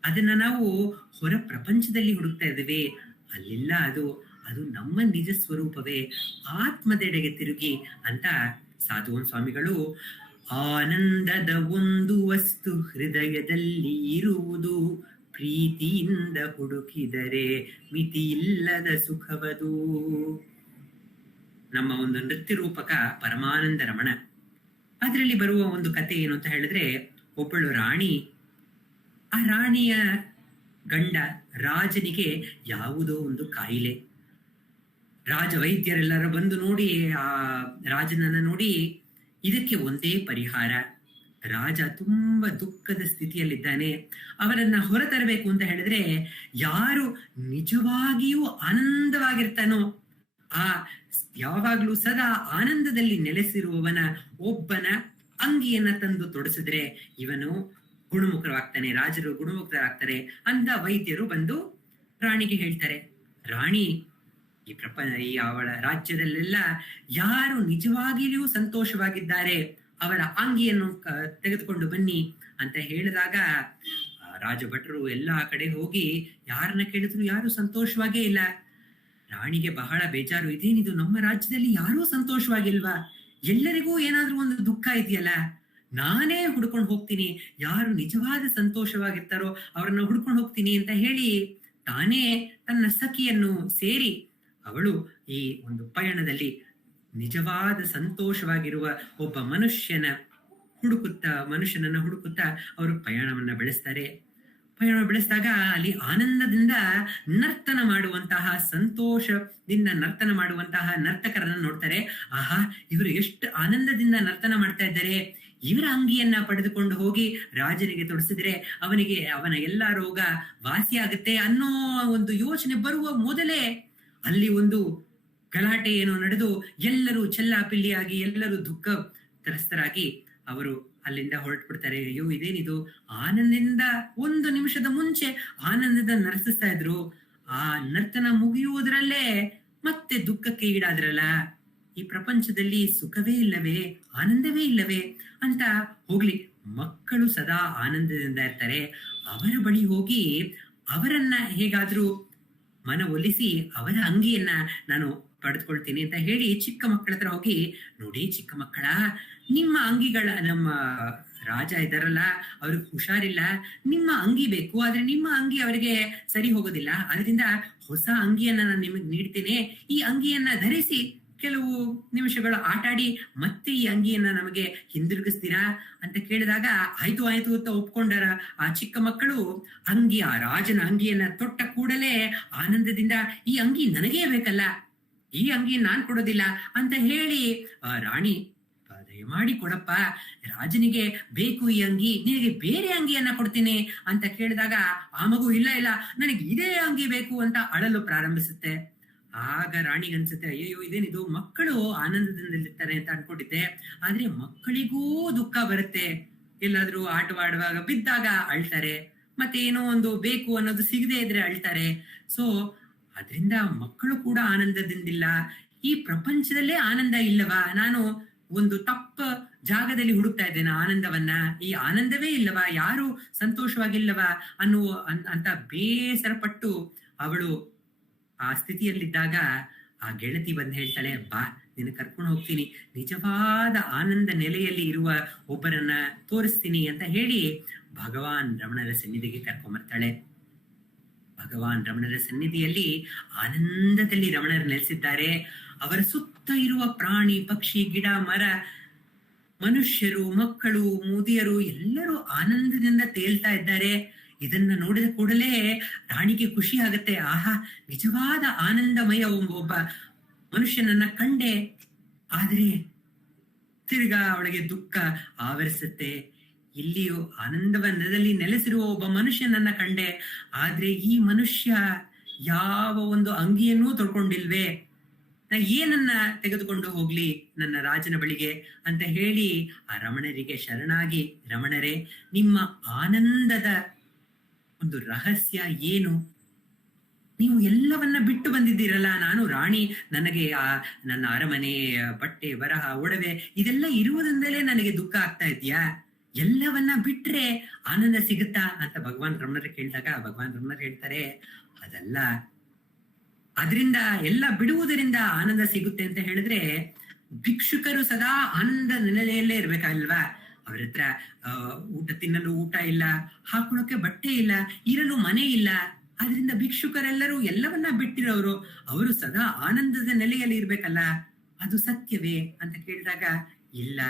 ಅದನ್ನ ನಾವು ಹೊರ ಪ್ರಪಂಚದಲ್ಲಿ ಹುಡುಕ್ತಾ ಇದ್ದೇವೆ, ಅಲ್ಲಿಲ್ಲ. ಅದು ನಮ್ಮ ನಿಜ ಸ್ವರೂಪವೇ. ಆತ್ಮದೆಡೆಗೆ ತಿರುಗಿ ಅಂತ ಸಾಧುವನ್ ಸ್ವಾಮಿಗಳು, ಆನಂದದ ಒಂದು ವಸ್ತು ಹೃದಯದಲ್ಲಿ ಇರುವುದು, ಪ್ರೀತಿಯಿಂದ ಹುಡುಕಿದರೆ ಮಿತಿ ಇಲ್ಲದ ಸುಖವದು. ನಮ್ಮ ಒಂದು ನೃತ್ಯ ರೂಪಕ ಪರಮಾನಂದ ರಮಣ, ಅದರಲ್ಲಿ ಬರುವ ಒಂದು ಕತೆ ಏನು ಅಂತ ಹೇಳಿದ್ರೆ, ಒಬ್ಬಳು ರಾಣಿ, ಆ ರಾಣಿಯ ಗಂಡ ರಾಜನಿಗೆ ಯಾವುದೋ ಒಂದು ಕಾಯಿಲೆ. ರಾಜ ವೈದ್ಯರೆಲ್ಲರೂ ಬಂದು ನೋಡಿ, ಆ ರಾಜನನ್ನ ನೋಡಿ, ಇದಕ್ಕೆ ಒಂದೇ ಪರಿಹಾರ. ರಾಜ ತುಂಬಾ ದುಃಖದ ಸ್ಥಿತಿಯಲ್ಲಿದ್ದಾನೆ, ಅವರನ್ನ ಹೊರತರಬೇಕು ಅಂತ ಹೇಳಿದ್ರೆ ಯಾರು ನಿಜವಾಗಿಯೂ ಆನಂದವಾಗಿರ್ತಾನೋ, ಆ ಯಾವಾಗ್ಲೂ ಸದಾ ಆನಂದದಲ್ಲಿ ನೆಲೆಸಿರುವವನ ಒಬ್ಬನ ಅಂಗಿಯನ್ನ ತಂದು ತೊಡಸಿದ್ರೆ ಇವನು ಗುಣಮುಖರಾಗ್ತಾನೆ, ರಾಜರು ಗುಣಮುಖರಾಗ್ತಾರೆ ಅಂತ ವೈದ್ಯರು ಬಂದು ರಾಣಿಗೆ ಹೇಳ್ತಾರೆ. ರಾಣಿ ಈ ಅವಳ ರಾಜ್ಯದಲ್ಲೆಲ್ಲ ಯಾರು ನಿಜವಾಗಿಯೂ ಸಂತೋಷವಾಗಿದ್ದಾರೆ ಅವರ ಅಂಗಿಯನ್ನು ತೆಗೆದುಕೊಂಡು ಬನ್ನಿ ಅಂತ ಹೇಳಿದಾಗ ರಾಜಭಟರು ಎಲ್ಲಾ ಕಡೆ ಹೋಗಿ ಯಾರನ್ನ ಕೇಳಿದ್ರು ಯಾರು ಸಂತೋಷವಾಗೇ ಇಲ್ಲ. ರಾಣಿಗೆ ಬಹಳ ಬೇಜಾರು, ಇದೇನಿದು, ನಮ್ಮ ರಾಜ್ಯದಲ್ಲಿ ಯಾರೂ ಸಂತೋಷವಾಗಿಲ್ವಾ? ಎಲ್ಲರಿಗೂ ಏನಾದ್ರೂ ಒಂದು ದುಃಖ ಇದೆಯಲ್ಲ, ನಾನೇ ಹುಡ್ಕೊಂಡು ಹೋಗ್ತೀನಿ, ಯಾರು ನಿಜವಾದ ಸಂತೋಷವಾಗಿರ್ತಾರೋ ಅವ್ರನ್ನ ಹುಡ್ಕೊಂಡು ಹೋಗ್ತೀನಿ ಅಂತ ಹೇಳಿ ತಾನೇ ತನ್ನ ಸಖಿಯನ್ನು ಸೇರಿ ಅವಳು ಈ ಒಂದು ಪಯಣದಲ್ಲಿ ನಿಜವಾದ ಸಂತೋಷವಾಗಿರುವ ಒಬ್ಬ ಮನುಷ್ಯನನ್ನ ಹುಡುಕುತ್ತಾ ಅವರು ಪಯಣವನ್ನ ಬೆಳೆಸ್ತಾರೆ. ಪಯಣ ಬೆಳೆಸಿದಾಗ ಅಲ್ಲಿ ಆನಂದದಿಂದ ನರ್ತನ ಮಾಡುವಂತಹ, ಸಂತೋಷದಿಂದ ನರ್ತನ ಮಾಡುವಂತಹ ನರ್ತಕರನ್ನ ನೋಡ್ತಾರೆ. ಆಹಾ, ಇವರು ಎಷ್ಟು ಆನಂದದಿಂದ ನರ್ತನ ಮಾಡ್ತಾ ಇದ್ದಾರೆ, ಇವರ ಅಂಗಿಯನ್ನ ಪಡೆದುಕೊಂಡು ಹೋಗಿ ರಾಜನಿಗೆ ತೊಡಸಿದ್ರೆ ಅವನ ಎಲ್ಲಾ ರೋಗ ವಾಸಿಯಾಗುತ್ತೆ ಅನ್ನೋ ಒಂದು ಯೋಚನೆ ಬರುವ ಮೊದಲೇ ಅಲ್ಲಿ ಒಂದು ಗಲಾಟೆ ಏನೋ ನಡೆದು ಎಲ್ಲರೂ ಚೆಲ್ಲಾಪಿಲ್ಲಿಯಾಗಿ ಎಲ್ಲರೂ ದುಃಖ ತ್ರಸ್ತರಾಗಿ ಅವರು ಅಲ್ಲಿಂದ ಹೊರಟು ಬಿಡ್ತಾರೆ. ಅಯ್ಯೋ, ಇದೇನಿದು, ಆನಂದದಿಂದ ಒಂದು ನಿಮಿಷದ ಮುಂಚೆ ಆನಂದದ ನರ್ತಿಸ್ತಾ ಇದ್ರು, ಆ ನರ್ತನ ಮುಗಿಯುವುದರಲ್ಲೇ ಮತ್ತೆ ದುಃಖಕ್ಕೆ ಈಡಾದ್ರಲ್ಲ, ಈ ಪ್ರಪಂಚದಲ್ಲಿ ಸುಖವೇ ಇಲ್ಲವೇ, ಆನಂದವೇ ಇಲ್ಲವೇ ಅಂತ. ಹೋಗ್ಲಿ, ಮಕ್ಕಳು ಸದಾ ಆನಂದದಿಂದ ಇರ್ತಾರೆ, ಅವರ ಬಳಿ ಹೋಗಿ ಅವರನ್ನ ಹೇಗಾದ್ರೂ ಮನವೊಲಿಸಿ ಅವರ ಅಂಗಿಯನ್ನ ನಾನು ಪಡೆದುಕೊಳ್ತೀನಿ ಅಂತ ಹೇಳಿ ಚಿಕ್ಕ ಮಕ್ಕಳ ಹತ್ರ ಹೋಗಿ, ನೋಡಿ ಚಿಕ್ಕ ಮಕ್ಕಳ, ನಿಮ್ಮ ಅಂಗಿಗಳ, ನಮ್ಮ ರಾಜ ಇದ್ದಾರಲ್ಲ, ಅವ್ರಿಗೆ ಹುಷಾರಿಲ್ಲ, ನಿಮ್ಮ ಅಂಗಿ ಬೇಕು, ಆದ್ರೆ ನಿಮ್ಮ ಅಂಗಿ ಅವರಿಗೆ ಸರಿ ಹೋಗೋದಿಲ್ಲ, ಅದರಿಂದ ಹೊಸ ಅಂಗಿಯನ್ನ ನಾನು ನಿಮಗೆ ನೀಡ್ತೇನೆ, ಈ ಅಂಗಿಯನ್ನ ಧರಿಸಿ ಕೆಲವು ನಿಮಿಷಗಳು ಆಟಾಡಿ ಮತ್ತೆ ಈ ಅಂಗಿಯನ್ನ ನಮಗೆ ಹಿಂದಿರುಗಿಸ್ತೀರಾ ಅಂತ ಕೇಳಿದಾಗ ಆಯ್ತು ಆಯ್ತು ಅಂತ ಒಪ್ಕೊಂಡರ ಆ ಚಿಕ್ಕ ಮಕ್ಕಳು ಆ ರಾಜನ ಅಂಗಿಯನ್ನ ತೊಟ್ಟ ಕೂಡಲೇ ಆನಂದದಿಂದ ಈ ಅಂಗಿ ನನಗೇ ಬೇಕಲ್ಲ, ಈ ಅಂಗಿ ನಾನ್ ಕೊಡೋದಿಲ್ಲ ಅಂತ ಹೇಳಿ ರಾಣಿ ದಯಮಾಡಿ ಕೊಡಪ್ಪ, ರಾಜನಿಗೆ ಬೇಕು ಈ ಅಂಗಿ, ನಿನಗೆ ಬೇರೆ ಅಂಗಿಯನ್ನ ಕೊಡ್ತೀನಿ ಅಂತ ಕೇಳಿದಾಗ ಆ ಮಗು ಇಲ್ಲ ಇಲ್ಲ ನನಗೆ ಇದೇ ಅಂಗಿ ಬೇಕು ಅಂತ ಅಳಲು ಪ್ರಾರಂಭಿಸುತ್ತೆ. ಆಗ ರಾಣಿಗನ್ಸುತ್ತೆ, ಅಯ್ಯೋ ಇದೇನಿದು, ಮಕ್ಕಳು ಆನಂದದಿಂದಲಿರ್ತಾರೆ ಅಂತ ಅನ್ಕೊಂಡಿದ್ದೆ, ಆದ್ರೆ ಮಕ್ಕಳಿಗೂ ದುಃಖ ಬರುತ್ತೆ, ಎಲ್ಲಾದ್ರೂ ಆಟವಾಡುವಾಗ ಬಿದ್ದಾಗ ಅಳ್ತಾರೆ, ಮತ್ತೆ ಏನೋ ಒಂದು ಬೇಕು ಅನ್ನೋದು ಸಿಗದೆ ಇದ್ರೆ ಅಳ್ತಾರೆ. ಸೊ ಅದರಿಂದ ಮಕ್ಕಳು ಕೂಡ ಆನಂದದಿಂದಿಲ್ಲ, ಈ ಪ್ರಪಂಚದಲ್ಲೇ ಆನಂದ ಇಲ್ಲವಾ, ನಾನು ಒಂದು ತಪ್ಪ ಜಾಗದಲ್ಲಿ ಹುಡುಕ್ತಾ ಇದ್ದೇನೆ ಆನಂದವನ್ನ, ಈ ಆನಂದವೇ ಇಲ್ಲವಾ, ಯಾರು ಸಂತೋಷವಾಗಿಲ್ಲವಾ ಅಂತ ಬೇಸರಪಟ್ಟು ಅವಳು ಆ ಸ್ಥಿತಿಯಲ್ಲಿದ್ದಾಗ ಆ ಗೆಳತಿ ಬಂದು ಹೇಳ್ತಾಳೆ, ಬಾ ನಿನ್ನ ಕರ್ಕೊಂಡು ಹೋಗ್ತೀನಿ, ನಿಜವಾದ ಆನಂದ ನೆಲೆಯಲ್ಲಿ ಇರುವ ಒಬ್ಬರನ್ನ ತೋರಿಸ್ತೀನಿ ಅಂತ ಹೇಳಿ ಭಗವಾನ್ ರಮಣರ ಸನ್ನಿಧಿಗೆ ಕರ್ಕೊಂಬರ್ತಾಳೆ. ಭಗವಾನ್ ರಮಣರ ಸನ್ನಿಧಿಯಲ್ಲಿ ಆನಂದದಲ್ಲಿ ರಮಣರು ನೆಲೆಸಿದ್ದಾರೆ. ಅವರ ಸುತ್ತ ಇರುವ ಪ್ರಾಣಿ ಪಕ್ಷಿ ಗಿಡ ಮರ ಮನುಷ್ಯರು ಮಕ್ಕಳು ಮುದಿಯರು ಎಲ್ಲರೂ ಆನಂದದಿಂದ ತೇಲ್ತಾ ಇದ್ದಾರೆ. ಇದನ್ನ ನೋಡಿದ ಕೂಡಲೇ ರಾಣಿಗೆ ಖುಷಿ ಆಗತ್ತೆ, ಆಹಾ ನಿಜವಾದ ಆನಂದಮಯ ಒಬ್ಬ ಮನುಷ್ಯನನ್ನ ಕಂಡೆ. ಆದ್ರೆ ತಿರ್ಗಾ ಅವಳಿಗೆ ದುಃಖ ಆವರಿಸುತ್ತೆ, ಇಲ್ಲಿಯೂ ಆನಂದವನದಲ್ಲಿ ನೆಲೆಸಿರುವ ಒಬ್ಬ ಮನುಷ್ಯನನ್ನ ಕಂಡೆ, ಆದ್ರೆ ಈ ಮನುಷ್ಯ ಯಾವ ಒಂದು ಅಂಗಿಯನ್ನೂ ತೊಡ್ಕೊಂಡಿಲ್ವೇ, ನಾ ಏನನ್ನ ತೆಗೆದುಕೊಂಡು ಹೋಗ್ಲಿ ನನ್ನ ರಾಜನ ಬಳಿಗೆ ಅಂತ ಹೇಳಿ ಆ ರಮಣರಿಗೆ ಶರಣಾಗಿ, ರಮಣರೇ ನಿಮ್ಮ ಆನಂದದ ಒಂದು ರಹಸ್ಯ ಏನು, ನೀವು ಎಲ್ಲವನ್ನ ಬಿಟ್ಟು ಬಂದಿದ್ದೀರಲ್ಲ, ನಾನು ರಾಣಿ, ನನಗೆ ನನ್ನ ಅರಮನೆ ಬಟ್ಟೆ ಬರಹ ಒಡವೆ ಇದೆಲ್ಲ ಇರುವುದರಿಂದಲೇ ನನಗೆ ದುಃಖ ಆಗ್ತಾ ಇದೆಯಾ, ಎಲ್ಲವನ್ನ ಬಿಟ್ರೆ ಆನಂದ ಸಿಗುತ್ತಾ ಅಂತ ಭಗವಾನ್ ರಮಣರು ಕೇಳಿದಾಗ ಭಗವಾನ್ ರಮಣರು ಹೇಳ್ತಾರೆ, ಅದಲ್ಲ, ಅದರಿಂದ ಎಲ್ಲ ಬಿಡುವುದರಿಂದ ಆನಂದ ಸಿಗುತ್ತೆ ಅಂತ ಹೇಳಿದ್ರೆ ಭಿಕ್ಷುಕರು ಸದಾ ಆನಂದ ನೆಲೆಯಲ್ಲೇ ಇರ್ಬೇಕಲ್ವಾ, ಅವ್ರ ಹತ್ರ ಊಟ ತಿನ್ನಲು ಊಟ ಇಲ್ಲ, ಹಾಕೊಳ್ಳೋಕೆ ಬಟ್ಟೆ ಇಲ್ಲ, ಇರಲು ಮನೆ ಇಲ್ಲ, ಆದ್ರಿಂದ ಭಿಕ್ಷುಕರೆಲ್ಲರೂ ಎಲ್ಲವನ್ನ ಬಿಟ್ಟಿರೋರು, ಅವರು ಸದಾ ಆನಂದದ ನೆಲೆಯಲ್ಲಿ ಇರ್ಬೇಕಲ್ಲ, ಅದು ಸತ್ಯವೇ ಅಂತ ಕೇಳಿದಾಗ ಇಲ್ಲ,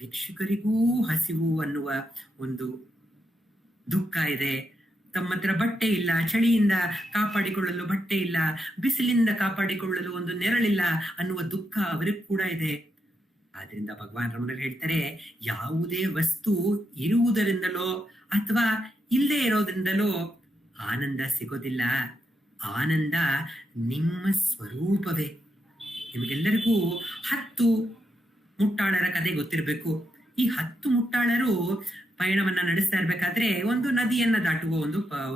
ಭಿಕ್ಷುಕರಿಗೂ ಹಸಿವು ಅನ್ನುವ ಒಂದು ದುಃಖ ಇದೆ, ತಮ್ಮ ಹತ್ರ ಬಟ್ಟೆ ಇಲ್ಲ, ಚಳಿಯಿಂದ ಕಾಪಾಡಿಕೊಳ್ಳಲು ಬಟ್ಟೆ ಇಲ್ಲ, ಬಿಸಿಲಿಂದ ಕಾಪಾಡಿಕೊಳ್ಳಲು ಒಂದು ನೆರಳಿಲ್ಲ ಅನ್ನುವ ದುಃಖ ಅವರಿಗೂ ಕೂಡ ಇದೆ. ಆದ್ರಿಂದ ಭಗವಾನ್ ರಮಣರು ಹೇಳ್ತಾರೆ, ಯಾವುದೇ ವಸ್ತು ಇರುವುದರಿಂದಲೋ ಅಥವಾ ಇಲ್ಲದೆ ಇರೋದ್ರಿಂದಲೋ ಆನಂದ ಸಿಗೋದಿಲ್ಲ, ಆನಂದ ನಿಮ್ಮ ಸ್ವರೂಪವೇ. ನಿಮಗೆಲ್ಲರಿಗೂ 10 ಮುಟ್ಟಾಳರ ಕತೆ ಗೊತ್ತಿರಬೇಕು. ಈ 10 ಮುಟ್ಟಾಳರು ಪಯಣವನ್ನ ನಡೆಸ್ತಾ ಇರ್ಬೇಕಾದ್ರೆ ಒಂದು ನದಿಯನ್ನ ದಾಟುವ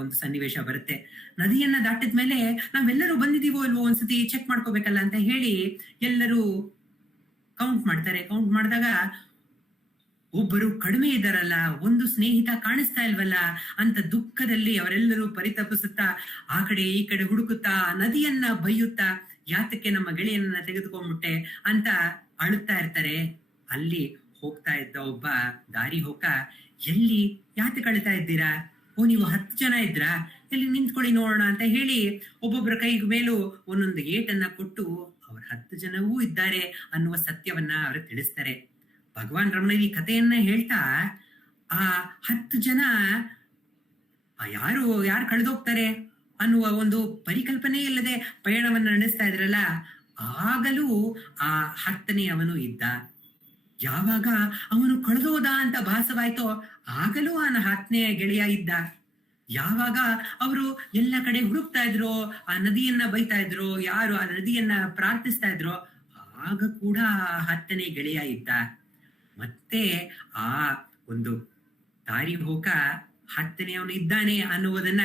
ಒಂದು ಸನ್ನಿವೇಶ ಬರುತ್ತೆ. ನದಿಯನ್ನ ದಾಟಿದ್ಮೇಲೆ ನಾವೆಲ್ಲರೂ ಬಂದಿದೀವೋ ಇಲ್ವೋ ಒಂದ್ಸತಿ ಚೆಕ್ ಮಾಡ್ಕೋಬೇಕಲ್ಲ ಅಂತ ಹೇಳಿ ಎಲ್ಲರೂ ಕೌಂಟ್ ಮಾಡ್ತಾರೆ. ಕೌಂಟ್ ಮಾಡಿದಾಗ ಒಬ್ಬರು ಕಡಿಮೆ ಇದ್ದಾರಲ್ಲ, ಒಂದು ಸ್ನೇಹಿತ ಕಾಣಿಸ್ತಾ ಇಲ್ವಲ್ಲ ಅಂತ ದುಃಖದಲ್ಲಿ ಅವರೆಲ್ಲರೂ ಪರಿತಪಿಸುತ್ತಾ ಆ ಕಡೆ ಈ ಕಡೆ ಹುಡುಕುತ್ತಾ ನದಿಯನ್ನ ಬೈಯುತ್ತಾ, ಯಾತಕ್ಕೆ ನಮ್ಮ ಗೆಳೆಯನ್ನ ತೆಗೆದುಕೊಂಡ್ಬಿಟ್ಟೆ ಅಂತ ಅಳುತ್ತಾ ಇರ್ತಾರೆ. ಅಲ್ಲಿ ಹೋಗ್ತಾ ಇದ್ದ ಒಬ್ಬ ದಾರಿ ಹೋಗ, ಎಲ್ಲಿ ಯಾತಕ್ಕೆ ಅಳ್ತಾ ಇದ್ದೀರಾ, ಓ ನೀವು 10 ಜನ ಇದ್ರಾ, ಎಲ್ಲಿ ನಿಂತ್ಕೊಳ್ಳಿ ನೋಡೋಣ ಅಂತ ಹೇಳಿ ಒಬ್ಬೊಬ್ಬರ ಕೈ ಮೇಲೂ ಒಂದೊಂದು ಏಟನ್ನ ಕೊಟ್ಟು ಅವ್ರ 10 ಜನವೂ ಇದ್ದಾರೆ ಅನ್ನುವ ಸತ್ಯವನ್ನ ಅವರು ತಿಳಿಸ್ತಾರೆ. ಭಗವಾನ್ ರಮಣ ಈ ಕಥೆಯನ್ನ ಹೇಳ್ತಾ ಆ 10 ಜನ ಯಾರು ಕಳೆದೋಗ್ತಾರೆ ಅನ್ನುವ ಒಂದು ಪರಿಕಲ್ಪನೆ ಇಲ್ಲದೆ ಪಯಣವನ್ನ ನಡೆಸ್ತಾ ಇದ್ರಲ್ಲ, ಆಗಲೂ ಆ 10ನೇ ಅವನು ಇದ್ದ. ಯಾವಾಗ ಅವನು ಕಳೆದೋದ ಅಂತ ಭಾಸವಾಯ್ತೋ ಆಗಲೂ ಆ 10ನೇ ಗೆಳೆಯ ಇದ್ದ. ಯಾವಾಗ ಅವರು ಎಲ್ಲ ಕಡೆ ಹುಡುಕ್ತಾ ಇದ್ರು, ಆ ನದಿಯನ್ನ ಬೈತಾ ಇದ್ರು, ಯಾರು ಆ ನದಿಯನ್ನ ಪ್ರಾರ್ಥಿಸ್ತಾ ಇದ್ರು, ಆಗ ಕೂಡ 10ನೇ ಗೆಳೆಯ ಇದ್ದ. ಮತ್ತೆ ಆ ಒಂದು ದಾರಿ ಹೋಗ 10ನೇ ಅವನು ಇದ್ದಾನೆ ಅನ್ನುವುದನ್ನ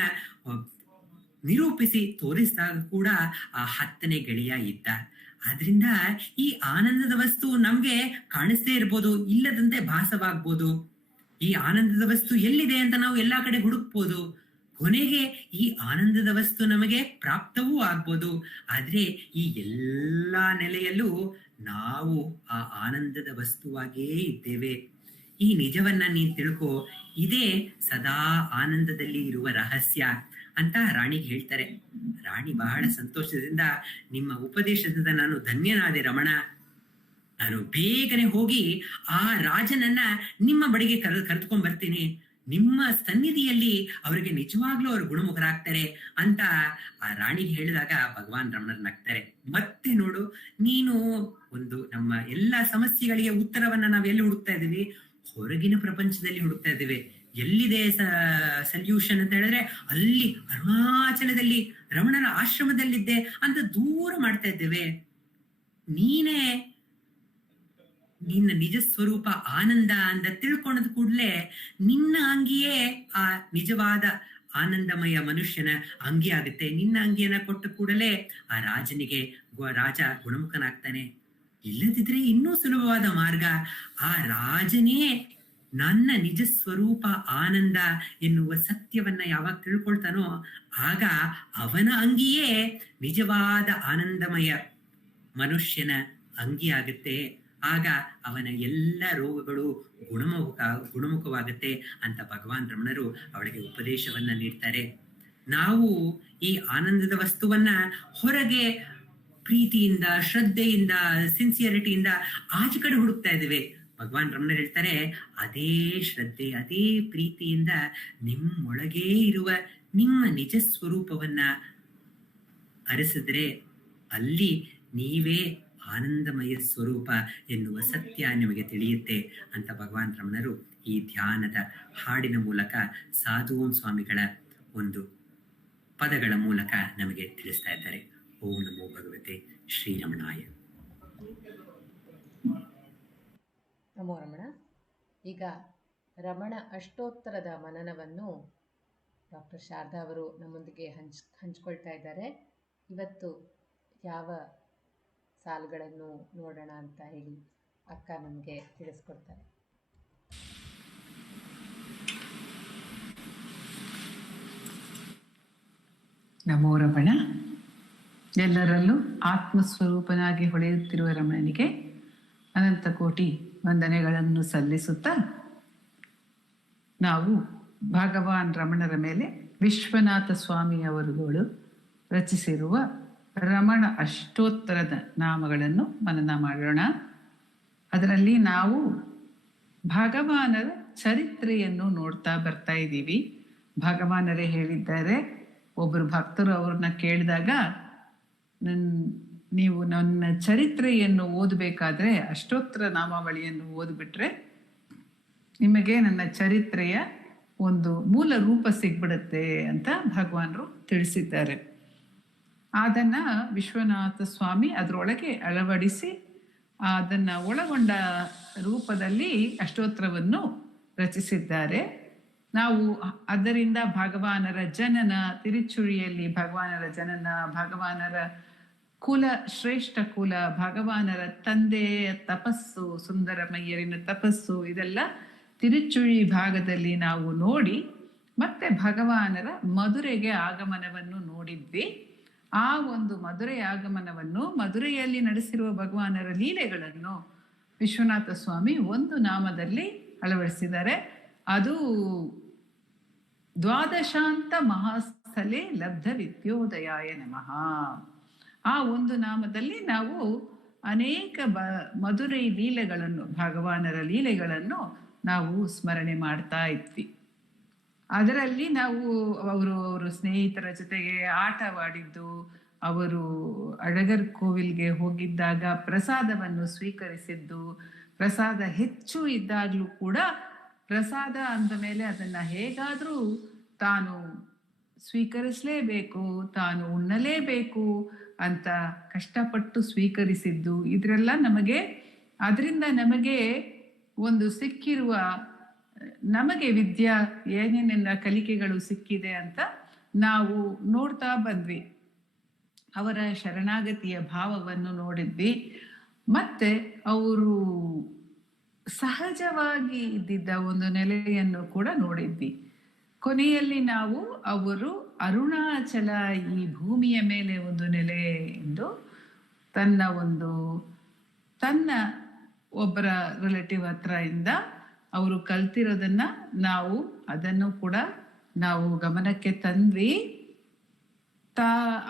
ನಿರೂಪಿಸಿ ತೋರಿಸಿದಾಗ ಕೂಡ ಆ 10ನೇ ಗೆಳೆಯ ಇದ್ದ. ಆದ್ರಿಂದ ಈ ಆನಂದದ ವಸ್ತು ನಮ್ಗೆ ಕಾಣಿಸ್ತೇ ಇರ್ಬೋದು, ಇಲ್ಲದಂತೆ ಭಾಸವಾಗ್ಬೋದು. ಈ ಆನಂದದ ವಸ್ತು ಎಲ್ಲಿದೆ ಅಂತ ನಾವು ಎಲ್ಲಾ ಕಡೆ ಹುಡುಕ್ಬೋದು, ಕೊನೆಗೆ ಈ ಆನಂದದ ವಸ್ತು ನಮಗೆ ಪ್ರಾಪ್ತವೂ ಆಗ್ಬೋದು. ಆದ್ರೆ ಈ ಎಲ್ಲಾ ನೆಲೆಯಲ್ಲೂ ನಾವು ಆ ಆನಂದದ ವಸ್ತುವಾಗೇ ಇದ್ದೇವೆ. ಈ ನಿಜವನ್ನ ನೀನ್ ತಿಳ್ಕೊ, ಇದೇ ಸದಾ ಆನಂದದಲ್ಲಿ ಇರುವ ರಹಸ್ಯ ಅಂತ ರಾಣಿಗೆ ಹೇಳ್ತಾರೆ. ರಾಣಿ ಬಹಳ ಸಂತೋಷದಿಂದ, ನಿಮ್ಮ ಉಪದೇಶದಿಂದ ನಾನು ಧನ್ಯನಾದೆ ರಮಣ, ನಾನು ಬೇಗನೆ ಹೋಗಿ ಆ ರಾಜನನ್ನ ನಿಮ್ಮ ಬಳಿಗೆ ಕರೆದುಕೊಂಡ್ ಬರ್ತೀನಿ, ನಿಮ್ಮ ಸನ್ನಿಧಿಯಲ್ಲಿ ಅವರಿಗೆ ನಿಜವಾಗ್ಲೂ ಅವರು ಗುಣಮುಖರಾಗ್ತಾರೆ ಅಂತ ಆ ರಾಣಿಗೆ ಹೇಳಿದಾಗ ಭಗವಾನ್ ರಮಣರ್ ನಗ್ತಾರೆ. ಮತ್ತೆ ನೋಡು, ನೀನು ಒಂದು ನಮ್ಮ ಎಲ್ಲಾ ಸಮಸ್ಯೆಗಳಿಗೆ ಉತ್ತರವನ್ನ ನಾವೆಲ್ಲಿ ಹುಡುಕ್ತಾ ಇದ್ದೀವಿ? ಹೊರಗಿನ ಪ್ರಪಂಚದಲ್ಲಿ ಹುಡುಕ್ತಾ ಇದ್ದೀವಿ. ಎಲ್ಲಿದೆ ಸಲ್ಯೂಷನ್ ಅಂತ ಹೇಳಿದ್ರೆ ಅಲ್ಲಿ ಅರುಣಾಚಲದಲ್ಲಿ ರಮಣರ ಆಶ್ರಮದಲ್ಲಿದ್ದೆ ಅಂತ ದೂರ ಮಾಡ್ತಾ ಇದ್ದೇವೆ. ನೀನೇ ನಿನ್ನ ನಿಜ ಸ್ವರೂಪ ಆನಂದ ಅಂತ ತಿಳ್ಕೊಂಡ ಕೂಡಲೇ ನಿನ್ನ ಅಂಗಿಯೇ ಆ ನಿಜವಾದ ಆನಂದಮಯ ಮನುಷ್ಯನ ಅಂಗಿ ಆಗುತ್ತೆ. ನಿನ್ನ ಅಂಗಿಯನ್ನ ಕೊಟ್ಟ ಕೂಡಲೇ ಆ ರಾಜನಿಗೆ ರಾಜ ಗುಣಮುಖನಾಗ್ತಾನೆ. ಇಲ್ಲದಿದ್ರೆ ಇನ್ನೂ ಸುಲಭವಾದ ಮಾರ್ಗ, ಆ ರಾಜನೇ ನನ್ನ ನಿಜ ಸ್ವರೂಪ ಆನಂದ ಎನ್ನುವ ಸತ್ಯವನ್ನ ಯಾವಾಗ ತಿಳ್ಕೊಳ್ತಾನೋ ಆಗ ಅವನ ಅಂಗಿಯೇ ನಿಜವಾದ ಆನಂದಮಯ ಮನುಷ್ಯನ ಅಂಗಿ ಆಗುತ್ತೆ. ಆಗ ಅವನ ಎಲ್ಲ ರೋಗಗಳು ಗುಣಮುಖವಾಗುತ್ತೆ ಅಂತ ಭಗವಾನ್ ರಮಣರು ಅವಳಿಗೆ ಉಪದೇಶವನ್ನ ನೀಡ್ತಾರೆ. ನಾವು ಈ ಆನಂದದ ವಸ್ತುವನ್ನ ಹೊರಗೆ ಪ್ರೀತಿಯಿಂದ, ಶ್ರದ್ಧೆಯಿಂದ, ಸಿನ್ಸಿಯರಿಟಿಯಿಂದ ಆಚೆ ಕಡೆ ಹುಡುಕ್ತಾ ಇದ್ದೇವೆ. ಭಗವಾನ್ ರಮಣರು ಹೇಳ್ತಾರೆ, ಅದೇ ಶ್ರದ್ಧೆ, ಅದೇ ಪ್ರೀತಿಯಿಂದ ನಿಮ್ಮೊಳಗೇ ಇರುವ ನಿಮ್ಮ ನಿಜ ಸ್ವರೂಪವನ್ನ ಅರಸಿದ್ರೆ ಅಲ್ಲಿ ನೀವೇ ಆನಂದಮಯ ಸ್ವರೂಪ ಎನ್ನುವ ಸತ್ಯ ನಿಮಗೆ ತಿಳಿಯುತ್ತೆ ಅಂತ ಭಗವಾನ್ ರಮಣರು ಈ ಧ್ಯಾನದ ಹಾಡಿನ ಮೂಲಕ ಸಾಧುವೋಂ ಸ್ವಾಮಿಗಳ ಒಂದು ಪದಗಳ ಮೂಲಕ ನಮಗೆ ತಿಳಿಸ್ತಾ ಇದ್ದಾರೆ. ಓಂ ನಮೋ ಭಗವತೆ ಶ್ರೀರಮಣಾಯ. ನಮೋ ರಮಣ. ಈಗ ರಮಣ ಅಷ್ಟೋತ್ತರದ ಮನನವನ್ನು ಡಾಕ್ಟರ್ ಶಾರದಾ ಅವರು ನಮ್ಮೊಂದಿಗೆ ಹಂಚ್ಕೊಳ್ತಾ ಇದ್ದಾರೆ. ಇವತ್ತು ಯಾವ ಸಾಲುಗಳನ್ನು ನೋಡೋಣ ಅಂತ ಹೇಳಿ ಅಕ್ಕ ನಮಗೆ ತಿಳಿಸ್ಕೊಡ್ತಾರೆ. ನಮೋ ರಮಣ. ಎಲ್ಲರಲ್ಲೂ ಆತ್ಮಸ್ವರೂಪನಾಗಿ ಹೊಳೆಯುತ್ತಿರುವ ರಮಣನಿಗೆ ಅನಂತ ಕೋಟಿ ವಂದನೆಗಳನ್ನು ಸಲ್ಲಿಸುತ್ತಾ ನಾವು ಭಗವಾನ್ ರಮಣರ ಮೇಲೆ ವಿಶ್ವನಾಥ ಸ್ವಾಮಿಯವರುಗಳು ರಚಿಸಿರುವ ರಮಣ ಅಷ್ಟೋತ್ತರದ ನಾಮಗಳನ್ನು ಮನನ ಮಾಡೋಣ. ಅದರಲ್ಲಿ ನಾವು ಭಗವಾನರ ಚರಿತ್ರೆಯನ್ನು ನೋಡ್ತಾ ಬರ್ತಾ ಇದ್ದೀವಿ. ಭಗವಾನರೇ ಹೇಳಿದ್ದಾರೆ, ಒಬ್ಬರು ಭಕ್ತರು ಅವ್ರನ್ನ ಕೇಳಿದಾಗ, ನೀವು ನನ್ನ ಚರಿತ್ರೆಯನ್ನು ಓದಬೇಕಾದ್ರೆ ಅಷ್ಟೋತ್ತರ ನಾಮಾವಳಿಯನ್ನು ಓದ್ಬಿಟ್ರೆ ನಿಮಗೆ ನನ್ನ ಚರಿತ್ರೆಯ ಒಂದು ಮೂಲ ರೂಪ ಸಿಗ್ಬಿಡುತ್ತೆ ಅಂತ ಭಗವಾನರು ತಿಳಿಸಿದ್ದಾರೆ. ಅದನ್ನ ವಿಶ್ವನಾಥ ಸ್ವಾಮಿ ಅದರೊಳಗೆ ಅಳವಡಿಸಿ ಅದನ್ನ ಒಳಗೊಂಡ ರೂಪದಲ್ಲಿ ಅಷ್ಟೋತ್ತರವನ್ನು ರಚಿಸಿದ್ದಾರೆ. ನಾವು ಅದರಿಂದ ಭಗವಾನರ ಜನನ, ತಿರುಚುಳಿಯಲ್ಲಿ ಭಗವಾನರ ಜನನ, ಭಗವಾನರ ಕುಲ, ಶ್ರೇಷ್ಠ ಕುಲ, ಭಗವಾನರ ತಂದೆಯ ತಪಸ್ಸು, ಸುಂದರಮಯ್ಯರಿನ ತಪಸ್ಸು, ಇದೆಲ್ಲ ತಿರುಚುಳಿ ಭಾಗದಲ್ಲಿ ನಾವು ನೋಡಿ ಮತ್ತೆ ಭಗವಾನರ ಮಧುರೆಗೆ ಆಗಮನವನ್ನು ನೋಡಿದ್ವಿ. ಆ ಒಂದು ಮಧುರೆ ಆಗಮನವನ್ನು, ಮಧುರೆಯಲ್ಲಿ ನಡೆಸಿರುವ ಭಗವಾನರ ಲೀಲೆಗಳನ್ನು ವಿಶ್ವನಾಥ ಸ್ವಾಮಿ ಒಂದು ನಾಮದಲ್ಲಿ ಅಳವಡಿಸಿದ್ದಾರೆ. ಅದು ದ್ವಾದಶಾಂತ ಮಹಾಸ್ಥಲೆ ಲಬ್ಧ ವಿದ್ಯೋದಯಾಯ ನಮಃ. ಆ ಒಂದು ನಾಮದಲ್ಲಿ ನಾವು ಅನೇಕ ಮಧುರೈ ಲೀಲೆಗಳನ್ನು, ಭಗವಾನರ ಲೀಲೆಗಳನ್ನು ನಾವು ಸ್ಮರಣೆ ಮಾಡ್ತಾ ಇದ್ವಿ. ಅದರಲ್ಲಿ ನಾವು ಅವರು ಸ್ನೇಹಿತರ ಜೊತೆಗೆ ಆಟವಾಡಿದ್ದು, ಅವರು ಅಳಗರ್ ಕೋವಿಲ್ಗೆ ಹೋಗಿದ್ದಾಗ ಪ್ರಸಾದವನ್ನು ಸ್ವೀಕರಿಸಿದ್ದು, ಪ್ರಸಾದ ಹೆಚ್ಚು ಇದ್ದಾಗಲೂ ಕೂಡ ಪ್ರಸಾದ ಅಂದ ಮೇಲೆ ಅದನ್ನು ಹೇಗಾದರೂ ತಾನು ಸ್ವೀಕರಿಸಲೇಬೇಕು, ತಾನು ಉಣ್ಣಲೇಬೇಕು ಅಂತ ಕಷ್ಟಪಟ್ಟು ಸ್ವೀಕರಿಸಿದ್ದು, ಇದರೆಲ್ಲ ಅದರಿಂದ ನಮಗೆ ಒಂದು ಸಿಕ್ಕಿರುವ, ನಮಗೆ ವಿದ್ಯಾ ಏನೇನೆಲ್ಲ ಕಲಿಕೆಗಳು ಸಿಕ್ಕಿದೆ ಅಂತ ನಾವು ನೋಡ್ತಾ ಬಂದ್ವಿ. ಅವರ ಶರಣಾಗತಿಯ ಭಾವವನ್ನು ನೋಡಿದ್ವಿ. ಮತ್ತೆ ಅವರು ಸಹಜವಾಗಿ ಇದ್ದಿದ್ದ ಒಂದು ನೆಲೆಯನ್ನು ಕೂಡ ನೋಡಿದ್ವಿ. ಕೊನೆಯಲ್ಲಿ ನಾವು ಅವರು ಅರುಣಾಚಲ ಈ ಭೂಮಿಯ ಮೇಲೆ ಒಂದು ನೆಲೆ ಎಂದು ತನ್ನ ಒಬ್ಬರ ರಿಲೇಟಿವ್ ಹತ್ರ ಇಂದ ಅವರು ಕಲ್ತಿರೋದನ್ನ ನಾವು ಅದನ್ನು ಕೂಡ ನಾವು ಗಮನಕ್ಕೆ ತಂದ್ವಿ.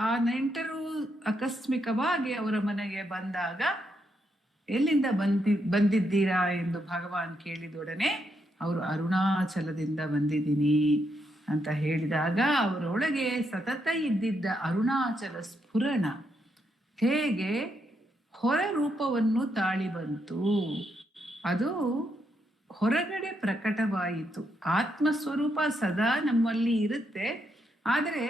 ಆ ನೆಂಟರು ಆಕಸ್ಮಿಕವಾಗಿ ಅವರ ಮನೆಗೆ ಬಂದಾಗ ಎಲ್ಲಿಂದ ಬಂದಿದ್ದೀರಾ ಎಂದು ಭಗವಾನ್ ಕೇಳಿದೊಡನೆ ಅವರು ಅರುಣಾಚಲದಿಂದ ಬಂದಿದ್ದೀನಿ ಅಂತ ಹೇಳಿದಾಗ ಅವರೊಳಗೆ ಸತತ ಇದ್ದಿದ್ದ ಅರುಣಾಚಲ ಸ್ಫುರಣ ಹೇಗೆ ಹೊರ ರೂಪವನ್ನು ತಾಳಿ ಬಂತು, ಅದು ಹೊರಗಡೆ ಪ್ರಕಟವಾಯಿತು. ಆತ್ಮಸ್ವರೂಪ ಸದಾ ನಮ್ಮಲ್ಲಿ ಇರುತ್ತೆ, ಆದರೆ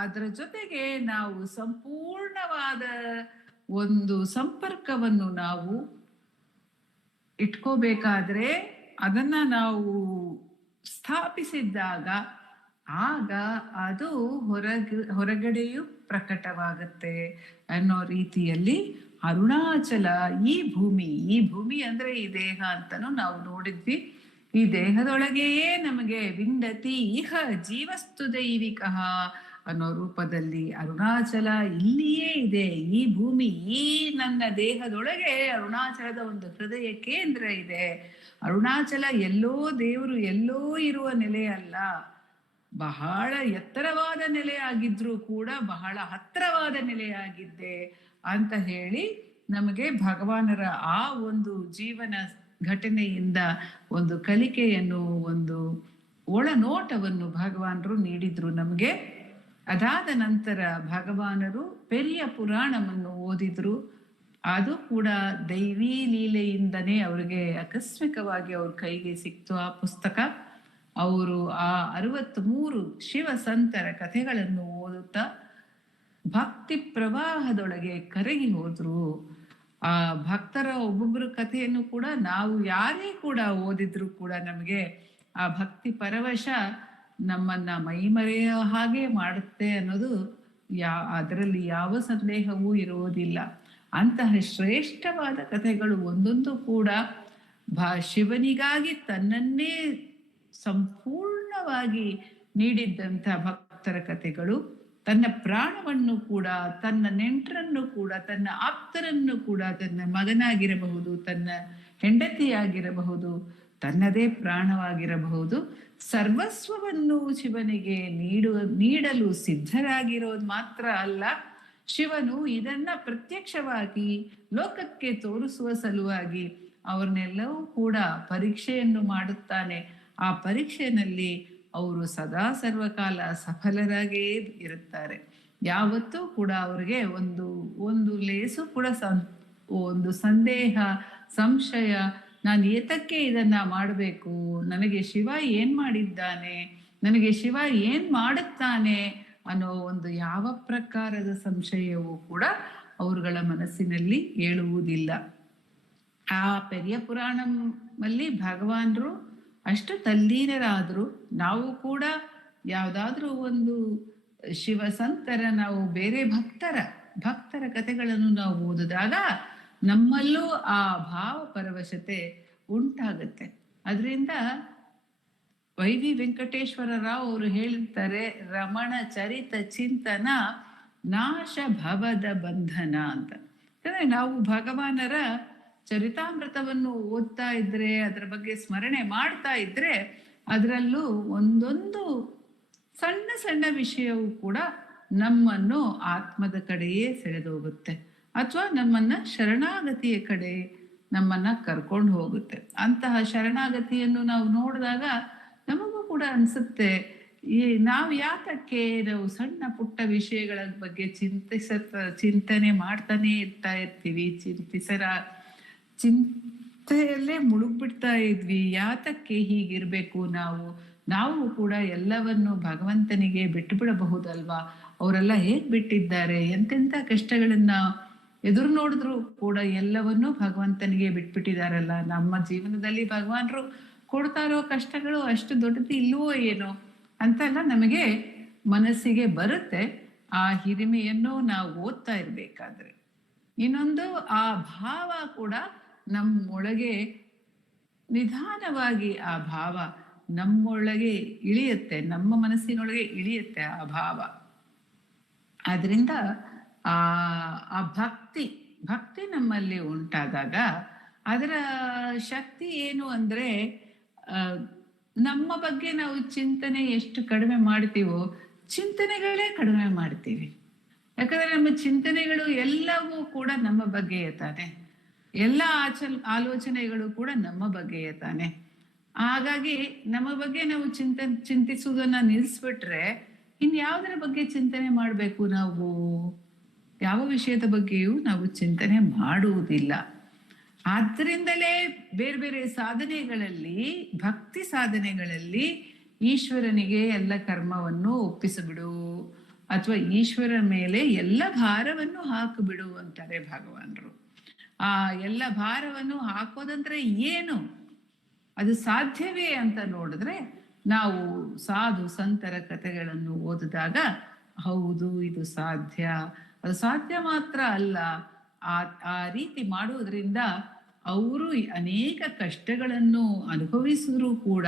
ಅದರ ಜೊತೆಗೆ ನಾವು ಸಂಪೂರ್ಣವಾದ ಒಂದು ಸಂಪರ್ಕವನ್ನು ನಾವು ಇಟ್ಕೋಬೇಕಾದ್ರೆ, ಅದನ್ನ ನಾವು ಸ್ಥಾಪಿಸಿದ್ದಾಗ ಆಗ ಅದು ಹೊರಗಡೆಯೂ ಪ್ರಕಟವಾಗುತ್ತೆ ಅನ್ನೋ ರೀತಿಯಲ್ಲಿ ಅರುಣಾಚಲ ಈ ಭೂಮಿ ಅಂದ್ರೆ ಈ ದೇಹ ಅಂತಾನು ನಾವು ನೋಡಿದ್ವಿ. ಈ ದೇಹದೊಳಗೆಯೇ ನಮಗೆ ವಿಂಡತಿ ಇಹ ಜೀವಸ್ತು ದೈವಿಕಃ ಅನ್ನೋ ರೂಪದಲ್ಲಿ ಅರುಣಾಚಲ ಇಲ್ಲಿಯೇ ಇದೆ. ಈ ಭೂಮಿ, ಈ ನನ್ನ ದೇಹದೊಳಗೆ ಅರುಣಾಚಲದ ಒಂದು ಹೃದಯ ಕೇಂದ್ರ ಇದೆ. ಅರುಣಾಚಲ ಎಲ್ಲೋ ದೇವರು ಎಲ್ಲೋ ಇರುವ ನೆಲೆ ಅಲ್ಲ, ಬಹಳ ಎತ್ತರವಾದ ನೆಲೆ ಆಗಿದ್ರೂ ಕೂಡ ಬಹಳ ಹತ್ತಿರವಾದ ನೆಲೆಯಾಗಿದ್ದೆ ಅಂತ ಹೇಳಿ ನಮಗೆ ಭಗವಾನರ ಆ ಒಂದು ಜೀವನ ಘಟನೆಯಿಂದ ಒಂದು ಕಲಿಕೆಯನ್ನು, ಒಂದು ಒಳನೋಟವನ್ನು ಭಗವಾನರು ನೀಡಿದ್ರು ನಮಗೆ. ಅದಾದ ನಂತರ ಭಗವಾನರು ಪೆರಿಯ ಪುರಾಣವನ್ನು ಓದಿದ್ರು. ಅದು ಕೂಡ ದೈವೀ ಲೀಲೆಯಿಂದನೇ ಅವರಿಗೆ ಆಕಸ್ಮಿಕವಾಗಿ ಅವ್ರ ಕೈಗೆ ಸಿಕ್ತು ಆ ಪುಸ್ತಕ. ಅವರು ಆ 63 ಶಿವ ಸಂತರ ಕಥೆಗಳನ್ನು ಓದುತ್ತಾ ಭಕ್ತಿ ಪ್ರವಾಹದೊಳಗೆ ಕರಗಿ ಹೋದ್ರು. ಆ ಭಕ್ತರ ಒಬ್ಬೊಬ್ಬರ ಕಥೆಯನ್ನು ಕೂಡ ನಾವು ಯಾರೇ ಕೂಡ ಓದಿದ್ರು ಕೂಡ ನಮಗೆ ಆ ಭಕ್ತಿ ಪರವಶ ನಮ್ಮನ್ನ ಮೈಮರೆಯ ಹಾಗೆ ಮಾಡುತ್ತೆ ಅನ್ನೋದು ಅದರಲ್ಲಿ ಯಾವ ಸಂದೇಹವೂ ಇರುವುದಿಲ್ಲ. ಅಂತಹ ಶ್ರೇಷ್ಠವಾದ ಕಥೆಗಳು ಒಂದೊಂದು ಕೂಡ ಶಿವನಿಗಾಗಿ ತನ್ನನ್ನೇ ಸಂಪೂರ್ಣವಾಗಿ ನೀಡಿದ್ದಂಥ ಭಕ್ತರ ಕಥೆಗಳು. ತನ್ನ ಪ್ರಾಣವನ್ನು ಕೂಡ, ತನ್ನ ನೆಂಟರನ್ನು ಕೂಡ, ತನ್ನ ಆಪ್ತರನ್ನು ಕೂಡ, ತನ್ನ ಮಗನಾಗಿರಬಹುದು, ತನ್ನ ಹೆಂಡತಿಯಾಗಿರಬಹುದು, ತನ್ನದೇ ಪ್ರಾಣವಾಗಿರಬಹುದು, ಸರ್ವಸ್ವವನ್ನು ಶಿವನಿಗೆ ನೀಡಲು ಸಿದ್ಧರಾಗಿರೋದು ಮಾತ್ರ ಅಲ್ಲ, ಶಿವನು ಇದನ್ನ ಪ್ರತ್ಯಕ್ಷವಾಗಿ ಲೋಕಕ್ಕೆ ತೋರಿಸುವ ಸಲುವಾಗಿ ಅವ್ರನ್ನೆಲ್ಲವೂ ಕೂಡ ಪರೀಕ್ಷೆಯನ್ನು ಮಾಡುತ್ತಾನೆ. ಆ ಪರೀಕ್ಷೆಯಲ್ಲಿ ಅವರು ಸದಾ ಸರ್ವಕಾಲ ಸಫಲರಾಗೇ ಇರುತ್ತಾರೆ. ಯಾವತ್ತೂ ಕೂಡ ಅವ್ರಿಗೆ ಒಂದು ಲೇಸು ಕೂಡ ಒಂದು ಸಂದೇಹ, ಸಂಶಯ, ನಾನು ಏತಕ್ಕೆ ಇದನ್ನ ಮಾಡಬೇಕು, ನನಗೆ ಶಿವ ಏನ್ ಮಾಡಿದ್ದಾನೆ, ನನಗೆ ಶಿವ ಏನ್ ಮಾಡುತ್ತಾನೆ ಅನ್ನೋ ಒಂದು ಯಾವ ಪ್ರಕಾರದ ಸಂಶಯವೂ ಕೂಡ ಅವರುಗಳ ಮನಸ್ಸಿನಲ್ಲಿ ಏಳುವುದಿಲ್ಲ. ಆ ಪೆರಿಯ ಪುರಾಣದಲ್ಲಿ ಭಗವಾನರು ಅಷ್ಟು ತಲ್ಲೀನರಾದ್ರು. ನಾವು ಕೂಡ ಯಾವುದಾದ್ರೂ ಒಂದು ಶಿವ ಸಂತರ, ನಾವು ಬೇರೆ ಭಕ್ತರ ಕಥೆಗಳನ್ನು ನಾವು ಓದಿದಾಗ ನಮ್ಮಲ್ಲೂ ಆ ಭಾವ ಪರವಶತೆ ಉಂಟಾಗುತ್ತೆ. ಅದರಿಂದ ವೈವಿ ವೆಂಕಟೇಶ್ವರ ರಾವ್ ಅವರು ಹೇಳಿರ್ತಾರೆ, ರಮಣ ಚರಿತ ಚಿಂತನ ನಾಶ ಭವದ ಬಂಧನ ಅಂತ. ಯಾಕಂದ್ರೆ ನಾವು ಭಗವಾನರ ಚರಿತಾಮೃತವನ್ನು ಓದ್ತಾ ಇದ್ರೆ, ಅದರ ಬಗ್ಗೆ ಸ್ಮರಣೆ ಮಾಡ್ತಾ ಇದ್ರೆ, ಅದರಲ್ಲೂ ಒಂದೊಂದು ಸಣ್ಣ ಸಣ್ಣ ವಿಷಯವೂ ಕೂಡ ನಮ್ಮನ್ನು ಆತ್ಮದ ಕಡೆಯೇ ಸೆಳೆದೋಗುತ್ತೆ, ಅಥವಾ ನಮ್ಮನ್ನ ಶರಣಾಗತಿಯ ಕಡೆ ನಮ್ಮನ್ನ ಕರ್ಕೊಂಡು ಹೋಗುತ್ತೆ. ಅಂತಹ ಶರಣಾಗತಿಯನ್ನು ನಾವು ನೋಡಿದಾಗ ನಮಗೂ ಕೂಡ ಅನ್ಸುತ್ತೆ, ನಾವು ಯಾತಕ್ಕೆ ನಾವು ಸಣ್ಣ ಪುಟ್ಟ ವಿಷಯಗಳ ಬಗ್ಗೆ ಚಿಂತನೆ ಮಾಡ್ತಾನೆ ಇರ್ತೀವಿ, ಚಿಂತೆಯಲ್ಲೇ ಮುಳುಗ್ಬಿಡ್ತಾ ಇದ್ವಿ. ಯಾತಕ್ಕೆ ಹೀಗಿರ್ಬೇಕು? ನಾವು ಕೂಡ ಎಲ್ಲವನ್ನು ಭಗವಂತನಿಗೆ ಬಿಟ್ಟು ಬಿಡಬಹುದಲ್ವಾ? ಅವರೆಲ್ಲ ಹೇಗ್ ಬಿಟ್ಟಿದ್ದಾರೆ, ಎಂತೆಂಥ ಕಷ್ಟಗಳನ್ನ ಎದುರು ನೋಡಿದ್ರು ಕೂಡ ಎಲ್ಲವನ್ನೂ ಭಗವಂತನಿಗೆ ಬಿಟ್ಬಿಟ್ಟಿದಾರಲ್ಲ. ನಮ್ಮ ಜೀವನದಲ್ಲಿ ಭಗವಾನರು ಕೊಡ್ತಾ ಇರೋ ಕಷ್ಟಗಳು ಅಷ್ಟು ದೊಡ್ಡದು ಇಲ್ವೋ ಏನೋ ಅಂತೆಲ್ಲ ನಮಗೆ ಮನಸ್ಸಿಗೆ ಬರುತ್ತೆ, ಆ ಹಿರಿಮೆಯನ್ನು ನಾವು ಓದ್ತಾ ಇರ್ಬೇಕಾದ್ರೆ. ಇನ್ನೊಂದು, ಆ ಭಾವ ಕೂಡ ನಮ್ಮೊಳಗೆ ನಿಧಾನವಾಗಿ ಆ ಭಾವ ನಮ್ಮೊಳಗೆ ಇಳಿಯುತ್ತೆ, ನಮ್ಮ ಮನಸ್ಸಿನೊಳಗೆ ಇಳಿಯುತ್ತೆ ಆ ಭಾವ. ಆದ್ರಿಂದ ಆ ಭಕ್ತಿ ನಮ್ಮಲ್ಲಿ ಉಂಟಾದಾಗ ಅದರ ಶಕ್ತಿ ಏನು ಅಂದರೆ, ನಮ್ಮ ಬಗ್ಗೆ ನಾವು ಚಿಂತನೆ ಎಷ್ಟು ಕಡಿಮೆ ಮಾಡ್ತೀವೋ ಚಿಂತನೆಗಳೇ ಕಡಿಮೆ ಮಾಡ್ತೀವಿ. ಯಾಕಂದರೆ ನಮ್ಮ ಚಿಂತನೆಗಳು ಎಲ್ಲವೂ ಕೂಡ ನಮ್ಮ ಬಗ್ಗೆಯೇ ತಾನೆ, ಎಲ್ಲ ಆಲೋಚನೆಗಳು ಕೂಡ ನಮ್ಮ ಬಗ್ಗೆಯೇ ತಾನೆ. ಹಾಗಾಗಿ ನಮ್ಮ ಬಗ್ಗೆ ನಾವು ಚಿಂತಿಸುವುದನ್ನು ನಿಲ್ಲಿಸ್ಬಿಟ್ರೆ ಇನ್ಯಾವುದರ ಬಗ್ಗೆ ಚಿಂತನೆ ಮಾಡಬೇಕು? ನಾವು ಯಾವ ವಿಷಯದ ಬಗ್ಗೆಯೂ ನಾವು ಚಿಂತನೆ ಮಾಡುವುದಿಲ್ಲ. ಆದ್ದರಿಂದಲೇ ಬೇರೆ ಬೇರೆ ಸಾಧನೆಗಳಲ್ಲಿ, ಭಕ್ತಿ ಸಾಧನೆಗಳಲ್ಲಿ ಈಶ್ವರನಿಗೆ ಎಲ್ಲ ಕರ್ಮವನ್ನು ಒಪ್ಪಿಸಿಬಿಡು ಅಥವಾ ಈಶ್ವರ ಮೇಲೆ ಎಲ್ಲ ಭಾರವನ್ನು ಹಾಕಿಬಿಡು ಅಂತಾರೆ ಭಗವಾನರು. ಆ ಎಲ್ಲ ಭಾರವನ್ನು ಹಾಕೋದಂದ್ರೆ ಏನು? ಅದು ಸಾಧ್ಯವೇ ಅಂತ ನೋಡಿದ್ರೆ ನಾವು ಸಾಧು ಸಂತರ ಕಥೆಗಳನ್ನು ಓದಿದಾಗ ಹೌದು, ಇದು ಸಾಧ್ಯ. ಅದು ಸಾಧ್ಯ ಮಾತ್ರ ಅಲ್ಲ, ಆ ರೀತಿ ಮಾಡುವುದರಿಂದ ಅವರು ಅನೇಕ ಕಷ್ಟಗಳನ್ನು ಅನುಭವಿಸಿದ್ರು ಕೂಡ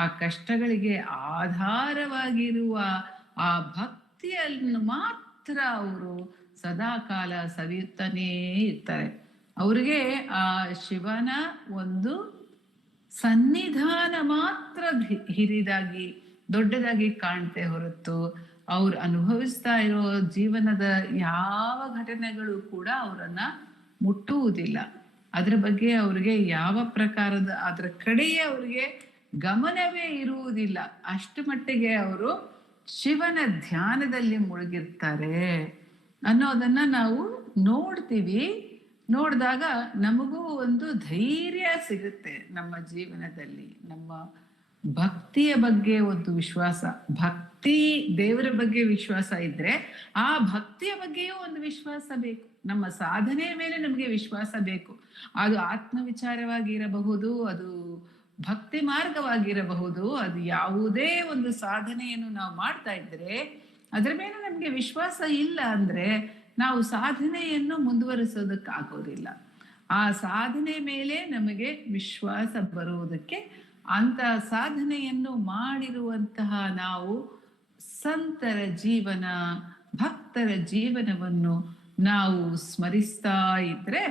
ಆ ಕಷ್ಟಗಳಿಗೆ ಆಧಾರವಾಗಿರುವ ಆ ಭಕ್ತಿಯನ್ನು ಮಾತ್ರ ಅವರು ಸದಾಕಾಲ ಸವಿಯುತ್ತಾನೇ ಇರ್ತಾರೆ. ಅವ್ರಿಗೆ ಆ ಶಿವನ ಒಂದು ಸನ್ನಿಧಾನ ಮಾತ್ರ ಹಿರಿದಾಗಿ ದೊಡ್ಡದಾಗಿ ಕಾಣ್ತೆ ಹೊರತು ಅವ್ರು ಅನುಭವಿಸ್ತಾ ಇರೋ ಜೀವನದ ಯಾವ ಘಟನೆಗಳು ಕೂಡ ಅವರನ್ನ ಮುಟ್ಟುವುದಿಲ್ಲ. ಅದ್ರ ಬಗ್ಗೆ ಅವ್ರಿಗೆ ಯಾವ ಪ್ರಕಾರದ ಅದರ ಕಡೆಯೇ ಅವ್ರಿಗೆ ಗಮನವೇ ಇರುವುದಿಲ್ಲ. ಅಷ್ಟು ಮಟ್ಟಿಗೆ ಅವರು ಶಿವನ ಧ್ಯಾನದಲ್ಲಿ ಮುಳುಗಿರ್ತಾರೆ ಅನ್ನೋದನ್ನ ನಾವು ನೋಡ್ತೀವಿ. ನೋಡಿದಾಗ ನಮಗೂ ಒಂದು ಧೈರ್ಯ ಸಿಗುತ್ತೆ ನಮ್ಮ ಜೀವನದಲ್ಲಿ. ನಮ್ಮ ಭಕ್ತಿಯ ಬಗ್ಗೆ ಒಂದು ವಿಶ್ವಾಸ, ಭಕ್ತಿ ದೇವರ ಬಗ್ಗೆ ವಿಶ್ವಾಸ ಇದ್ರೆ ಆ ಭಕ್ತಿಯ ಬಗ್ಗೆಯೂ ಒಂದು ವಿಶ್ವಾಸ ಬೇಕು. ನಮ್ಮ ಸಾಧನೆಯ ಮೇಲೆ ನಮಗೆ ವಿಶ್ವಾಸ ಬೇಕು. ಅದು ಆತ್ಮವಿಚಾರವಾಗಿರಬಹುದು, ಅದು ಭಕ್ತಿ ಮಾರ್ಗವಾಗಿರಬಹುದು, ಅದು ಯಾವುದೇ ಒಂದು ಸಾಧನೆಯನ್ನು ನಾವು ಮಾಡ್ತಾ ಇದ್ರೆ ಅದರ ಮೇಲೆ ನಮಗೆ ವಿಶ್ವಾಸ ಇಲ್ಲ ಅಂದ್ರೆ ನಾವು ಸಾಧನೆಯನ್ನು ಮುಂದುವರಿಸೋದಕ್ಕಾಗೋದಿಲ್ಲ. ಆ ಸಾಧನೆ ಮೇಲೆ ನಮಗೆ ವಿಶ್ವಾಸ ಬರುವುದಕ್ಕೆ ಅಂತ ಸಾಧನೆಯನ್ನು ಮಾಡಿರುವಂತಹ ನಾವು ಸಂತರ ಜೀವನ, ಭಕ್ತರ ಜೀವನವನ್ನು ನಾವು ಸ್ಮರಿಸ್ತಾ ಇದ್ರೆ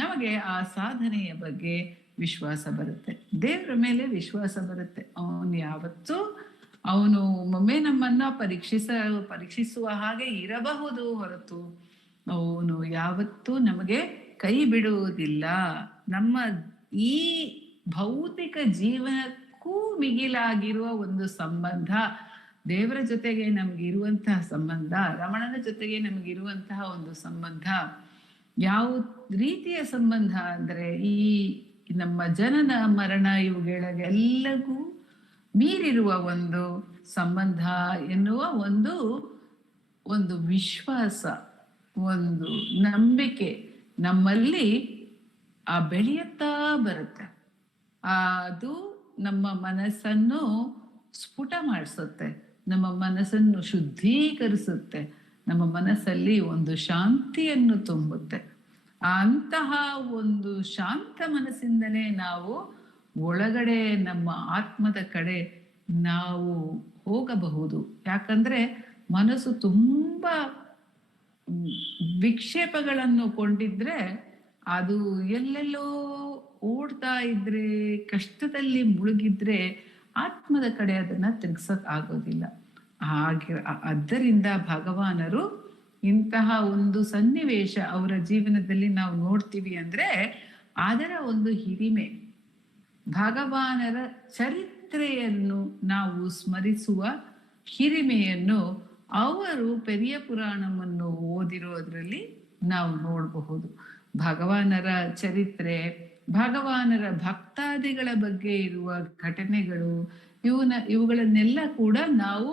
ನಮಗೆ ಆ ಸಾಧನೆಯ ಬಗ್ಗೆ ವಿಶ್ವಾಸ ಬರುತ್ತೆ, ದೇವರ ಮೇಲೆ ವಿಶ್ವಾಸ ಬರುತ್ತೆ. ಅವನು ಯಾವತ್ತೂ ಅವನು ಒಮ್ಮೆ ನಮ್ಮನ್ನ ಪರೀಕ್ಷಿಸುವ ಹಾಗೆ ಇರಬಹುದು ಹೊರತು ಅವನು ಯಾವತ್ತೂ ನಮಗೆ ಕೈ ಬಿಡುವುದಿಲ್ಲ. ನಮ್ಮ ಈ ಭೌತಿಕ ಜೀವನಕ್ಕೂ ಮಿಗಿಲಾಗಿರುವ ಒಂದು ಸಂಬಂಧ, ದೇವರ ಜೊತೆಗೆ ನಮಗಿರುವಂತಹ ಸಂಬಂಧ, ರಮಣನ ಜೊತೆಗೆ ನಮಗಿರುವಂತಹ ಒಂದು ಸಂಬಂಧ ಯಾವ ರೀತಿಯ ಸಂಬಂಧ ಅಂದರೆ ಈ ನಮ್ಮ ಜನನ ಮರಣ ಇವುಗಳೆಲ್ಲಗೂ ಮೀರಿರುವ ಒಂದು ಸಂಬಂಧ ಎನ್ನುವ ಒಂದು ವಿಶ್ವಾಸ, ಒಂದು ನಂಬಿಕೆ ನಮ್ಮಲ್ಲಿ ಬೆಳೆಯುತ್ತಾ ಬರುತ್ತೆ. ಅದು ನಮ್ಮ ಮನಸ್ಸನ್ನು ಸ್ಫುಟ ಮಾಡಿಸುತ್ತೆ, ನಮ್ಮ ಮನಸ್ಸನ್ನು ಶುದ್ಧೀಕರಿಸುತ್ತೆ, ನಮ್ಮ ಮನಸ್ಸಲ್ಲಿ ಒಂದು ಶಾಂತಿಯನ್ನು ತುಂಬುತ್ತೆ. ಅಂತಹ ಒಂದು ಶಾಂತ ಮನಸ್ಸಿಂದಲೇ ನಾವು ಒಳಗಡೆ ನಮ್ಮ ಆತ್ಮದ ಕಡೆ ನಾವು ಹೋಗಬಹುದು. ಯಾಕಂದ್ರೆ ಮನಸ್ಸು ತುಂಬ ವಿಕ್ಷೇಪಗಳನ್ನು ಕೊಂಡಿದ್ರೆ, ಅದು ಎಲ್ಲೆಲ್ಲೋ ಓಡ್ತಾ ಇದ್ರೆ, ಕಷ್ಟದಲ್ಲಿ ಮುಳುಗಿದ್ರೆ ಆತ್ಮದ ಕಡೆ ಅದನ್ನ ತಿರ್ಗ್ಸಕ್ ಆಗೋದಿಲ್ಲ. ಆದ್ದರಿಂದ ಭಗವಾನರು ಇಂತಹ ಒಂದು ಸನ್ನಿವೇಶ ಅವರ ಜೀವನದಲ್ಲಿ ನಾವು ನೋಡ್ತೀವಿ ಅಂದ್ರೆ ಅದರ ಒಂದು ಹಿರಿಮೆ, ಭಗವಾನರ ಚರಿತ್ರೆಯನ್ನು ನಾವು ಸ್ಮರಿಸುವ ಹಿರಿಮೆಯನ್ನು ಅವರು ಪೆರಿಯ ಪುರಾಣವನ್ನು ಓದಿರೋದ್ರಲ್ಲಿ ನಾವು ನೋಡಬಹುದು. ಭಗವಾನರ ಚರಿತ್ರೆ, ಭಗವಾನರ ಭಕ್ತಾದಿಗಳ ಬಗ್ಗೆ ಇರುವ ಘಟನೆಗಳು, ಇವುಗಳನ್ನೆಲ್ಲ ಕೂಡ ನಾವು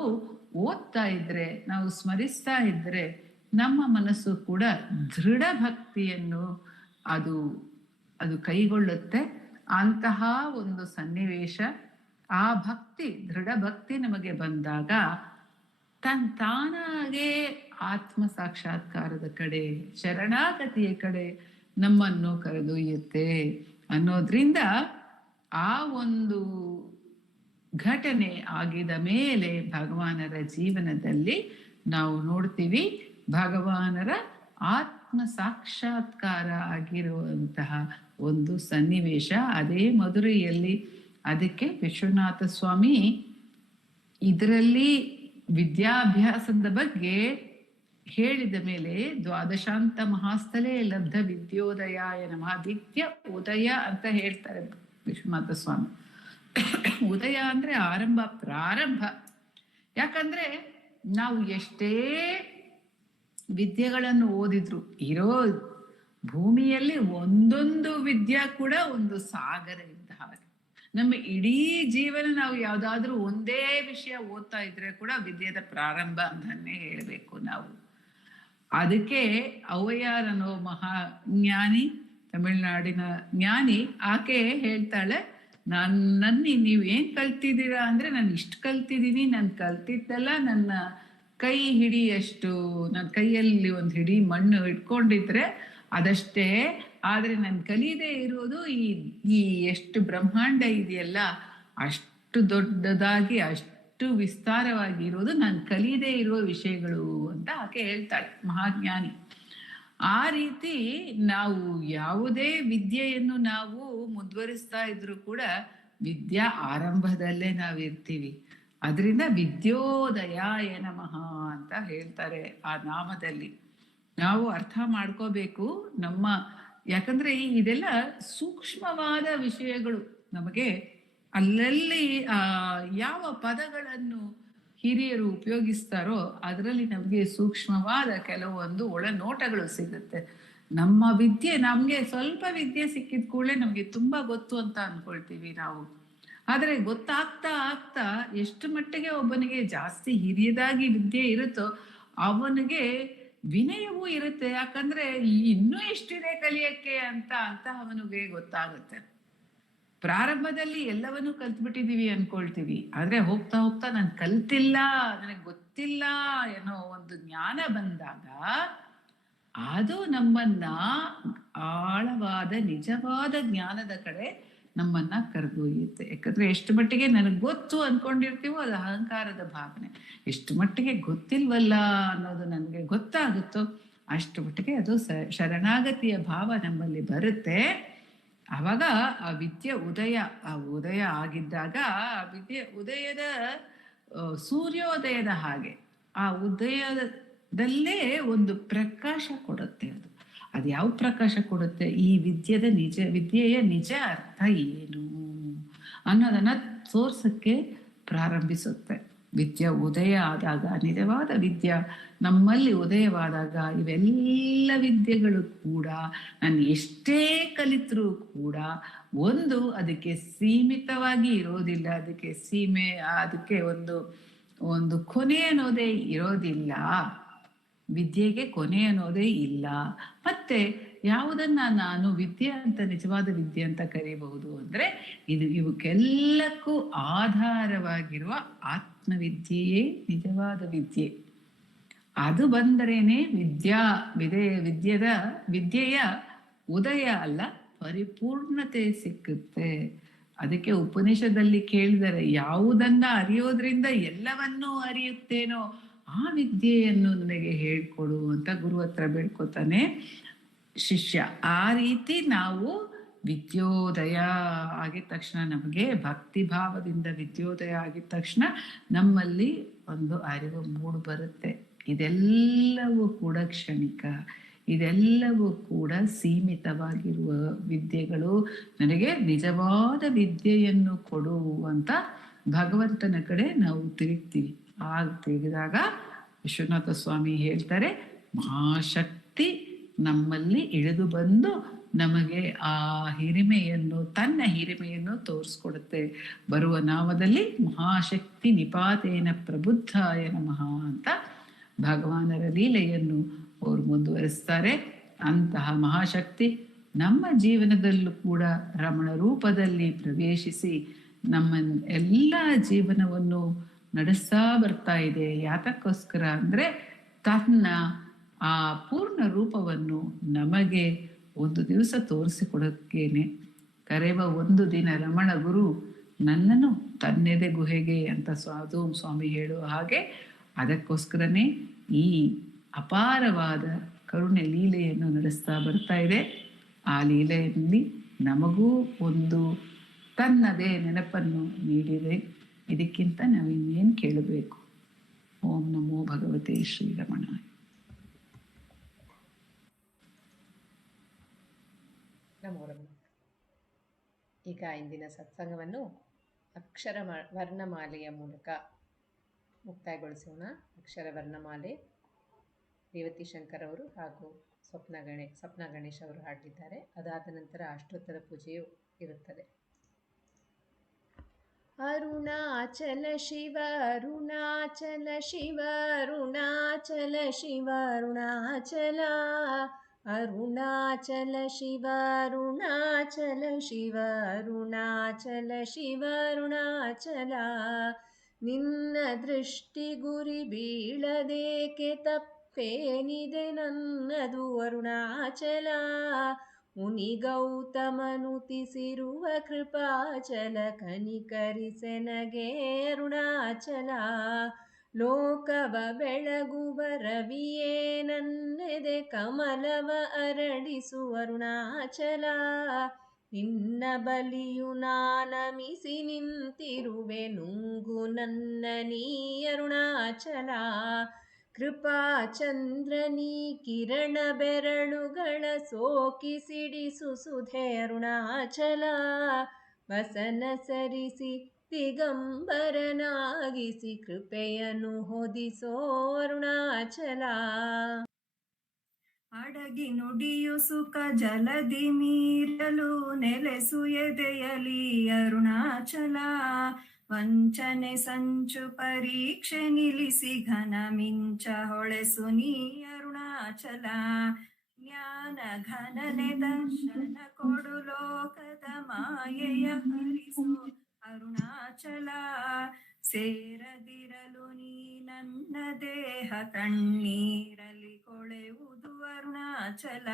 ಓದ್ತಾ ಇದ್ರೆ, ನಾವು ಸ್ಮರಿಸ್ತಾ ಇದ್ರೆ ನಮ್ಮ ಮನಸ್ಸು ಕೂಡ ದೃಢ ಭಕ್ತಿಯನ್ನು ಅದು ಕೈಗೊಳ್ಳುತ್ತೆ. ಅಂತಹ ಒಂದು ಸನ್ನಿವೇಶ, ಆ ಭಕ್ತಿ, ದೃಢ ಭಕ್ತಿ ನಮಗೆ ಬಂದಾಗ ತಾನಾಗೆ ಆತ್ಮ ಸಾಕ್ಷಾತ್ಕಾರದ ಕಡೆ, ಶರಣಾಗತಿಯ ಕಡೆ ನಮ್ಮನ್ನು ಕರೆದೊಯ್ಯುತ್ತೆ ಅನ್ನೋದ್ರಿಂದ ಆ ಒಂದು ಘಟನೆ ಆಗಿದ ಮೇಲೆ ಭಗವಾನರ ಜೀವನದಲ್ಲಿ ನಾವು ನೋಡ್ತೀವಿ, ಭಗವಾನರ ಆತ್ಮ ಸಾಕ್ಷಾತ್ಕಾರ ಆಗಿರುವಂತಹ ಒಂದು ಸನ್ನಿವೇಶ. ಅದೇ ಮಧುರೆಯಲ್ಲಿ ಅದಕ್ಕೆ ವಿಶ್ವನಾಥ ಸ್ವಾಮಿ ಇದರಲ್ಲಿ ವಿದ್ಯಾಭ್ಯಾಸದ ಬಗ್ಗೆ ಹೇಳಿದ ಮೇಲೆ ದ್ವಾದಶಾಂತ ಮಹಾಸ್ಥಲೇ ಲಬ್ಧ ವಿದ್ಯೋದಯಾಯ ನಮಃ. ವಿದ್ಯ ಉದಯ ಅಂತ ಹೇಳ್ತಾರೆ ವಿಶ್ವನಾಥ ಸ್ವಾಮಿ. ಉದಯ ಅಂದ್ರೆ ಆರಂಭ, ಪ್ರಾರಂಭ. ಯಾಕಂದ್ರೆ ನಾವು ಎಷ್ಟೇ ವಿದ್ಯೆಗಳನ್ನು ಓದಿದ್ರು ಇರೋ ಭೂಮಿಯಲ್ಲಿ ಒಂದೊಂದು ವಿದ್ಯೆ ಕೂಡ ಒಂದು ಸಾಗರ ಇದ್ದ ಹಾಗೆ. ನಮ್ಮ ಇಡೀ ಜೀವನ ನಾವು ಯಾವ್ದಾದ್ರೂ ಒಂದೇ ವಿಷಯ ಓದ್ತಾ ಇದ್ರೆ ಕೂಡ ವಿದ್ಯೆದ ಪ್ರಾರಂಭ ಅಂತನ್ನೇ ಹೇಳಬೇಕು ನಾವು. ಅದಕ್ಕೆ ಔವಯ್ಯಾರ್ ಅನ್ನೋ ಮಹಾಜ್ಞಾನಿ, ತಮಿಳ್ನಾಡಿನ ಜ್ಞಾನಿ, ಆಕೆ ಹೇಳ್ತಾಳೆ, ನನ್ನಿ ನೀವು ಏನ್ ಕಲ್ತಿದ್ದೀರಾ ಅಂದ್ರೆ ನಾನು ಇಷ್ಟು ಕಲ್ತಿದ್ದೀನಿ, ನಾನು ಕಲ್ತಿದ್ದಲ್ಲ ನನ್ನ ಕೈ ಹಿಡಿಯಷ್ಟು, ನನ್ನ ಕೈಯಲ್ಲಿ ಒಂದು ಹಿಡಿ ಮಣ್ಣು ಇಟ್ಕೊಂಡಿದ್ರೆ ಅದಷ್ಟೇ. ಆದ್ರೆ ನಾನು ಕಲಿಯದೇ ಇರೋದು ಈ ಎಷ್ಟು ಬ್ರಹ್ಮಾಂಡ ಇದೆಯಲ್ಲ ಅಷ್ಟು ದೊಡ್ಡದಾಗಿ ಅಷ್ಟು ವಿಸ್ತಾರವಾಗಿ ಇರೋದು ನಾನು ಕಲಿಯದೇ ಇರುವ ವಿಷಯಗಳು ಅಂತ ಆಕೆ ಹೇಳ್ತಾಳೆ, ಮಹಾಜ್ಞಾನಿ. ಆ ರೀತಿ ನಾವು ಯಾವುದೇ ವಿದ್ಯೆಯನ್ನು ನಾವು ಮುಂದುವರಿಸ್ತಾ ಇದ್ರು ಕೂಡ ವಿದ್ಯಾ ಆರಂಭದಲ್ಲೇ ನಾವಿರ್ತೀವಿ. ಅದರಿಂದ ವಿದ್ಯೋದಯಾಯ ನಮಃ ಅಂತ ಹೇಳ್ತಾರೆ ಆ ನಾಮದಲ್ಲಿ. ನಾವು ಅರ್ಥ ಮಾಡ್ಕೋಬೇಕು ನಮ್ಮ, ಯಾಕಂದ್ರೆ ಇದೆಲ್ಲ ಸೂಕ್ಷ್ಮವಾದ ವಿಷಯಗಳು. ನಮಗೆ ಅಲ್ಲಲ್ಲಿ ಯಾವ ಪದಗಳನ್ನು ಹಿರಿಯರು ಉಪಯೋಗಿಸ್ತಾರೋ ಅದರಲ್ಲಿ ನಮಗೆ ಸೂಕ್ಷ್ಮವಾದ ಕೆಲವೊಂದು ಒಳನೋಟಗಳು ಸಿಗುತ್ತೆ. ನಮ್ಮ ವಿದ್ಯೆ, ನಮ್ಗೆ ಸ್ವಲ್ಪ ವಿದ್ಯೆ ಸಿಕ್ಕಿದ ಕೂಡಲೇ ನಮ್ಗೆ ತುಂಬಾ ಗೊತ್ತು ಅಂತ ಅನ್ಕೊಳ್ತೀವಿ ನಾವು. ಆದ್ರೆ ಗೊತ್ತಾಗ್ತಾ ಆಗ್ತಾ ಎಷ್ಟು ಮಟ್ಟಿಗೆ ಒಬ್ಬನಿಗೆ ಜಾಸ್ತಿ ಹಿರಿಯದಾಗಿ ವಿದ್ಯೆ ಇರುತ್ತೋ ಅವನಿಗೆ ವಿನಯವೂ ಇರುತ್ತೆ. ಯಾಕಂದ್ರೆ ಇನ್ನೂ ಎಷ್ಟಿದೆ ಕಲಿಯಕ್ಕೆ ಅಂತ ಅವನಿಗೆ ಗೊತ್ತಾಗುತ್ತೆ. ಪ್ರಾರಂಭದಲ್ಲಿ ಎಲ್ಲವನ್ನೂ ಕಲ್ತ್ಬಿಟ್ಟಿದೀವಿ ಅನ್ಕೊಳ್ತೀವಿ. ಆದ್ರೆ ಹೋಗ್ತಾ ಹೋಗ್ತಾ ನಾನು ಕಲ್ತಿಲ್ಲ, ನನಗೆ ಗೊತ್ತಿಲ್ಲ ಏನೋ ಒಂದು ಜ್ಞಾನ ಬಂದಾಗ ಅದು ನಮ್ಮನ್ನ ಆಳವಾದ ನಿಜವಾದ ಜ್ಞಾನದ ಕಡೆ ನಮ್ಮನ್ನ ಕರೆದೊಯ್ಯುತ್ತೆ. ಯಾಕಂದ್ರೆ ಎಷ್ಟು ಮಟ್ಟಿಗೆ ನನಗೆ ಗೊತ್ತು ಅನ್ಕೊಂಡಿರ್ತೀವೋ ಅದು ಅಹಂಕಾರದ ಭಾವನೆ. ಎಷ್ಟು ಮಟ್ಟಿಗೆ ಗೊತ್ತಿಲ್ವಲ್ಲ ಅನ್ನೋದು ನನಗೆ ಗೊತ್ತಾಗುತ್ತೋ ಅಷ್ಟು ಮಟ್ಟಿಗೆ ಅದು ಶರಣಾಗತಿಯ ಭಾವ ನಮ್ಮಲ್ಲಿ ಬರುತ್ತೆ. ಆವಾಗ ಆ ವಿದ್ಯೆ ಉದಯ ಆಗಿದ್ದಾಗ ಆ ವಿದ್ಯೆ ಉದಯದ ಸೂರ್ಯೋದಯದ ಹಾಗೆ ಆ ಉದಯದಲ್ಲೇ ಒಂದು ಪ್ರಕಾಶ ಕೊಡುತ್ತೆ. ಅದು ಯಾವ ಪ್ರಕಾಶ ಕೊಡುತ್ತೆ? ಈ ವಿದ್ಯೆಯ ನಿಜ ಅರ್ಥ ಏನು ಅನ್ನೋದನ್ನ ತೋರ್ಸಕ್ಕೆ ಪ್ರಾರಂಭಿಸುತ್ತೆ. ವಿದ್ಯೆ ಉದಯ ಆದಾಗ, ನಿಜವಾದ ವಿದ್ಯೆ ನಮ್ಮಲ್ಲಿ ಉದಯವಾದಾಗ ಇವೆಲ್ಲ ವಿದ್ಯೆಗಳು ಕೂಡ ನಾನು ಎಷ್ಟೇ ಕಲಿತರೂ ಕೂಡ ಅದಕ್ಕೆ ಸೀಮಿತವಾಗಿ ಇರೋದಿಲ್ಲ. ಅದಕ್ಕೆ ಒಂದು ಕೊನೆ ಅನ್ನೋದೇ ಇರೋದಿಲ್ಲ. ವಿದ್ಯೆಗೆ ಕೊನೆ ಅನ್ನೋದೇ ಇಲ್ಲ. ಮತ್ತೆ ಯಾವುದನ್ನ ನಾನು ವಿದ್ಯೆ ಅಂತ, ನಿಜವಾದ ವಿದ್ಯೆ ಅಂತ ಕರೀಬಹುದು ಅಂದ್ರೆ ಇವಕ್ಕೆಲ್ಲಕ್ಕೂ ಆಧಾರವಾಗಿರುವ ಆತ್ಮವಿದ್ಯೆಯೇ ನಿಜವಾದ ವಿದ್ಯೆ. ಅದು ಬಂದರೇನೆ ವಿದ್ಯೆಯ ಉದಯ ಅಲ್ಲ, ಪರಿಪೂರ್ಣತೆ ಸಿಕ್ಕುತ್ತೆ. ಅದಕ್ಕೆ ಉಪನಿಷದಲ್ಲಿ ಕೇಳಿದರೆ ಯಾವುದನ್ನ ಅರಿಯೋದ್ರಿಂದ ಎಲ್ಲವನ್ನೂ ಅರಿಯುತ್ತೇನೋ ಆ ವಿದ್ಯೆಯನ್ನು ನನಗೆ ಹೇಳ್ಕೊಡು ಅಂತ ಗುರು ಹತ್ರ ಬೇಡ್ಕೊತಾನೆ ಶಿಷ್ಯ. ಆ ರೀತಿ ನಾವು ವಿದ್ಯೋದಯ ಆಗಿದ ತಕ್ಷಣ, ನಮಗೆ ಭಕ್ತಿ ಭಾವದಿಂದ ವಿದ್ಯೋದಯ ಆಗಿದ ತಕ್ಷಣ ನಮ್ಮಲ್ಲಿ ಒಂದು ಅರಿವು ಮೂಡು ಬರುತ್ತೆ. ಇದೆಲ್ಲವೂ ಕೂಡ ಕ್ಷಣಿಕ, ಇದೆಲ್ಲವೂ ಕೂಡ ಸೀಮಿತವಾಗಿರುವ ವಿದ್ಯೆಗಳು. ನನಗೆ ನಿಜವಾದ ವಿದ್ಯೆಯನ್ನು ಕೊಡು ಅಂತ ಭಗವಂತನ ಕಡೆ ನಾವು ತಿರುಗ್ತೀವಿ. ತಿರುಗಿದಾಗ ವಿಶ್ವನಾಥ ಸ್ವಾಮಿ ಹೇಳ್ತಾರೆ, ಮಹಾಶಕ್ತಿ ನಮ್ಮಲ್ಲಿ ಇಳಿದು ಬಂದು ನಮಗೆ ಆ ತನ್ನ ಹಿರಿಮೆಯನ್ನು ತೋರಿಸ್ಕೊಡುತ್ತೆ. ಬರುವ ನಾಮದಲ್ಲಿ ಮಹಾಶಕ್ತಿ ನಿಪಾತೇನ ಪ್ರಬುದ್ಧಾಯ ನಮಃ ಅಂತ ಭಗವಾನರ ಲೀಲೆಯನ್ನು ಅವರು ಮುಂದುವರಿಸ್ತಾರೆ. ಅಂತಹ ಮಹಾಶಕ್ತಿ ನಮ್ಮ ಜೀವನದಲ್ಲೂ ಕೂಡ ರಮಣ ರೂಪದಲ್ಲಿ ಪ್ರವೇಶಿಸಿ ನಮ್ಮ ಎಲ್ಲ ಜೀವನವನ್ನು ನಡೆಸ್ತಾ ಬರ್ತಾ ಇದೆ. ಯಾತಕ್ಕೋಸ್ಕರ ಅಂದ್ರೆ ತನ್ನ ಆ ಪೂರ್ಣ ರೂಪವನ್ನು ನಮಗೆ ಒಂದು ದಿವಸ ತೋರಿಸಿಕೊಡಕ್ಕೇನೆ. ಕರೆವ ಒಂದು ದಿನ ರಮಣ ಗುರು ನನ್ನನ್ನು ತನ್ನೆದೆ ಗುಹೆಗೆ ಅಂತ ಸ್ವಾಮಿ ಹೇಳುವ ಹಾಗೆ, ಅದಕ್ಕೋಸ್ಕರನೇ ಈ ಅಪಾರವಾದ ಕರುಣೆ ಲೀಲೆಯನ್ನು ನಡೆಸ್ತಾ ಬರ್ತಾ ಇದೆ. ಆ ಲೀಲೆಯಲ್ಲಿ ನಮಗೂ ಒಂದು ತನ್ನದೇ ನೆನಪನ್ನು ನೀಡಿದೆ. ಇದಕ್ಕಿಂತ ನಾವಿನ್ನೇನು ಕೇಳಬೇಕು? ಓಂ ನಮೋ ಭಗವತೆ ಶ್ರೀರಮಣಾಯ. ನಮೋ ರಮಣ. ಈಗ ಇಂದಿನ ಸತ್ಸಂಗವನ್ನು ಅಕ್ಷರ ವರ್ಣಮಾಲೆಯ ಮೂಲಕ ಮುಕ್ತಾಯಗೊಳಿಸೋಣ. ಅಕ್ಷರ ವರ್ಣಮಾಲೆ ರೇವತಿ ಶಂಕರ್ ಅವರು ಹಾಗೂ ಸ್ವಪ್ನ ಗಣೇಶ್ ಅವರು ಹಾಡಿದ್ದಾರೆ. ಅದಾದ ನಂತರ ಅಷ್ಟೋತ್ತರ ಪೂಜೆಯು ಇರುತ್ತದೆ. ಅರುಣಾಚಲ ಶಿವ ಅರುಣಾಚಲ ಶಿವ ಅರುಣಾಚಲ ಶಿವ ಅರುಣಾಚಲ ಅರುಣಾಚಲ ಶಿವ ಅರುಣಾಚಲ ಶಿವ ಅರುಣಾಚಲ ಶಿವ ಅರುಣಾಚಲ. ನಿನ್ನ ದೃಷ್ಟಿ ಗುರಿ ಬೀಳದೇಕೆ ತಪ್ಪೇನಿದೆ ನನ್ನದು ಅರುಣಾಚಲ. ಮುನಿಗೌತಮನುತಿಸಿರುವ ಕೃಪಾಚಲ ಕನಿಕರಿಸೆನಗೆ ಅರುಣಾಚಲ. ಲೋಕವ ಬೆಳಗುವ ರವಿಯೇ ನನ್ನೆದೆ ಕಮಲವ ಅರಳಿಸು ಅರುಣಾಚಲ. ನಿನ್ನ ಬಲಿಯು ನಾನಮಿಸಿ ನಿಂತಿರುವೆ ನುಂಗು ನನ್ನ ನೀ ಅರುಣಾಚಲ. ಕೃಪಾಚಂದ್ರನೀ ಕಿರಣ ಬೆರಳುಗಳ ಸೋಕಿಸಿಡಿಸು ಸುಧೆ ಅರುಣಾಚಲ. ವಸನ ಸರಿಸಿ ದಿಗಂಬರನಾಗಿಸಿ ಕೃಪೆಯನ್ನು ಹೊದಿಸೋ ಅರುಣಾಚಲ. ಅಡಗಿ ನುಡಿಯು ಸುಖ ಜಲದಿ ಮೀರಲು ನೆಲೆಸು ಎದೆಯಲಿ ಅರುಣಾಚಲ. ವಂಚನೆ ಸಂಚು ಪರೀಕ್ಷೆ ನಿಲ್ಲಿಸಿ ಘನ ಮಿಂಚ ಹೊಳೆಸು ನೀ ಅರುಣಾಚಲ. ಜ್ಞಾನ ಘನನೆ ದರ್ಶನ ಕೊಡು ಲೋಕದ ಮಾಯೆಯ ಹರಿಸು ಅರುಣಾಚಲ. ಸೇರದಿರಲು ನೀ ನನ್ನ ದೇಹ ಕಣ್ಣೀರಲಿ ಕೊಳೆಯುವುದು ಅರುಣಾಚಲ.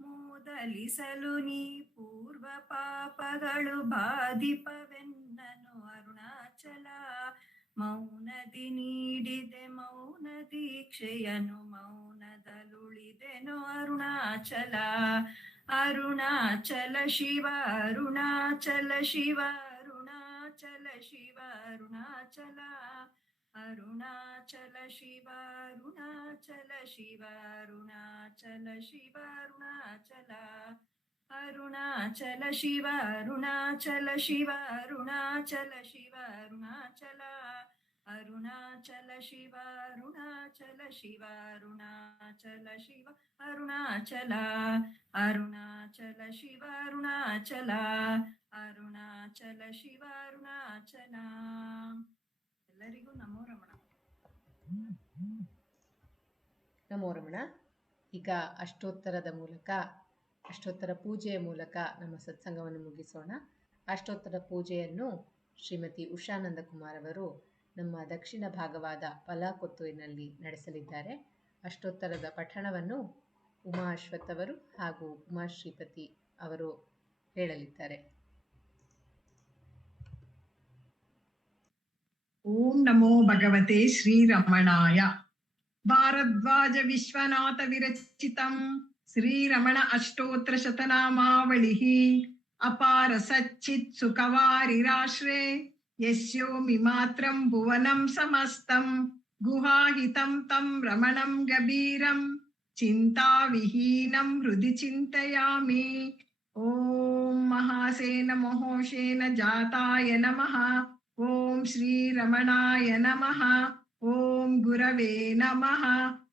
ಮೂದಲಿಸಲು ನೀ ಪೂರ್ವ ಪಾಪಗಳು ಬಾಧಿಪವೆನ್ನನು ಅರುಣಾಚಲ. ಮೌನದಿ ನೀಡಿದೆ ಮೌನ ದೀಕ್ಷೆಯನು ಮೌನದಲುಳಿದೆನೋ ಅರುಣಾಚಲ. ಅರುಣಾಚಲ ಶಿವ ಅರುಣಾಚಲ ಶಿವ ಅರುಣಾಚಲ ಶಿವ ಅರುಣಾಚಲ. ಅರುಣಾಚಲ ಶಿವ ಅರುಣಾಚಲ ಶಿವ ಅರುಣಾಚಲ ಶಿವ ಅರುಣಾಚಲ. ಅರುಣಾಚಲ ಶಿವ ಅರುಣಾಚಲ ಶಿವ ಅರುಣಾಚಲ ಶಿವ ಅರುಣಾಚಲ. ಅರುಣಾಚಲ ಶಿವ ಅರುಣಾಚಲ ಶಿವ ಅರುಣಾಚಲ ಶಿವ ಅರುಣಾಚಲ. ಅರುಣಾಚಲ ಶಿವ ಅರುಣಾಚಲ ಅರುಣಾಚಲ ಶಿವ ಅರುಣಾಚಲ. ಎಲ್ಲರಿಗೂ ನಮೋ ರಮಣ. ನಮೋ ರಮಣ. ಈಗ ಅಷ್ಟೋತ್ತರ ಪೂಜೆಯ ಮೂಲಕ ನಮ್ಮ ಸತ್ಸಂಗವನ್ನು ಮುಗಿಸೋಣ. ಅಷ್ಟೋತ್ತರ ಪೂಜೆಯನ್ನು ಶ್ರೀಮತಿ ಉಷಾನಂದ ಕುಮಾರ್ ಅವರು ನಮ್ಮ ದಕ್ಷಿಣ ಭಾಗವಾದ ಪಲಾಕೊತ್ತುವಿನಲ್ಲಿ ನಡೆಸಲಿದ್ದಾರೆ. ಅಷ್ಟೋತ್ತರದ ಪಠಣವನ್ನು ಉಮಾ ಅಶ್ವಥ್ ಅವರು ಹಾಗೂ ಉಮಾ ಶ್ರೀಪತಿ ಅವರು ಹೇಳಲಿದ್ದಾರೆ. ಓಂ ನಮೋ ಭಗವತೆ ಶ್ರೀರಮಣಾಯ. ಭಾರದ್ವಾಜ ವಿಶ್ವನಾಥ ವಿರಚಿತಂ ಶ್ರೀರಮಣ ಅಷ್ಟೋತ್ರ ಶತನಾಮಾವಳಿಃ. ಅಪಾರ ಸಚ್ಚಿತ್ ಸುಖವಾರಿರಾಶ್ರೇ ಯಸ್ಯೋಮಿ ಮಾತ್ರಂ ಭುವನಂ ಸಮಸ್ತಂ. ಗುಹಾಹಿತಂ ತಂ ರಮಣಂ ಗಭೀರಂ ಚಿಂತಾವಿಹೀನಂ ಹೃದಿ ಚಿಂತಯಾಮಿ. ಓಂ ಮಹಾಸೇನ ಮಹೋಷೇನ ಜಾತಾಯ ನಮಃ. ಓಂ ಶ್ರೀರಮಣಾಯ ನಮಃ. ಓಂ ಗುರವೇ ನಮಃ.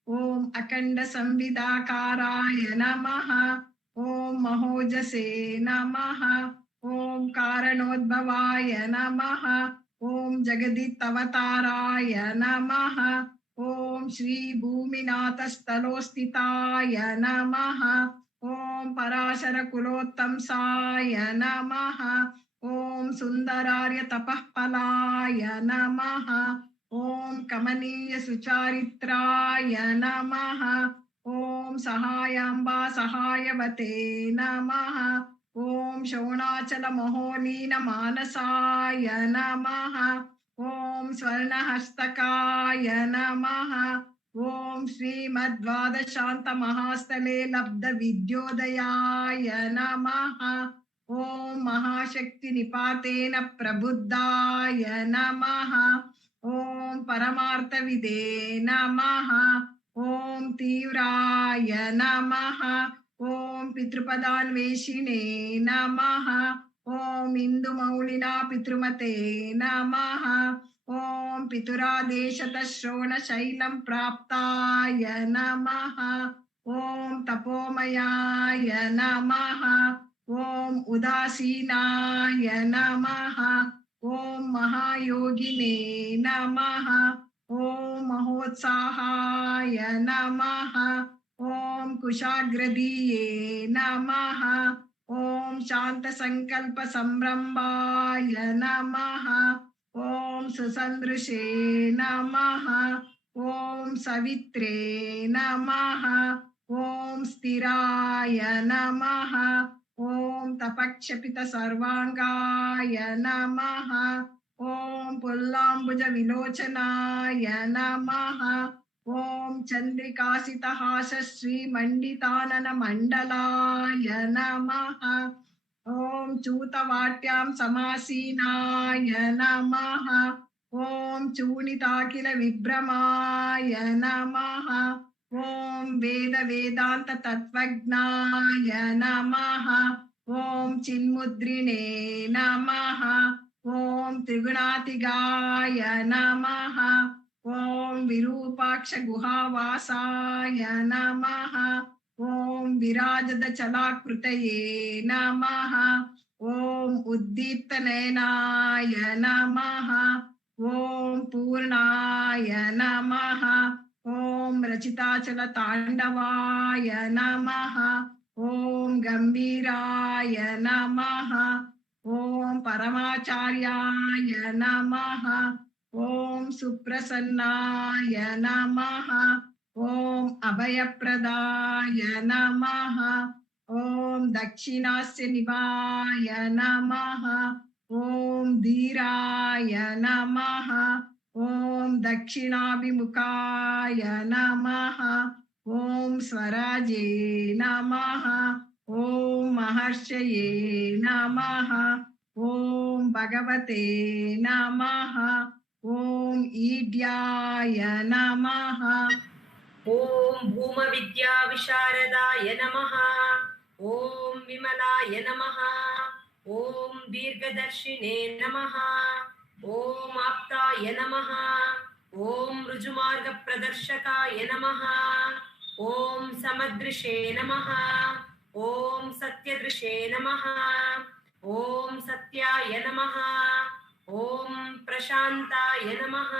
ಓಂ ಅಖಂಡ ಸಂವಿದಾಕಾರಾಯ ನಮಃ. ಓಂ ಮಹೋಜಸೇ ನಮಃ. ಓಂ ಕಾರಣೋದ್ಭವಾಯ ನಮಃ. ಓಂ ಜಗದಿತ್ತವತಾರಾಯ ನಮಃ. ಓಂ ಶ್ರೀ ಭೂಮಿನಾಥ ಸ್ಥಳೋಸ್ಥಿತಾಯ ನಮಃ. ಓಂ ಪರಾಶರ ಕುಲೋತ್ತಂಸಾಯ ನಮಃ. ಓಂ ಸುಂದರಾರ್ಯ ತಪಃಫಲಾಯ ನಮಃ. ಓಂ ಕಮನೀಯ ಸುಚಾರಿತ್ರಾಯ ನಮಃ. ಓಂ ಸಹಾಯಾಂಬಾ ಸಹಾಯವತೆ ನಮಃ. ಓಂ ಶೋಣಾಚಲ ಮಹೋನೀನ ಮಾನಸಾಯ ನಮಃ. ಓಂ ಸ್ವರ್ಣಹಸ್ತಕಾಯ ನಮಃ. ಓಂ ಶ್ರೀಮದ್ವಾದಶಾಂತ ಮಹಾಸ್ಥಲೆ ಲಬ್ಧ ವಿದ್ಯೋದಯಾಯ ನಮಃ. ಓಂ ಮಹಾಶಕ್ತಿ ನಿಪಾತೇನ ಪ್ರಬುದ್ಧಾಯ ನಮಃ. ಓಂ ಪರಮಾರ್ಥವಿದೇ ನಮಃ. ಓಂ ತೀವ್ರಾಯ ನಮಃ. ಓಂ ಪಿತೃಪದಾನ್ವೇಷಿಣೇ ನಮಃ. ಓಂ ಇಂದು ಮೌಳಿನ ಪಿತೃಮತೆ ನಮಃ. ಓಂ ಪಿತುರಾದೇಶತ ಶ್ರವಣಶೈಲಂ ಪ್ರಾಪ್ತಾಯ ನಮಃ. ಓಂ ತಪೋಮಯಾಯ ನಮಃ. ಓಂ ಉದಾಸೀನಾಯ ನಮಃ. ಓಂ ಮಹಾಯೋಗಿನೇ ನಮಃ. ಓಂ ಮಹೋತ್ಸಾಹಾಯ ನಮಃ. ಓಂ ಕುಶಾಗ್ರದೀಯೇ ನಮಃ. ಓಂ ಶಾಂತ ಸಂಕಲ್ಪ ಸಂಭ್ರಮಾಯ ನಮಃ. ಓಂ ಸುಸಂದೃಶೇ ನಮಃ. ಓಂ ಸವಿತ್ರೇ ನಮಃ. ಓಂ ಸ್ಥಿರಾಯ ನಮಃ. ಓಂ ತಪಕ್ಷಪಿತ ಸರ್ವಾಂಗಾಯ ನಮಃ. ಓಂ ಪುಲ್ಲಾಂಬುಜ ವಿಲೋಚನಾಯ ನಮಃ. ಓಂ ಚಂದ್ರಿಕಾಸಿತಹಾಸ ಶ್ರೀಮಂಡಿತಾನನ ಮಂಡಲಾಯ ನಮಃ. ಓಂ ಚೂತವಾಟ್ಯಾಂ ಸಮಾಸೀನಾಯ ನಮಃ. ಓಂ ಚೂಣಿತಾಖಿಲ ವಿಭ್ರಮಾಯ ನಮಃ. ಓಂ ವೇದ ವೇದಾಂತ ತತ್ವಜ್ಞಾಯ ನಮಃ. ಓಂ ಚಿನ್ಮುದ್ರಿಣೇ ನಮಃ. ಓಂ ತ್ರಿಗುಣಾತಿಗಾಯ ನಮಃ. ಓಂ ವಿರೂಪಾಕ್ಷ ಗುಹಾವಾಸಾಯ ನಮಃ. ಓಂ ವಿರಾಜದ ಚಲಾಕೃತಯೇ ನಮಃ. ಓಂ ಉದ್ದೀಪ್ತ ನಯನಾಯ ನಮಃ. ಓಂ ಪೂರ್ಣಾಯ ನಮಃ. ಓಂ ರಚಿತಾಚಲ ತಾಂಡವಾಯ ನಮಃ. ಓಂ ಗಂಭೀರಾಯ ನಮಃ. ಓಂ ಪರಮಾಚಾರ್ಯಾಯ ನಮಃ. ಓಂ ಸುಪ್ರಸನ್ನಾಯ ನಮಃ. ಓಂ ಅಭಯಪ್ರದಾಯ ನಮಃ. ಓಂ ದಕ್ಷಿಣಾಸ್ಯ ನಿವಾಯ ನಮಃ. ಓಂ ಧೀರಾಯ ನಮಃ. ಓಂ ದಕ್ಷಿಣಾಭಿಮುಖಾಯ ನಮಃ. ಓಂ ಸ್ವರಾಜೇ ನಮಃ. ಓಂ ಮಹರ್ಷಯೇ ನಮಃ. ಓಂ ಭಗವತೆ ನಮಃ. ಓಂ ಈಡ್ಯಾಯ ನಮಃ. ಓಂ ಭೂಮ ವಿದ್ಯಾ ವಿಶಾರದಾಯ ನಮಃ. ಓಂ ವಿಮಲಾಯ ನಮಃ. ಓಂ ದೀರ್ಘದರ್ಶಿನೇ ನಮಃ. ಓಂ ಆಪ್ತಾಯ ನಮಃ. ಓಂ ರುಜುಮಾರ್ಗ ಪ್ರದರ್ಶಕಾಯ ನಮಃ. ಓಂ ಸಮದೃಶೇ ನಮಃ. ಓಂ ಸತ್ಯದೃಶೇ ನಮಃ. ಓಂ ಸತ್ಯಾಯ ನಮಃ. ಓಂ ಪ್ರಶಾಂತಾಯ ನಮಃ.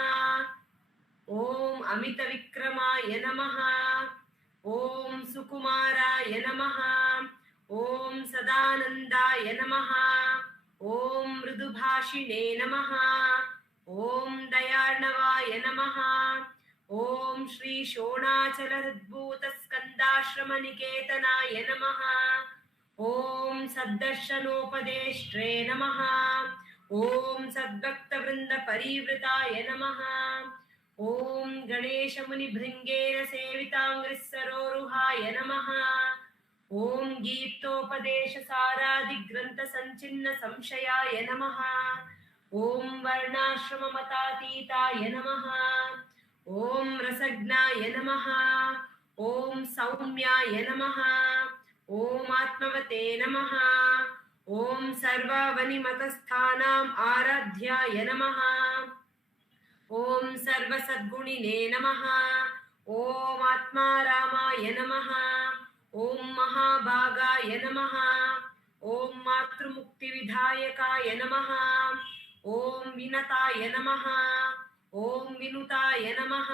ಓಂ ಅಮಿತ ವಿಕ್ರಮಾಯ ನಮಃ. ಓಂ ಸುಕುಮಾರಾಯ ನಮಃ. ಓಂ ಸದಾನಂದಾಯ ನಮಃ. ಓಂ ಮೃದುಭಾಷಿಣೇ ನಮಃ. ಓಂ ದಯಾರ್ಣವಾಯ ನಮಃ. ಓಂ ಶ್ರೀ ಶೋಣಾಚಲದ್ಭೂತ ಸ್ಕಂದಾಶ್ರಮ ನಿಕೇತನಾಯ ನಮಃ. ಓಂ ಸದ್ದರ್ಶನೋಪದೇಷ್ಟ್ರೇ ನಮಃ. ಓಂ ಸದ್ಭಕ್ತ ವೃಂದ ಪರಿವೃತಾಯ ನಮಃ. ಓಂ ಗಣೇಶ ಮುನಿ ಭೃಂಗೇನ ಸೇವಿತಾಂಗ್ರಿ ಸರೋರುಹಾಯ ನಮಃ. ಓಂ ಗೀತೋಪದೇಶ ಸಾರಾದಿ ಗ್ರಂಥ ಸಂಚಿನ್ನ ಸಂಶಯಾಯ ನಮಃ. ಓಂ ವರ್ಣಾಶ್ರಮ ಮತಾತೀತಾಯ ನಮಃ. ಓಂ ರಸಜ್ಞಾಯ ನಮಃ. ಓಂ ಸೌಮ್ಯಾಯ ನಮಃ. ಓಂ ಆತ್ಮವತೆ ನಮಃ. ಓಂ ಸರ್ವವನಿಮತಸ್ಥಾನಾಂ ಆರಾಧ್ಯಾಯ ನಮಃ. ಓಂ ಸರ್ವಸದ್ಗುಣಿನೇ ನಮಃ. ಓಂ ಆತ್ಮಾರಾಮಾಯ ನಮಃ. ಓಂ ಮಹಾಭಾಗಾಯ ನಮಃ. ಓಂ ಮಾತೃಮುಕ್ತಿವಿಧಾಯಕಾಯ ನಮಃ. ಓಂ ವಿನತಾಯ ನಮಃ. ಓಂ ವಿನುತಾಯ ನಮಃ.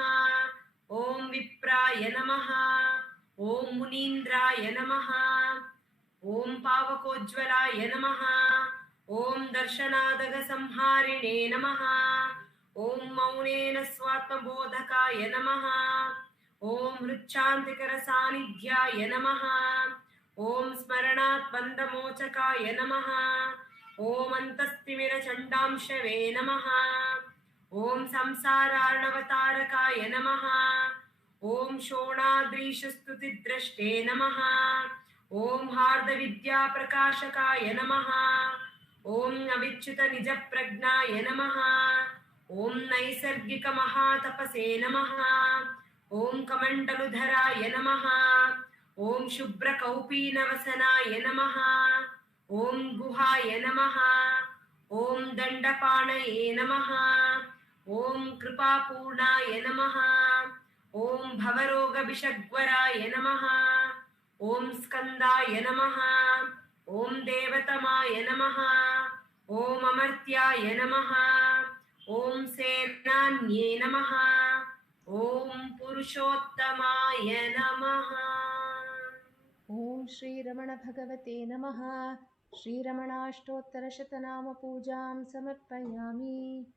ಓಂ ವಿಪ್ರಾಯ ನಮಃ. ಓಂ ಮುನೀಂದ್ರಾಯ ನಮಃ. ಓಂ ಪಾವಕೋಜ್ವಲಾಯ ನಮಃ. ಓಂ ದರ್ಶನಾದಗ ಸಂಹಾರಿಣೇ ನಮಃ. ಓಂ ಮೌನೇನ ಸ್ವಾತ್ಮಬೋಧಕಾಯ ನಮಃ. ಓಂ ಹೃಚ್ಛಾಂತಿಕರ ಸಾನ್ನಿಧ್ಯಾಯ ನಮಃ. ಓಂ ಸ್ಮರಣಾತ್ ಬಂಧಮೋಚಕಾಯ ನಮಃ. ಓಂ ಅಂತಸ್ತಿಮಿರ ಚಂಡಾಂಶವೇ ನಮಃ. ಓಂ ಸಂಸಾರಾರ್ಣವತಾರಕಾಯ ನಮಃ. ಓಂ ಶೋಣಾದ್ರೀಶಸ್ತುತಿದ್ರಷ್ಟೇ ನಮಃ. ಓಂ ಹಾರ್ದವಿದ್ಯಾ ಪ್ರಕಾಶಕಾಯ ನಮಃ. ಓಂ ಅವಿಚ್ಯುತ ನಿಜ ಪ್ರಜ್ಞಾಯ ನಮಃ. ಓಂ ನೈಸರ್ಗಿಕ ಮಹಾತಪಸೇ ನಮಃ. ಓಂ ಕಮಂಡಲುಧರಾಯ ನಮಃ. ಓಂ ಶುಭ್ರ ಕೌಪೀನವಸನಾಯ ನಮಃ. ಓಂ ಗುಹಾಯ ನಮಃ. ಓಂ ದಂಡಪಾಣಯೇ ನಮಃ. ಓಂ ಕೃಪಾಪೂರ್ಣಾಯ ನಮಃ. ಓಂ ಭವರೋಗ ವಿಷಗ್ವರಾಯ ನಮಃ. ಓಂ ಸ್ಕಂದಾಯ ನಮಃ. ಓಂ ದೇವತಮಾಯ ನಮಃ. ಓಂ ಅಮರ್ತ್ಯಾಯ ನಮಃ. ಓಂ ಸೇನಾನ್ಯೇ ನಮಃ. ಓಂ ಪುರುಷೋತ್ತಮಾಯ ನಮಃ. ಓಂ ಶ್ರೀರಮಣ ಭಗವತೆ ನಮಃ. ಶ್ರೀರಮಣಾಷ್ಟೋತ್ತರಶತನಾಮ ಪೂಜಾಂ ಸಮರ್ಪಯಾಮಿ.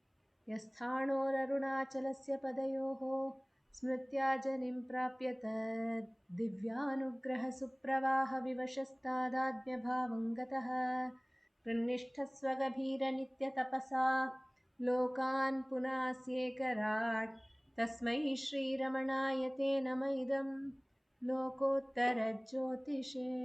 ಯಸ್ಥಾಣೋರರುಣಾಚಲಸ್ಯ ಪದಯೋಃ ಸ್ಮೃತ್ಯಾ ಜನಿಂ ಪ್ರಾಪ್ಯ ತದ್ ದಿವ್ಯಾನುಗ್ರಹ ಸುಪ್ರವಾಹ ವಿವಶಸ್ತಾದಾತ್ಮ್ಯಭಾವಂ ಗತಃ ಕೃನ್ನಿಷ್ಠಸ್ವಗಭೀರ ನಿತ್ಯ ತಪಸಾ ಲೋಕಾನ್ ಪುನಾಸ್ಯೇಕರಾಟ್ ತಸ್ಮೈ ಶ್ರೀರಮಣಾಯ ತೇ ನಮ ಇದಂ ಲೋಕೋತ್ತರ ಜ್ಯೋತಿಷೇ.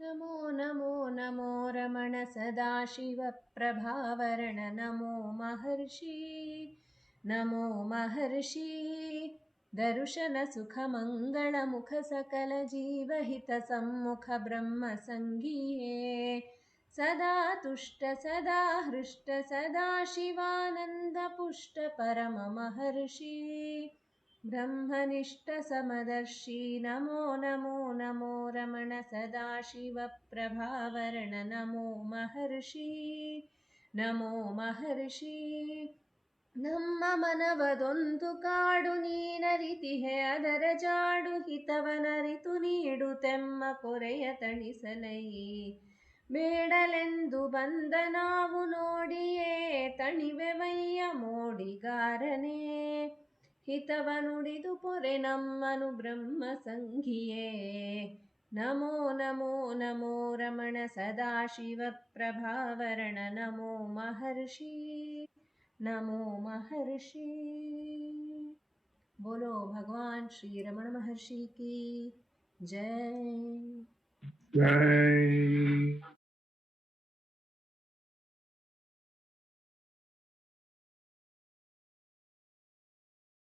ನಮೋ ನಮೋ ನಮೋ ರಮಣ ಸದಾಶಿವ ಪ್ರಭಾವರಣ ನಮೋ ಮಹರ್ಷಿ. ನಮೋ ಮಹರ್ಷಿ ದರುಶನ ಸುಖ ಮಂಗಳ ಮುಖ ಸಕಲ ಜೀವಹಿತ ಸಮ್ಮುಖ ಬ್ರಹ್ಮ ಸಂಗೀಯೇ. ಸದಾ ತುಷ್ಟ ಸದಾ ಹೃಷ್ಟ ಸದಾ ಶಿವಾನಂದ ಪುಷ್ಟ ಪರಮ ಮಹರ್ಷಿ. ಬ್ರಹ್ಮನಿಷ್ಠ ಸಮದರ್ಶಿ ನಮೋ ನಮೋ ನಮೋ ರಮಣ ಸದಾಶಿವ ಪ್ರಭಾವರಣ ನಮೋ ಮಹರ್ಷಿ. ನಮೋ ಮಹರ್ಷಿ ನಮ್ಮ ಮನವದೊಂದು ಕಾಡು ನೀನರಿತಿಹೆ ಅದರ ಜಾಡು ಹಿತವನರಿತು ನೀಡು ತೆಮ್ಮ ಕೊರೆಯ ತಣಿಸಲೈ. ಬೇಡಲೆಂದು ಬಂದ ನಾವು ನೋಡಿಯೇ ತಣಿವೆವಯ್ಯ ಮೋಡಿಗಾರನೇ. ಹಿತವ ನುಡಿದು ಪೊರೆ ನಮ್ಮನು ಬ್ರಹ್ಮ ಸಂಘಿಯೇ. ನಮೋ ನಮೋ ನಮೋ ರಮಣ ಸದಾಶಿವ ಪ್ರಭಾವರಣ ನಮೋ ಮಹರ್ಷಿ. ನಮೋ ಮಹರ್ಷಿ. बोलो भगवान श्री रमण महर्षि की जय. जय.